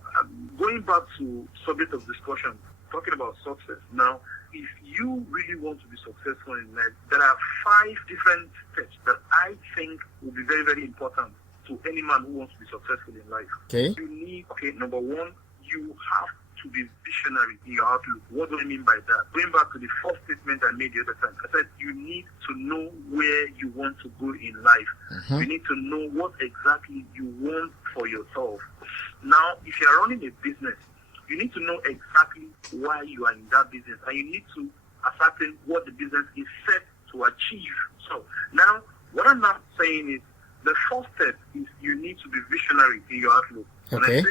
going back to subject of discussion, talking about success. Now, if you really want to be successful in life, there are 5 different steps that I think will be very, very important to any man who wants to be successful in life. Okay. You need, number 1, you have to be visionary in your outlook. What do I mean by that? Going back to the first statement I made the other time, I said you need to know where you want to go in life. Mm-hmm. You need to know what exactly you want for yourself. Now, if you're running a business, you need to know exactly why you are in that business, and you need to ascertain what the business is set to achieve. So now, what I'm not saying is the first step is you need to be visionary in your outlook. When I say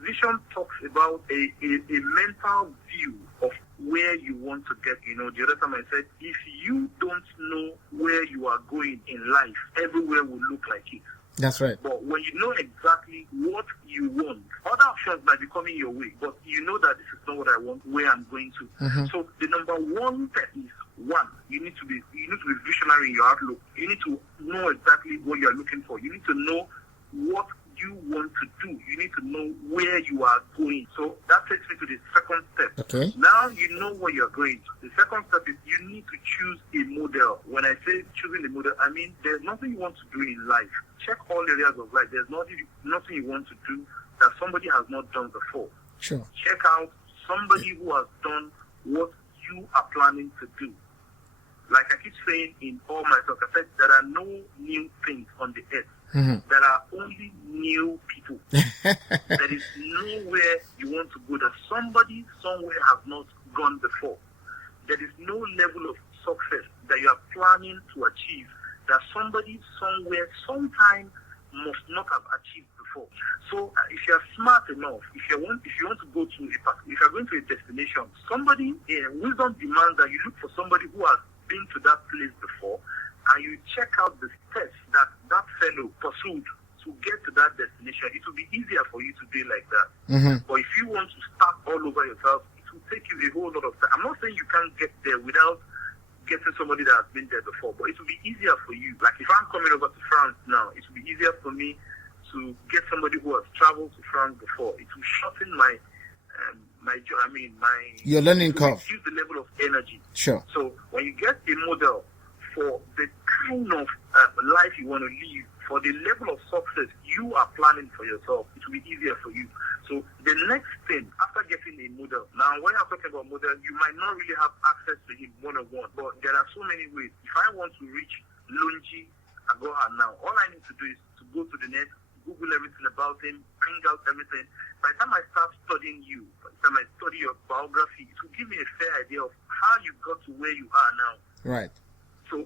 vision talks about a mental view of where you want to get. The other time I said, if you don't know where you are going in life, everywhere will look like it. That's right. But when you know exactly what you want, other options might be coming your way, but you know that this is not what I want, where I'm going to. Mm-hmm. So the number one step is you need to be visionary in your outlook. You need to know exactly what you're looking for. You need to know what you want to do. You need to know where you are going. So that takes me to the second step. Okay. Now you know where you're going. The second step is you need to choose a model. When I say choosing a model, I mean there's nothing you want to do in life. Check all areas of life. There's nothing you want to do that somebody has not done before. Sure. Check out somebody who has done what you are planning to do. Like I keep saying in all my talk, I said there are no new things on the earth. Mm-hmm. There are only new people. There is nowhere you want to go that somebody somewhere has not gone before. There is no level of success that you are planning to achieve that somebody somewhere sometime must not have achieved before. So if you are smart enough, if you want to go to if you are going to a destination, somebody wisdom demands that you look for somebody who has been to that place before, and you check out the steps that fellow pursued to get to that destination. It will be easier for you to do like that. Mm-hmm. But if you want to start all over yourself, it will take you a whole lot of time. I'm not saying you can't get there without getting somebody that has been there before, but it will be easier for you. Like if I'm coming over to France now, it will be easier for me to get somebody who has traveled to France before. It will shorten your learning curve. Reduce the level of energy. Sure. So when you get a model for the kind of life you want to live, for the level of success you are planning for yourself, it will be easier for you. So the next thing, after getting a model, now when I'm talking about model, you might not really have access to him one-on-one, but there are so many ways. If I want to reach Lonji Agoha now, all I need to do is to go to the net, Google everything about him, bring out everything. By the time I start studying you, by the time I study your biography, it will give me a fair idea of how you got to where you are now. Right. So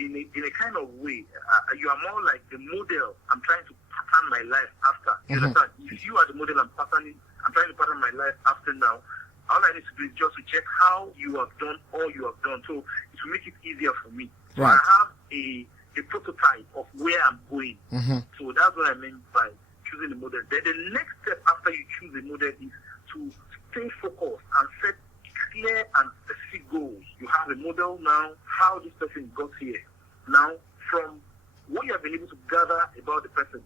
in a kind of way, you are more like the model I'm trying to pattern my life after. You understand? If you are the model I'm trying to pattern my life after now, all I need to do is just to check how you have done all you have done. So it will make it easier for me. So right. I have a prototype of where I'm going. Mm-hmm. So that's what I meant by choosing a model. Then the next step after you choose a model is to stay focused and set clear and specific goals. You have a model now, how this person got here. Now, from what you have been able to gather about the person,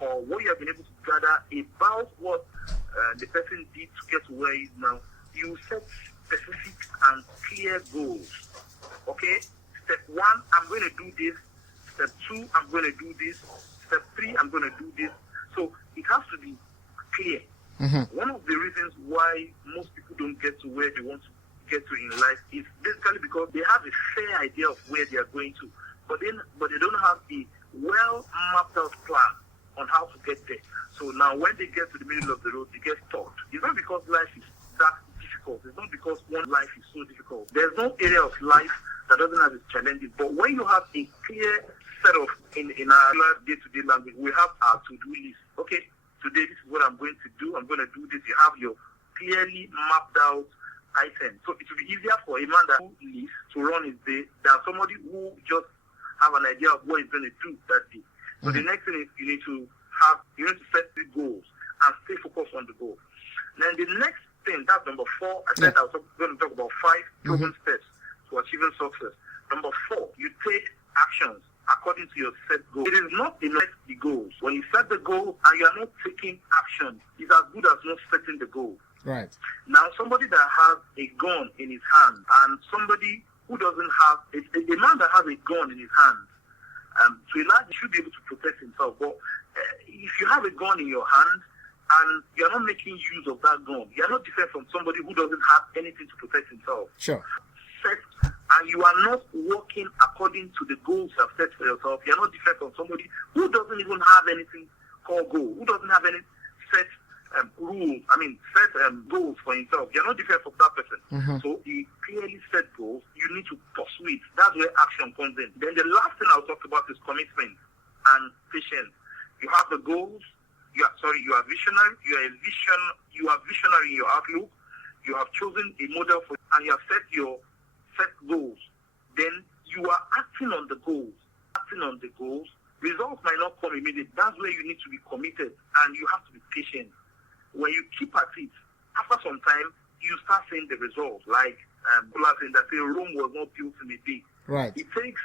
or what you have been able to gather about what the person did to get to where he is now, you set specific and clear goals. Okay? Step 1, I'm going to do this. Step 2, I'm going to do this. Step 3, I'm going to do this. So it has to be clear. Mm-hmm. One of the reasons why most people don't get to where they want to get to in life is basically because they have a fair idea of where they are going to, but they don't have a well mapped out plan on how to get there. So now when they get to the middle of the road, they get stuck. It's not because life is that difficult. It's not because one life is so difficult. There's no area of life that doesn't have its challenges. But when you have a clear set of, in our day-to-day language, we have our to-do list. Okay, today this is what I'm going to do. I'm going to do this. You have your clearly mapped out items. So it will be easier for a man that lives to run his day than somebody who just have an idea of what he's going to do that day. So the next thing is you need to set the goals and stay focused on the goal. Then the next thing, that's number 4. I said I was going to talk about 5 proven steps to achieving success. Number 4, you take actions according to your set goal. It is not enough the goals. When you set the goal and you are not taking action, it's as good as not setting the goal. Right. Now, somebody that has a gun in his hand and somebody who doesn't have a man that has a gun in his hand, to a large, he should be able to protect himself. But if you have a gun in your hand and you're not making use of that gun, you're not different from somebody who doesn't have anything to protect himself. Sure. And you are not working according to the goals you have set for yourself. You're not different from somebody who doesn't even have anything called goal, who doesn't have any set goals for himself. You're not different from that person. So he clearly set goals. You need to pursue it. That's where action comes in. Then the last thing I'll talk about is commitment and patience. You have the goals. You are visionary. You are visionary in your outlook. You have chosen a model and you have set goals. Then you are acting on the goals. Results might not come immediately. That's where you need to be committed and you have to be patient. When you keep at it, after some time, you start seeing the results. Like people are saying that Rome was not built in a day. Right. It takes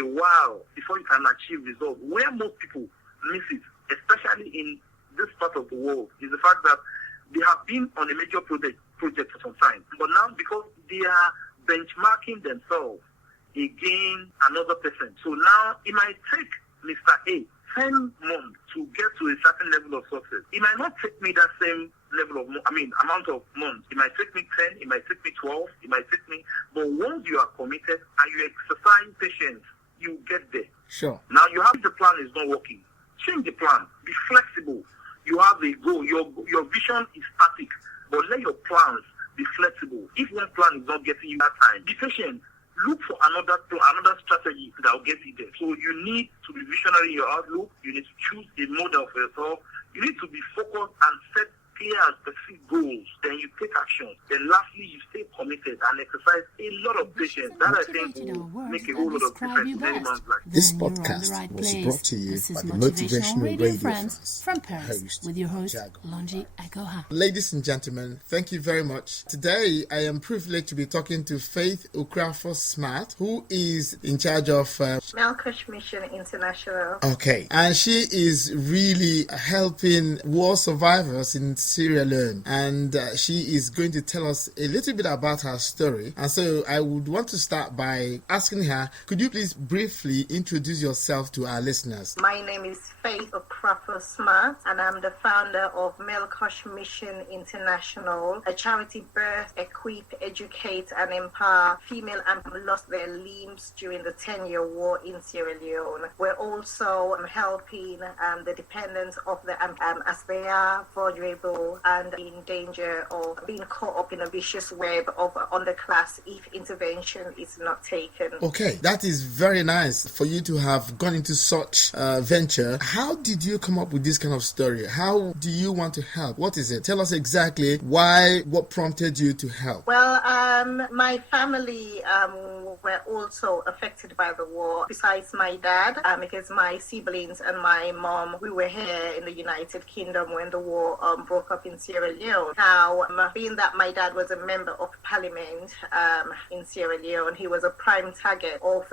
a while before you can achieve results. Where most people miss it, especially in this part of the world, is the fact that they have been on a major project for some time. But now, because they are benchmarking themselves against another person, so now it might take Mr. A 10 months to get to a certain level of success. It might not take me that same level of, amount of months. It might take me 10, it might take me 12, it might take me, but once you are committed and you exercise patience, you get there. Sure. Now you have the plan is not working. Change the plan. Be flexible. You have a goal. Your vision is static, but let your plans be flexible. If one plan is not getting you that time, be patient. Look for another strategy that will get you there. So you need to be visionary in your outlook. You need to choose a model for yourself. You need to be focused and set clear and specific goals. Then you take action. Then lastly, you stay committed and exercise a lot of patience. That I think will make a whole lot of difference in any man's life. This podcast was brought to you by the Motivational Radio Friends from Paris host, with your host, Jago. Longi Agoha. Ladies and gentlemen, thank you very much. Today, I am privileged to be talking to Faith Okrafo-Smart, who is in charge of Melkosh Mission International. Okay, and she is really helping war survivors in Sierra Leone, and she is going to tell us a little bit about her story. And so I would want to start by asking her, could you please briefly introduce yourself to our listeners? My name is Faith Okrafo-Smart, and I'm the founder of Melkosh Mission International, a charity birth, equip, educate, and empower female who lost their limbs during the 10-year war in Sierra Leone. We're also helping the dependents of the as they are vulnerable and in danger of being caught up in a vicious web of underclass if intervention is not taken. Okay, that is very nice for you to have gone into such venture. How did you come up with this kind of story? How do you want to help? What is it? Tell us exactly what prompted you to help. Well, my family were also affected by the war, besides my dad, because my siblings and my mom, we were here in the United Kingdom when the war broke up in Sierra Leone. Now, being that my dad was a member of parliament in Sierra Leone, he was a prime target of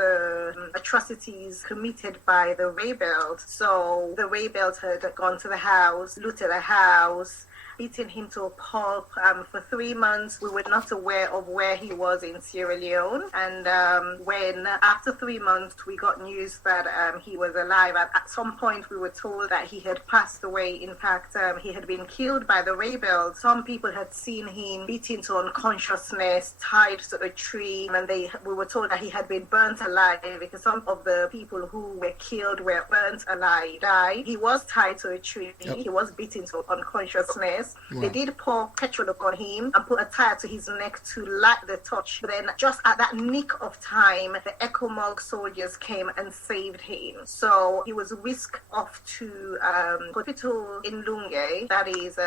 atrocities committed by the rebels. So the rebels had gone to the house, looted a house, beaten him to a pulp. For 3 months, we were not aware of where he was in Sierra Leone. And when, after 3 months, we got news that he was alive, at some point we were told that he had passed away. In fact, he had been killed by the rebels. Some people had seen him beaten to unconsciousness, tied to a tree, and we were told that he had been burnt alive because some of the people who were killed were burnt alive, died. He was tied to a tree. Yep. He was beaten to unconsciousness. Wow. They did pour petrol upon him and put a tire to his neck to light the torch. But then just at that nick of time, the Ecomog soldiers came and saved him. So he was whisked off to hospital in Lunge, that is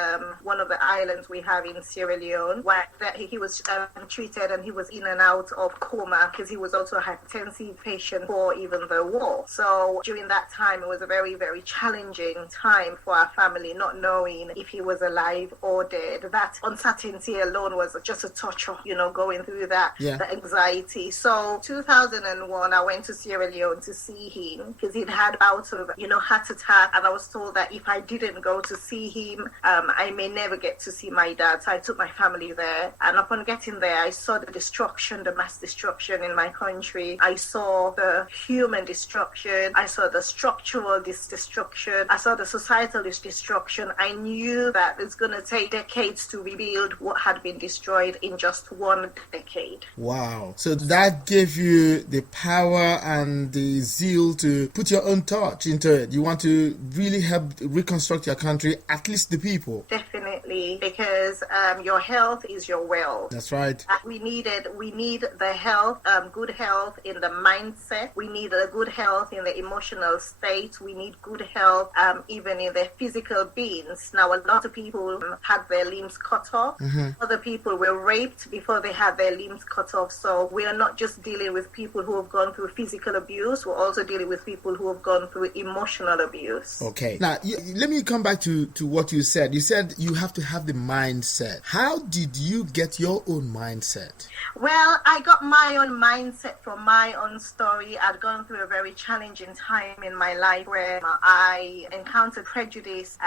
one of the islands we have in Sierra Leone, where he was treated, and he was in and out of coma because he was also a hypertensive patient for even the war. So during that time, it was a very, very challenging time for our family, not knowing if he was alive or dead. That uncertainty alone was just a torture, going through that, the anxiety. So 2001, I went to Sierra Leone to see him because he'd had bouts of, heart attack, and I was told that if I didn't go to see him, I may never get to see my dad. So I took my family there, and upon getting there, I saw the destruction, the mass destruction in my country. I saw the human destruction. I saw the structural destruction. I saw the societal destruction. I knew that it's going to take decades to rebuild what had been destroyed in just 1 decade. Wow. So that gave you the power and the zeal to put your own touch into it. You want to really help reconstruct your country, at least the people. Definitely. Definitely, because your health is your wealth. That's right. We need the health, good health in the mindset. We need a good health in the emotional state. We need good health even in their physical beings. Now, a lot of people had their limbs cut off. Other people were raped before they had their limbs cut off. So we are not just dealing with people who have gone through physical abuse. We're also dealing with people who have gone through emotional abuse. Okay. Now, let me come back to what you said. You said you have to have the mindset. How did you get your own mindset? Well, I got my own mindset from my own story. I'd gone through a very challenging time in my life where I encountered prejudice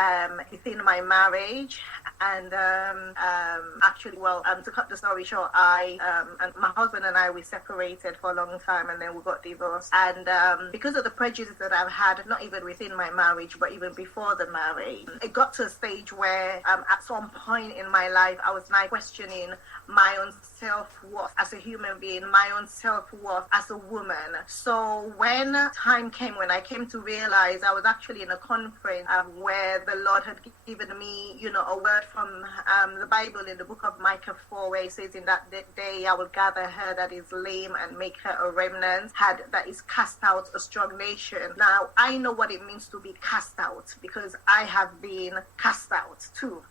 within my marriage. And actually, to cut the story short, and my husband and I, we separated for a long time, and then we got divorced. And because of the prejudice that I've had, not even within my marriage, but even before the marriage, it got to a stage where at some point in my life, I was now questioning my own self-worth as a human being, my own self-worth as a woman. So when time came, when I came to realize I was actually in a conference where the Lord had given me, a word from the Bible in the book of Micah 4, where it says, in that day I will gather her that is lame and make her a remnant, that is cast out, a strong nation. Now, I know what it means to be cast out because I have been cast out too.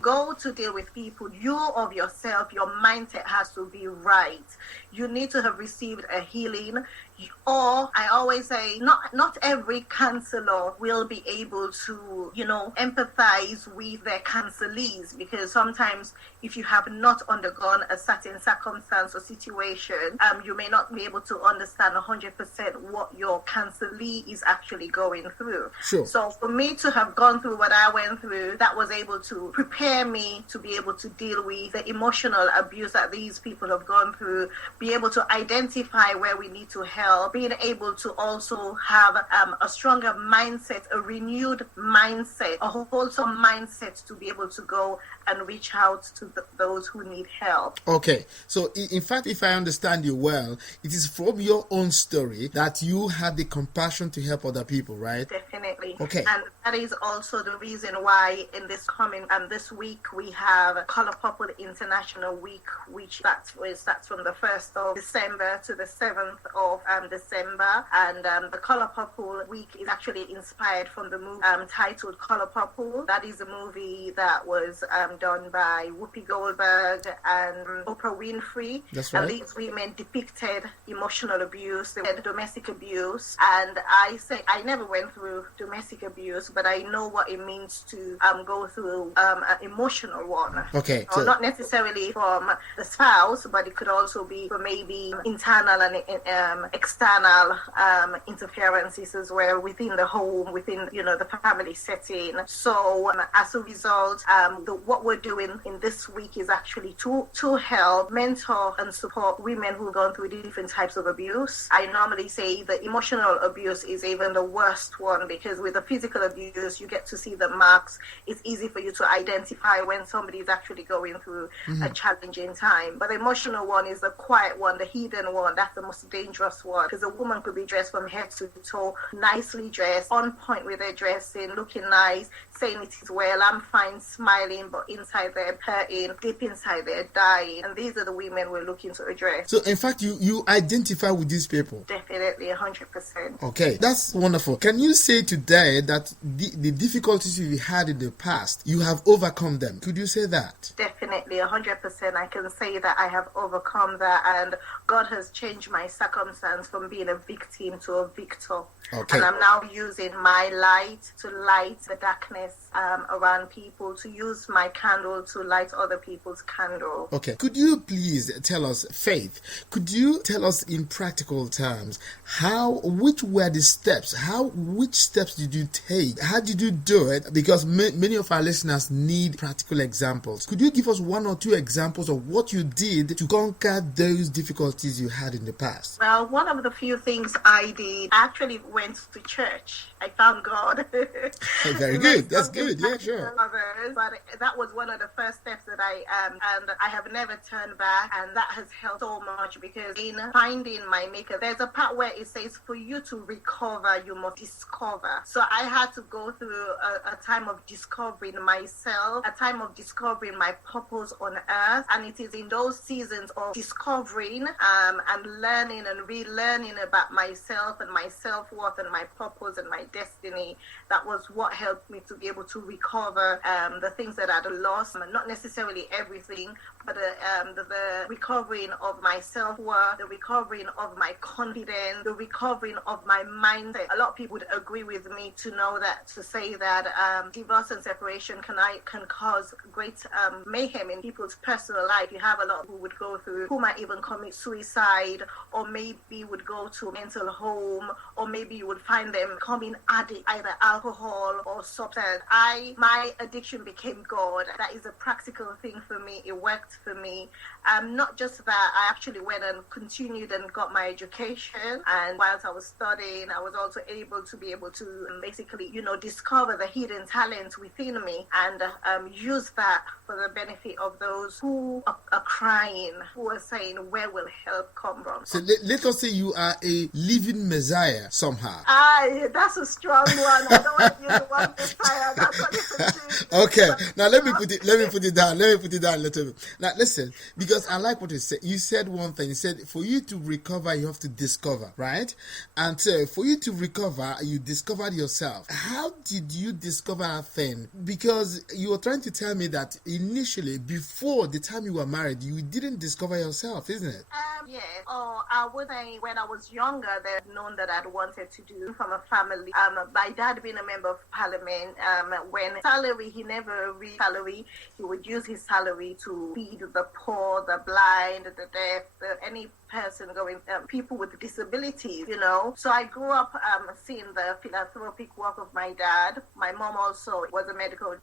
Go to deal with people. You of yourself, your mindset has to be right. You need to have received a healing. Or I always say, not every counselor will be able to, empathize with their counselees, because sometimes if you have not undergone a certain circumstance or situation, you may not be able to understand 100% what your counselee is actually going through. Sure. So for me to have gone through what I went through, that was able to prepare me to be able to deal with the emotional abuse that these people have gone through, be able to identify where we need to help, being able to also have a stronger mindset, a renewed mindset, a wholesome mindset to be able to go and reach out to those who need help. Okay, so in fact, if I understand you well, it is from your own story that you had the compassion to help other people, right? Definitely. Okay. And that is also the reason why in this coming this week we have Color Purple International Week, which starts from the 1st of December to the 7th of December. And the Color Purple Week is actually inspired from the movie titled Color Purple. That is a movie that was done by Whoopi Goldberg and Oprah Winfrey. That's right. And these women depicted emotional abuse, they had domestic abuse. And I say I never went through domestic abuse, but I know what it means to go through an emotional one. Okay. So not necessarily from the spouse, but it could also be from maybe internal and external interferences as well within the home, within the family setting. So as a result, what we're doing in this week is actually to help mentor and support women who've gone through different types of abuse. I normally say the emotional abuse is even the worst one, because with the physical abuse you get to see the marks. It's easy for you to identify when somebody is actually going through a challenging time. But the emotional one is the quiet one, the hidden one. That's the most dangerous one, because a woman could be dressed from head to toe, nicely dressed, on point with her dressing, looking nice, saying it is well, I'm fine, smiling, but inside they're hurting, deep inside they're dying. And these are the women we're looking to address. So in fact, you identify with these people? Definitely, 100%. Okay, that's wonderful. Can you say today that the difficulties you had in the past, you have overcome them? Could you say that? Definitely, 100%. I can say that I have overcome that, and God has changed my circumstance from being a victim to a victor. Okay. And I'm now using my light to light the darkness around people, to use my candle to light other people's candle. Okay. Could you please tell us, Faith, could you tell us in practical terms, which were the steps? Which steps did you take? How did you do it? Because many of our listeners need practical examples. Could you give us one or two examples of what you did to conquer those difficulties you had in the past? Well, one of the few things I did, I actually went to church. I found God. Very good. That's good. Yeah, sure. But that was one of the first steps that and I have never turned back, and that has helped so much, because in finding my maker, there's a part where it says for you to recover, you must discover. So I had to go through a time of discovering myself, a time of discovering my purpose on earth. And it is in those seasons of discovering and learning and relearning about myself and my self-worth and my purpose and my destiny that was what helped me to be able to recover the things that I'd lost, not necessarily everything, but the recovering of my self-worth, the recovering of my confidence, the recovering of my mindset. A lot of people would agree with me to say that divorce and separation can cause great mayhem in people's personal life. You have a lot who would go through, who might even commit suicide, or maybe would go to a mental home, or maybe you would find them becoming addict, either alcohol or substance. My addiction became God. That is a practical thing for me. It worked for me. Not just that, I actually went and continued and got my education. And whilst I was studying, I was also able to basically, discover the hidden talent within me and use that for the benefit of those who are crying, who are saying, where will help come from? So let us say you are a living Messiah somehow. That's a strong one. I don't want to use the word Messiah. That's what it's Okay, now let me put it down a little bit. Now listen, because I like what you said. You said one thing. You said for you to recover, you have to discover, right? And so for you to recover, you discovered yourself. How did you discover that thing? Because you were trying to tell me that initially, before the time you were married, you didn't discover yourself, isn't it? Yes. When I was younger, they'd known that I'd wanted to do from a family. My dad being a member of parliament, when salary, he never reached salary. He would use his salary to feed the poor, the blind, the deaf, any person people with disabilities, So I grew up seeing the philanthropic work of my dad. My mom also was a medical,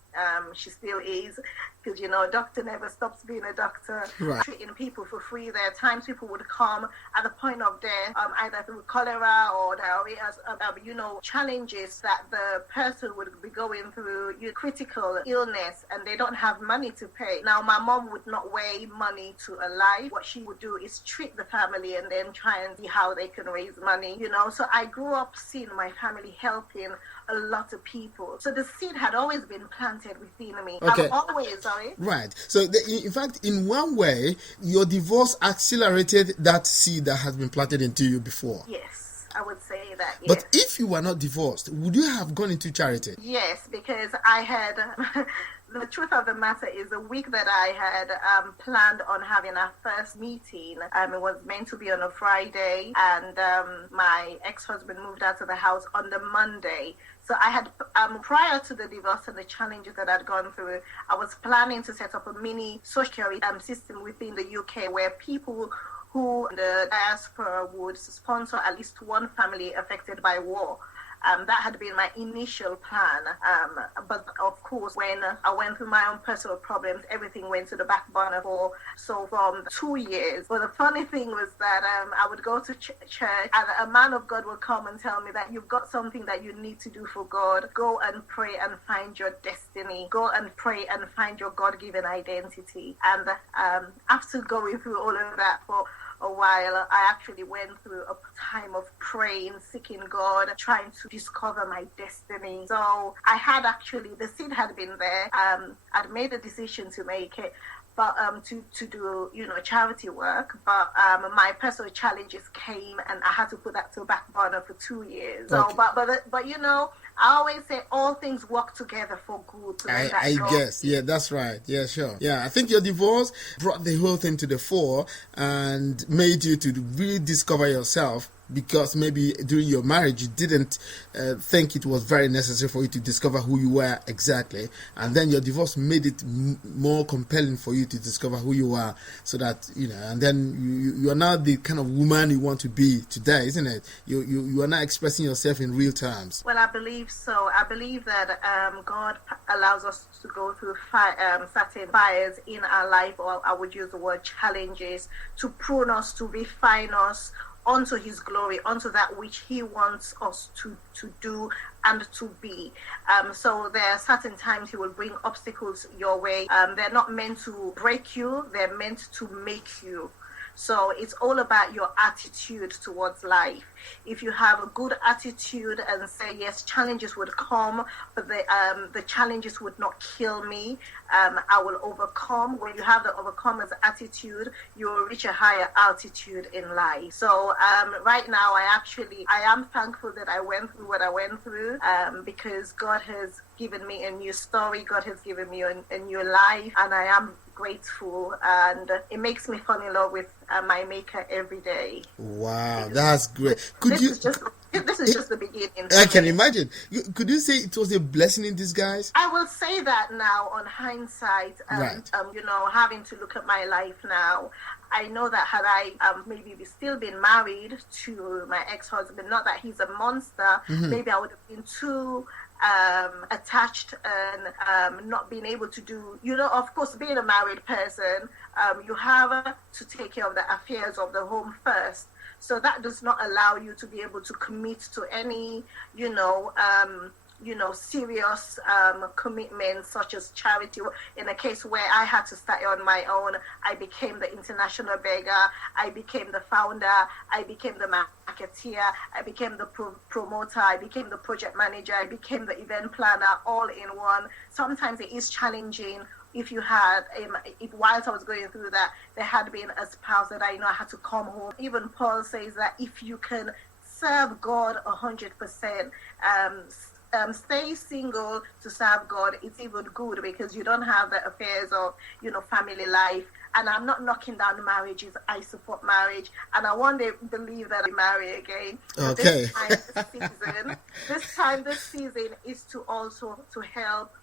she still is, because, a doctor never stops being a doctor, right. Treating people for free. There are times people would come at the point of death, either through cholera or diarrhea, challenges that the person would be going through, critical illness, and they don't have money to pay. Now, my mom would not weigh money to a life. What she would do is treat the family and then try and see how they can raise money, So I grew up seeing my family helping a lot of people. So the seed had always been planted within me. Okay. Sorry? Right. So in fact, in one way, your divorce accelerated that seed that has been planted into you before. Yes, I would say that, yes. But if you were not divorced, would you have gone into charity? Yes, because I had... The truth of the matter is, the week that I had planned on having our first meeting, it was meant to be on a Friday, and my ex-husband moved out of the house on the Monday. So I had, prior to the divorce and the challenges that I'd gone through, I was planning to set up a mini social security system within the UK where people who in the diaspora would sponsor at least one family affected by war. That had been my initial plan. But of course, when I went through my own personal problems, everything went to the back burner from 2 years. But the funny thing was that I would go to church and a man of God would come and tell me that you've got something that you need to do for God. Go and pray and find your destiny. Go and pray and find your God-given identity. And after going through all of that for a while, I actually went through a time of praying, seeking God, trying to discover my destiny. So I had actually, the seed had been there. I'd made a decision to make it, but to do charity work. But my personal challenges came, and I had to put that to the back burner for 2 years. So, okay. but I always say all things work together for good. I guess. Yeah, that's right. Yeah, sure. Yeah, I think your divorce brought the whole thing to the fore and made you to really discover yourself, because maybe during your marriage you didn't think it was very necessary for you to discover who you were exactly, and then your divorce made it more compelling for you to discover who you are, so that and then you are now the kind of woman you want to be today, isn't it? You are now expressing yourself in real terms. Well, I believe so. I believe that God allows us to go through certain fires in our life, or I would use the word challenges, to prune us, to refine us onto his glory, onto that which he wants us to do and to be. So there are certain times he will bring obstacles your way. They're not meant to break you, they're meant to make you. So it's all about your attitude towards life. If you have a good attitude and say, yes, challenges would come, but the challenges would not kill me, I will overcome. When you have the overcomer's attitude, you will reach a higher altitude in life. So right now, I am thankful that I went through what I went through, because God has given me a new story. God has given me a new life, and I am grateful, and it makes me fall in love with my maker every day. Wow, that's great. This is just the beginning. I can imagine. Could you say it was a blessing in disguise? I will say that now on hindsight, right. Having to look at my life now, I know that had I maybe still been married to my ex-husband, not that he's a monster, maybe I would have been too attached and not being able to do, of course, being a married person, you have to take care of the affairs of the home first. So that does not allow you to be able to commit to any, serious commitments such as charity. In a case where I had to start on my own, I became the international beggar, I became the founder, I became the marketeer, I became the promoter, I became the project manager, I became the event planner, all in one. Sometimes it is challenging. If whilst I was going through that, there had been a spouse that I know I had to come home. Even Paul says that if you can serve God 100%, stay single to serve God, it's even good because you don't have the affairs of, family life. And I'm not knocking down marriages. I support marriage, and I one day believe that I marry again. Okay. This season is to also to help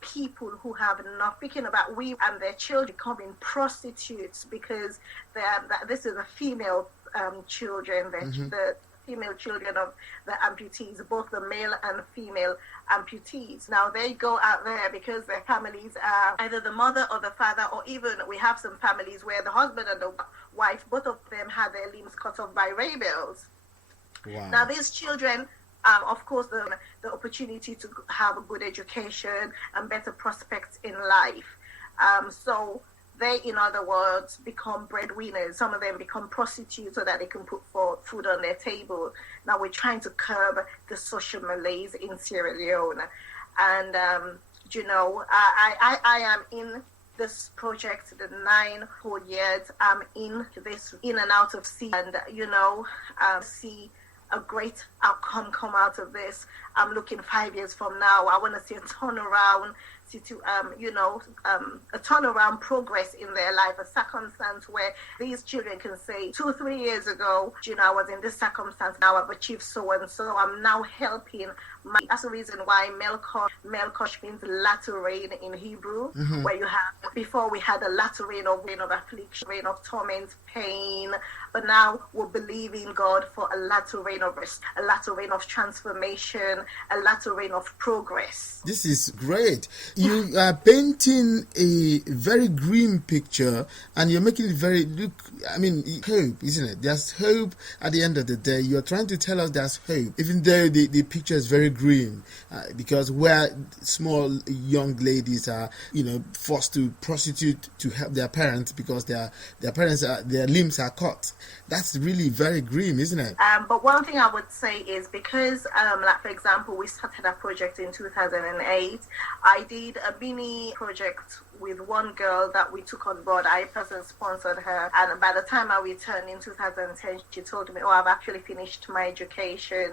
people who have not, speaking about we and their children becoming prostitutes, because this is the female children, the female children of the amputees, both the male and female amputees. Now they go out there because their families are either the mother or the father, or even we have some families where the husband and the wife, both of them had their limbs cut off by rebels. Wow. Now these children, of course, the opportunity to have a good education and better prospects in life. So they, in other words, become breadwinners. Some of them become prostitutes so that they can put food on their table. Now we're trying to curb the social malaise in Sierra Leone. And, I am in this project the 9 whole years. I'm in and out of sea, and, see a great outcome come out of this. I'm looking 5 years from now. I want to see a turnaround, a turnaround progress in their life, a circumstance where these children can say 2-3 years ago, I was in this circumstance, now I've achieved so and so. I'm now helping. That's the reason why Melkosh means latter rain in Hebrew, where you have, before we had a latter rain of affliction, rain of torment, pain, but now we're believing God for a latter rain of rest, a latter rain of transformation, a latter rain of progress. This is great. You are painting a very grim picture, and you're making it hope, isn't it? There's hope at the end of the day. You're trying to tell us there's hope, even though the picture is very grim, because where small young ladies are, forced to prostitute to help their parents because their parents their limbs are cut. That's really very grim, isn't it? But one thing I would say is because, for example, we started our project in 2008. I did a mini project with one girl that we took on board. I personally sponsored her, and by the time I returned in 2010, she told me, I've actually finished my education,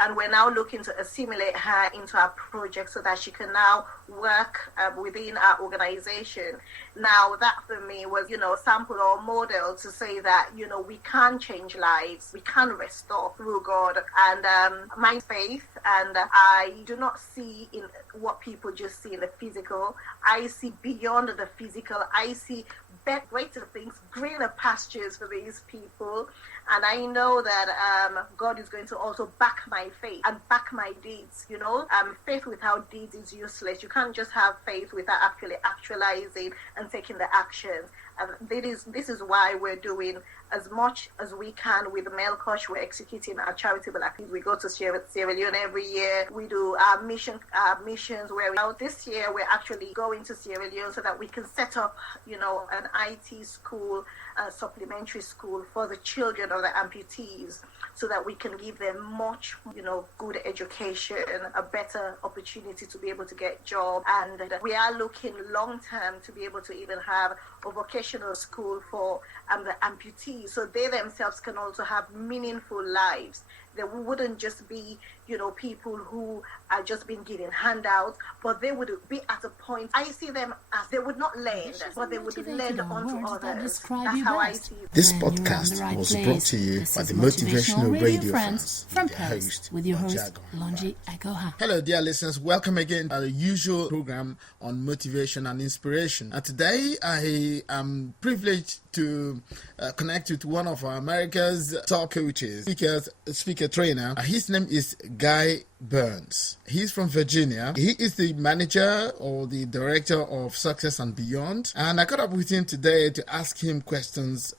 and we're now looking to assimilate her into our project so that she can now work within our organization. Now that for me was, sample or model to say that, we can change lives, we can restore through God. And my faith, and I do not see in what people just see in the physical. I see beyond the physical. I see greater things, greener pastures for these people. And I know that God is going to also back my faith and back my deeds. Faith without deeds is useless. You can't just have faith without actually actualizing and taking the actions. And this is why we're doing as much as we can with the Melkosh. We're executing our charitable activities. We go to Sierra Leone every year. We do our missions where this year we're actually going to Sierra Leone so that we can set up, an IT school, a supplementary school for the children of the amputees, so that we can give them much, good education, a better opportunity to be able to get jobs. And we are looking long term to be able to even have a vocational school for the amputees, so they themselves can also have meaningful lives. They wouldn't just be, people who are just being given handouts, but they would be at a point. I see them as they would not lend, but they would lend onto others. That's how I see it. This podcast was brought to you by the Motivational Radio Friends from Paris with your host, Lonji Agoha. Hello, dear listeners. Welcome again to our usual program on motivation and inspiration. And today, I am privileged to connect with one of America's top coaches, speaker trainer. His name is Guy Burns. He's from Virginia. He is the manager or the director of Success and Beyond. And I caught up with him today to ask him questions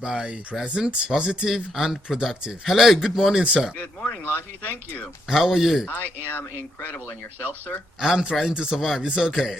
by present, positive, and productive. Hello, good morning, sir. Good morning, Lonji. Thank you. How are you? I am incredible. And yourself, sir? I'm trying to survive. It's okay.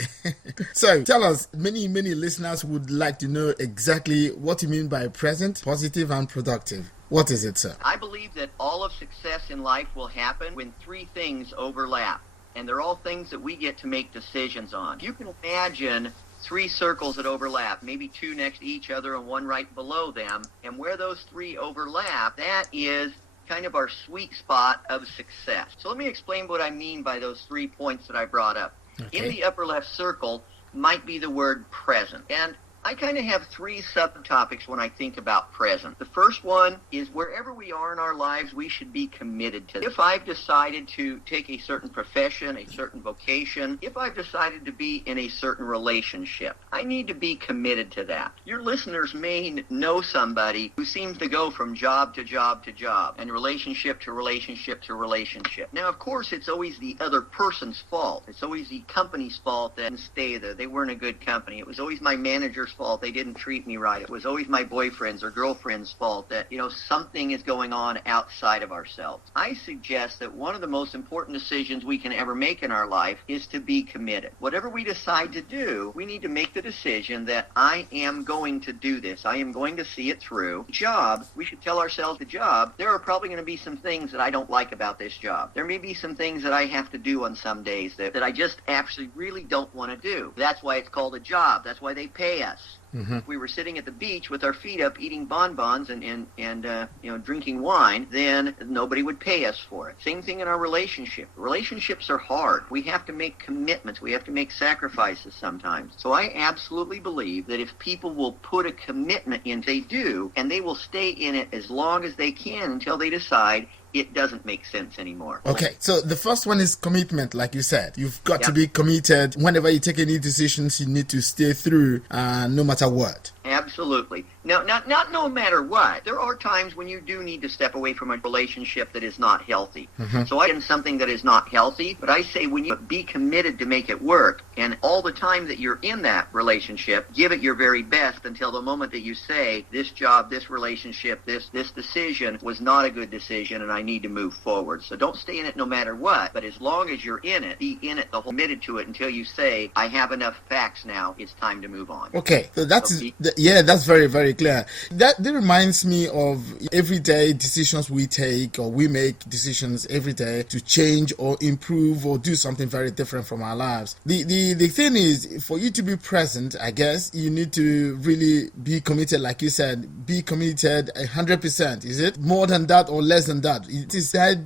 So, tell us, many listeners would like to know exactly what you mean by present, positive, and productive. What is it, sir? I believe that all of success in life will happen when three things overlap. And they're all things that we get to make decisions on. You can imagine three circles that overlap, maybe two next to each other and one right below them. And where those three overlap, that is kind of our sweet spot of success. So let me explain what I mean by those 3 points that I brought up. Okay. In the upper left circle might be the word present. And I kind of have three subtopics when I think about present. The first one is wherever we are in our lives, we should be committed to. If I've decided to take a certain profession, a certain vocation, if I've decided to be in a certain relationship, I need to be committed to that. Your listeners may know somebody who seems to go from job to job to job and relationship to relationship to relationship. Now, of course, it's always the other person's fault. It's always the company's fault that didn't stay there. They weren't a good company. It was always my manager's fault. They didn't treat me right. It was always my boyfriend's or girlfriend's fault that, something is going on outside of ourselves. I suggest that one of the most important decisions we can ever make in our life is to be committed. Whatever we decide to do, we need to make the decision that I am going to do this. I am going to see it through. Job, we should tell ourselves the job, there are probably going to be some things that I don't like about this job. There may be some things that I have to do on some days that I just actually really don't want to do. That's why it's called a job. That's why they pay us. Mm-hmm. If we were sitting at the beach with our feet up eating bonbons and drinking wine, then nobody would pay us for it. Same thing in our relationship. Relationships are hard. We have to make commitments. We have to make sacrifices sometimes. So I absolutely believe that if people will put a commitment in, they do, and they will stay in it as long as they can until they decide it doesn't make sense anymore. Okay, so the first one is commitment, like you said. You've got to be committed. Whenever you take any decisions, you need to stay through, no matter what. Absolutely. Now, not no matter what. There are times when you do need to step away from a relationship that is not healthy. Mm-hmm. So I in something that is not healthy, but I say when you be committed to make it work, and all the time that you're in that relationship, give it your very best until the moment that you say, this job, this relationship, this decision was not a good decision, and I need to move forward. So don't stay in it no matter what, but as long as you're in it, be in it, the whole committed to it until you say, I have enough facts now, it's time to move on. Okay, so that's very, very clear. That reminds me of everyday decisions we take, or we make decisions every day to change or improve or do something very different from our lives. The thing is, for you to be present, I guess, you need to really be committed, like you said, be committed 100%. Is it more than that or less than that? It is that.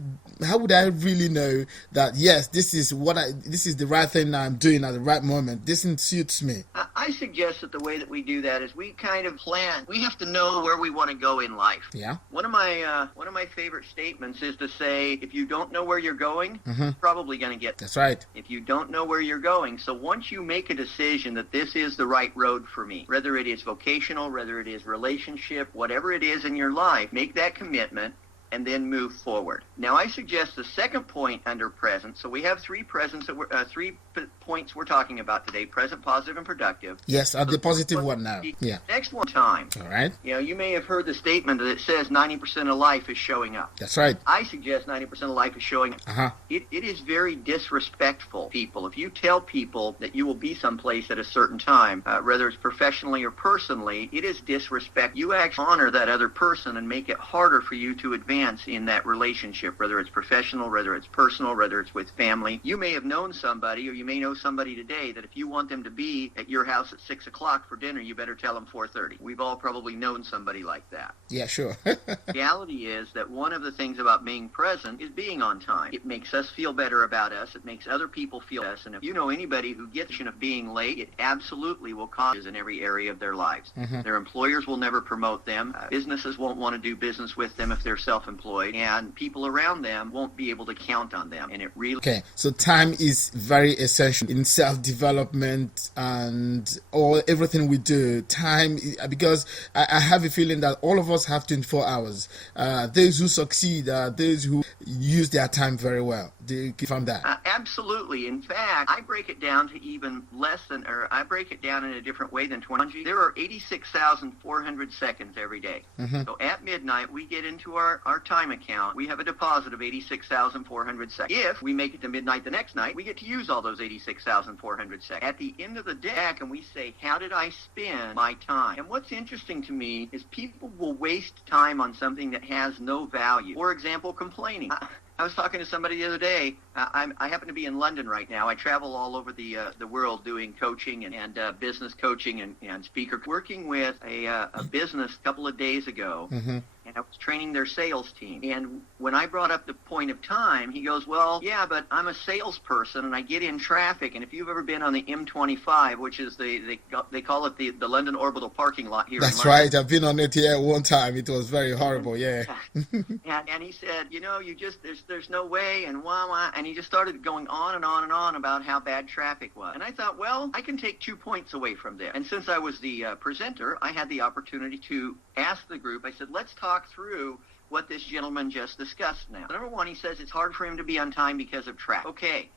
How would I really know that, yes, this is the right thing I'm doing at the right moment? This suits me. I suggest that the way that we do that is we kind of plan. We have to know where we want to go in life. Yeah. One of my favorite statements is to say, if you don't know where you're going, you're probably going to get there. That's right. If you don't know where you're going. So once you make a decision that this is the right road for me, whether it is vocational, whether it is relationship, whatever it is in your life, make that commitment. and then move forward. Now, I suggest the second point under present. So we have three points we're talking about today: present, positive, and productive. Yes, the positive one now. Yeah. Next one, time. All right. You may have heard the statement that it says 90% of life is showing up. That's right. I suggest 90% of life is showing up. Uh-huh. It is very disrespectful, people. If you tell people that you will be someplace at a certain time, whether it's professionally or personally, it is disrespect. You actually honor that other person and make it harder for you to advance in that relationship, whether it's professional, whether it's personal, whether it's with family. You may have known somebody, or you may know somebody today, that if you want them to be at your house at 6 o'clock for dinner, you better tell them 4:30. We've all probably known somebody like that. Yeah, sure. Reality is that one of the things about being present is being on time. It makes us feel better about us. It makes other people feel us. And if you know anybody who gets of being late, it absolutely will cause in every area of their lives. Mm-hmm. Their employers will never promote them. Businesses won't want to do business with them if they're self-employed. And people around them won't be able to count on them. And it really... Okay, so time is very essential in self-development and everything we do. Time, because I have a feeling that all of us have 24 hours. Those who succeed are those who use their time very well. Do you confirm that? Absolutely. In fact, I break it down to even less than, or I break it down in a different way than 20. There are 86,400 seconds every day. Mm-hmm. So at midnight, we get into our time account. We have a deposit of 86,400 seconds. If we make it to midnight the next night, we get to use all those 86,400 seconds. At the end of the day, and we say, how did I spend my time? And what's interesting to me is people will waste time on something that has no value. For example, complaining. I was talking to somebody the other day. I happen to be in London right now. I travel all over the world doing coaching and business coaching and speaker. Working with a business a couple of days ago, mm-hmm. and I was training their sales team. And when I brought up the point of time, he goes, well, yeah, but I'm a salesperson and I get in traffic. And if you've ever been on the M25, which is they call it the London Orbital parking lot here. That's in London. right. I've been on it here one time. It was very horrible. Yeah. and he said, you just there's no way, and wah, and he just started going on and on and on about how bad traffic was. And I thought, well, I can take 2 points away from this. And since I was the presenter, I had the opportunity to ask the group. I said, let's talk through what this gentleman just discussed now. Number one, he says it's hard for him to be on time because of traffic. Okay.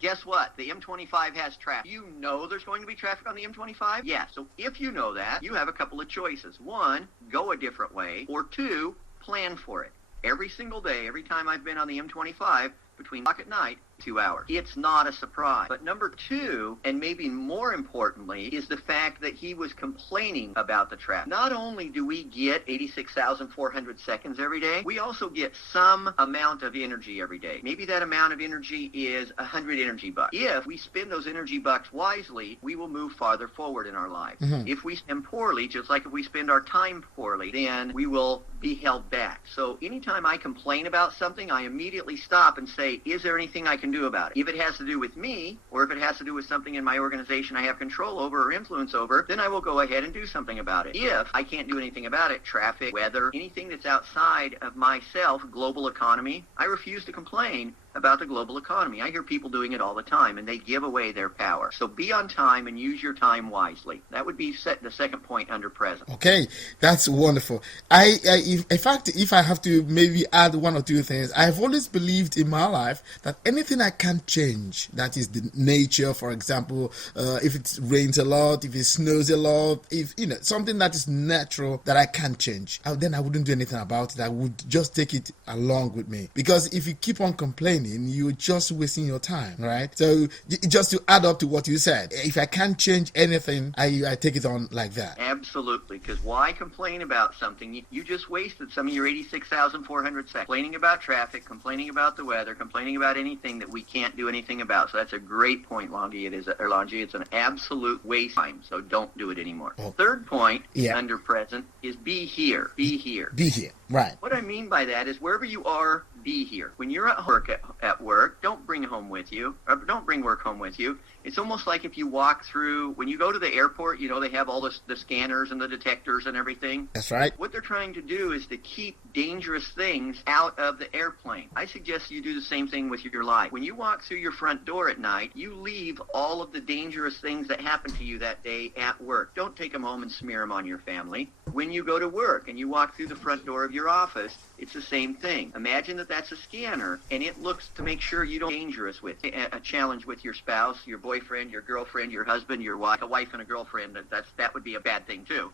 Guess what? The M25 has traffic. You know there's going to be traffic on the M25? Yeah. So if you know that, you have a couple of choices. One, go a different way. Or two, plan for it. Every single day, every time I've been on the M25, between o'clock at night, 2 hours. It's not a surprise. But number two, and maybe more importantly, is the fact that he was complaining about the traffic. Not only do we get 86,400 seconds every day, we also get some amount of energy every day. Maybe that amount of energy is 100 energy bucks. If we spend those energy bucks wisely, we will move farther forward in our lives. Mm-hmm. If we spend poorly, just like if we spend our time poorly, then we will be held back. So anytime I complain about something, I immediately stop and say, is there anything I can do about it? If it has to do with me, or if it has to do with something in my organization I have control over or influence over, then I will go ahead and do something about it. If I can't do anything about it, traffic, weather, anything that's outside of myself, global economy, I refuse to complain about the global economy. I hear people doing it all the time, and they give away their power. So be on time and use your time wisely. That would be the second point under present. Okay, that's wonderful. In fact, if I have to maybe add one or two things, I've always believed in my life that anything I can't change, that is the nature, for example, if it rains a lot, if it snows a lot, if something that is natural that I can't change, then I wouldn't do anything about it. I would just take it along with me. Because if you keep on complaining, you're just wasting your time, right? So just to add up to what you said, if I can't change anything, I take it on like that. Absolutely, because why complain about something? You just wasted some of your 86,400 seconds complaining about traffic, complaining about the weather, complaining about anything that we can't do anything about. So that's a great point, Longi. It's an absolute waste of time, so don't do it anymore. Oh. Third point under present is be here. Be here. Be here, right. What I mean by that is wherever you are, be here. When you're at work, don't bring home with you, or don't bring work home with you. It's almost like if you walk through, when you go to the airport, you know, they have all the scanners and the detectors and everything. That's right. What they're trying to do is to keep dangerous things out of the airplane. I suggest you do the same thing with your life. When you walk through your front door at night, you leave all of the dangerous things that happen to you that day at work. Don't take them home and smear them on your family. When you go to work and you walk through the front door of your office, it's the same thing. Imagine that that's a scanner, and it looks to make sure you don't be dangerous with a challenge with your spouse, your boyfriend, your girlfriend, your husband, your wife, a wife and a girlfriend. That would be a bad thing too.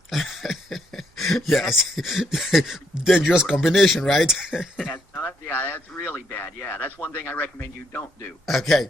Yes, dangerous combination, right? That's really bad. Yeah, that's one thing I recommend you don't do. Okay.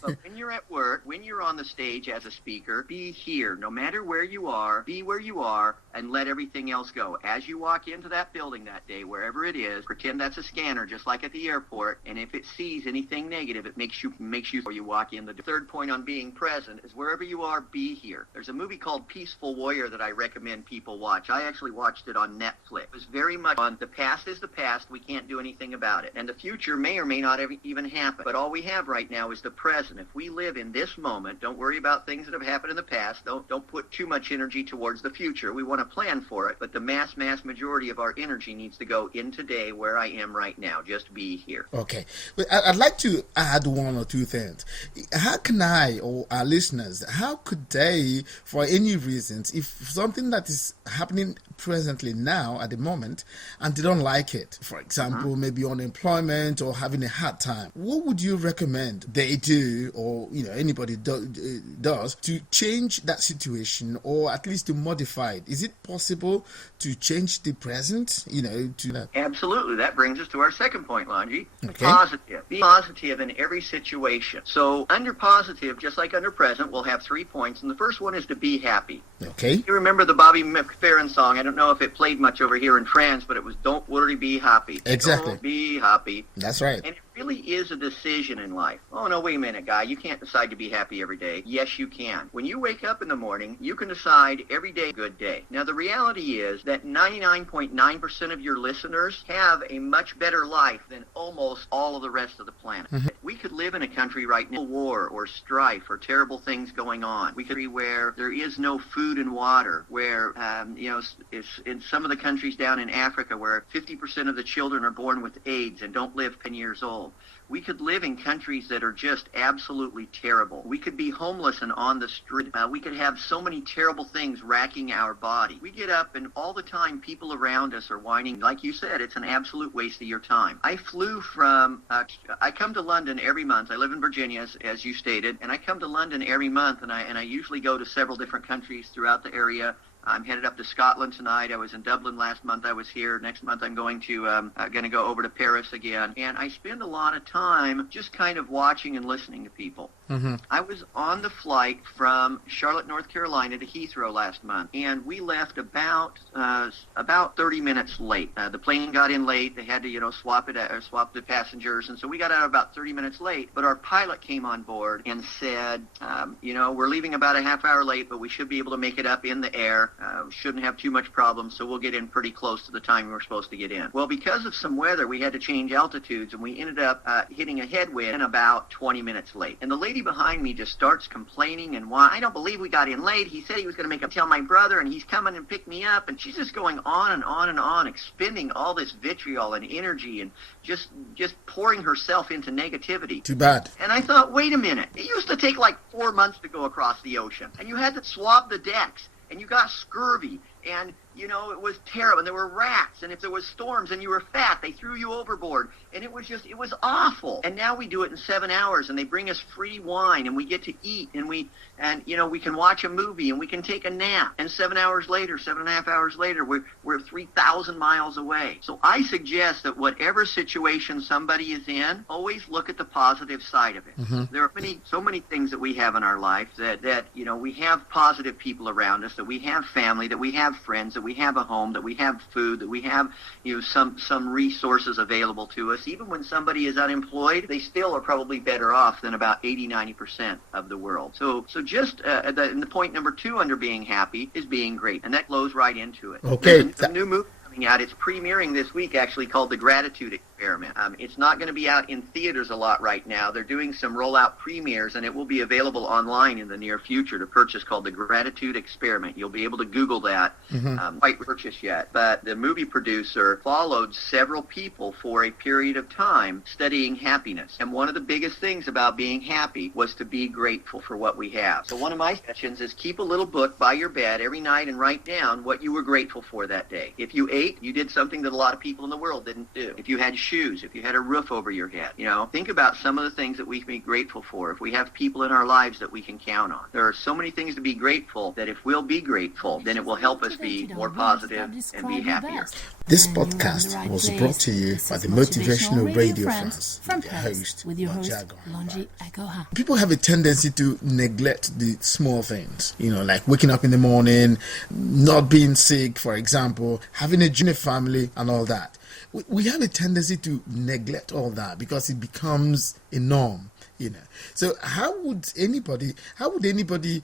But when you're at work, when you're on the stage as a speaker, be here. No matter where you are, be where you are, and let everything else go. As you walk into that building that day, wherever it is, pretend that's a scanner, just like at the airport. And if it sees anything negative, it makes you before you walk in. The third point on being present is wherever you are, be here. There's a movie called Peaceful Warrior that I recommend people watch. I actually watched it on Netflix. It was very much on the past is the past. We can't do anything about it. And the future may or may not even happen. But all we have right now is the present. If we live in this moment, don't worry about things that have happened in the past. Don't put too much energy towards the future. We want to plan for it. But the mass majority of our energy needs to go in today where I am right now. Just be here. Okay. But I'd like to add one or two things. How can I, or our listeners, how could they, for any reasons, if something that is happening presently now at the moment and they don't like it, for example, maybe unemployment or having a hard time, what would you recommend they do, or anybody does to change that situation, or at least to modify it? Is it possible to change the present, to that? Absolutely. That brings us to our second point, Longy. Okay. Positive. Be positive in every situation. So under positive, just like under present, we'll have 3 points, and the first one is to be happy. Okay. You remember the Bobby McFerrin song? I don't know if it played much over here in France, but it was "Don't worry, be happy." Exactly. Don't be happy. That's right. And it really is a decision in life. Oh, no, wait a minute, guy. You can't decide to be happy every day. Yes, you can. When you wake up in the morning, you can decide every day a good day. Now, the reality is that 99.9% of your listeners have a much better life than almost all of the rest of the planet. Mm-hmm. We could live in a country right now, war or strife or terrible things going on. We could be where there is no food and water, where, it's in some of the countries down in Africa where 50% of the children are born with AIDS and don't live 10 years old. We could live in countries that are just absolutely terrible. We could be homeless and on the street. We could have so many terrible things racking our body. We get up and all the time people around us are whining. Like you said, it's an absolute waste of your time. I flew from, I come to London every month. I live in Virginia, as you stated, and I come to London every month, and I usually go to several different countries throughout the area. I'm headed up to Scotland tonight. I was in Dublin last month. I was here. Next month I'm going to go over to Paris again. And I spend a lot of time just kind of watching and listening to people. Mm-hmm. I was on the flight from Charlotte, North Carolina to Heathrow last month, and we left about 30 minutes late. The plane got in late. They had to, swap the passengers, and so we got out about 30 minutes late. But our pilot came on board and said, we're leaving about a half hour late, but we should be able to make it up in the air. Shouldn't have too much problem, so we'll get in pretty close to the time we were supposed to get in. Well, because of some weather, we had to change altitudes, and we ended up hitting a headwind and about 20 minutes late. And the lady behind me just starts complaining and why I don't believe we got in late. He said he was going to make him tell my brother, and he's coming and pick me up. And she's just going on and on and on, expending all this vitriol and energy and just pouring herself into negativity. Too bad. And I thought, wait a minute. It used to take like 4 months to go across the ocean, and you had to swab the decks, and you got scurvy, and it was terrible, and there were rats, and if there was storms and you were fat, they threw you overboard, and it was awful. And now we do it in 7 hours, and they bring us free wine, and we get to eat, and we can watch a movie, and we can take a nap, and 7.5 hours later, we're 3,000 miles away. So I suggest that whatever situation somebody is in, always look at the positive side of it. Mm-hmm. There are so many things that we have in our life that we have positive people around us, that we have family, that we have friends, that we have a home, that we have food, that we have some resources available to us. Even when somebody is unemployed, they still are probably better off than about 80-90% of the world. So just the point number 2 under being happy is being great, and that flows right into it. Okay. There's a new movie coming out. It's premiering this week, actually, called The Gratitude Experiment. It's not going to be out in theaters a lot right now. They're doing some rollout premieres, and it will be available online in the near future to purchase, called The Gratitude Experiment. You'll be able to Google that. Quite purchased yet. But the movie producer followed several people for a period of time studying happiness. And one of the biggest things about being happy was to be grateful for what we have. So one of my suggestions is keep a little book by your bed every night and write down what you were grateful for that day. If you ate, you did something that a lot of people in the world didn't do. If you had shoes, if you had a roof over your head, think about some of the things that we can be grateful for. If we have people in our lives that we can count on. There are so many things to be grateful that if we'll be grateful, then it will help us be more positive and be happier. This podcast was brought to you by the Motivational Radio France from the Paris with your host, Longi Agoha. People have a tendency to neglect the small things, like waking up in the morning, not being sick, for example, having a junior family and all that. We have a tendency to neglect all that because it becomes a norm, So how would anybody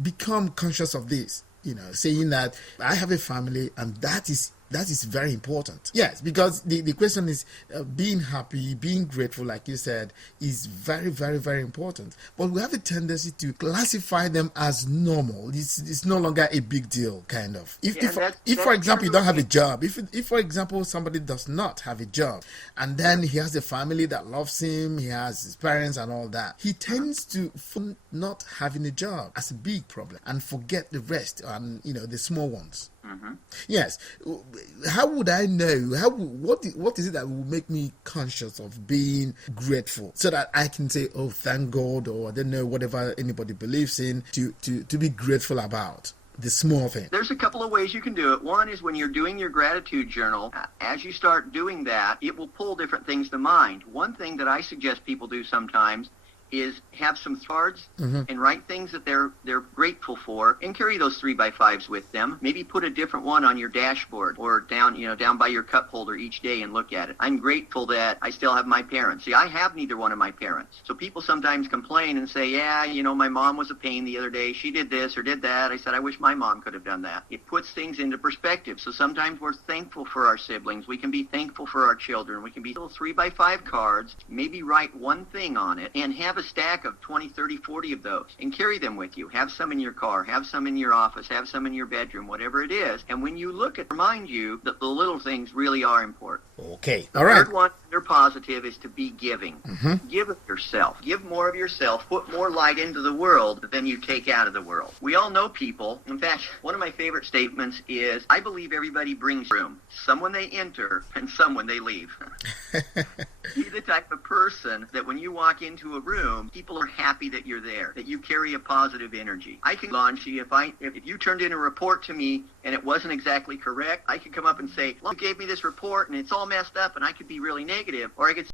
become conscious of this? Saying that I have a family and that is very important. Yes, because the question is being happy, being grateful, like you said, is very, very, very important. But we have a tendency to classify them as normal. It's no longer a big deal, kind of. If for example, you don't have a job, if for example, somebody does not have a job, and then he has a family that loves him, he has his parents and all that, he tends to not having a job as a big problem and forget the rest and, the small ones. Yes. How would I know? What is it that will make me conscious of being grateful so that I can say, oh, thank God, or I don't know, whatever anybody believes in, to be grateful about the small thing? There's a couple of ways you can do it. One is when you're doing your gratitude journal, as you start doing that, it will pull different things to mind. One thing that I suggest people do sometimes is have some cards and write things that they're grateful for, and carry those 3x5s with them. Maybe put a different one on your dashboard or down by your cup holder each day and look at it. I'm grateful that I still have my parents. See, I have neither one of my parents. So people sometimes complain and say, yeah, my mom was a pain the other day. She did this or did that. I said, I wish my mom could have done that. It puts things into perspective. So sometimes we're thankful for our siblings. We can be thankful for our children. We can be little 3x5 cards, maybe write one thing on it, and have a stack of 20, 30, 40 of those and carry them with you. Have some in your car, have some in your office, have some in your bedroom, whatever it is. And when you look at, remind you that the little things really are important. Okay. The all right. third one, they're positive, is to be giving. Give of yourself. Give more of yourself. Put more light into the world than you take out of the world. We all know people. In fact, one of my favorite statements is, I believe everybody brings room. Some when they enter and some when they leave. Be the type of person that when you walk into a room, people are happy that you're there, that you carry a positive energy. I can, Longi, if you turned in a report to me and it wasn't exactly correct, I could come up and say, well, you gave me this report and it's all messed up, and I could be really negative, or I could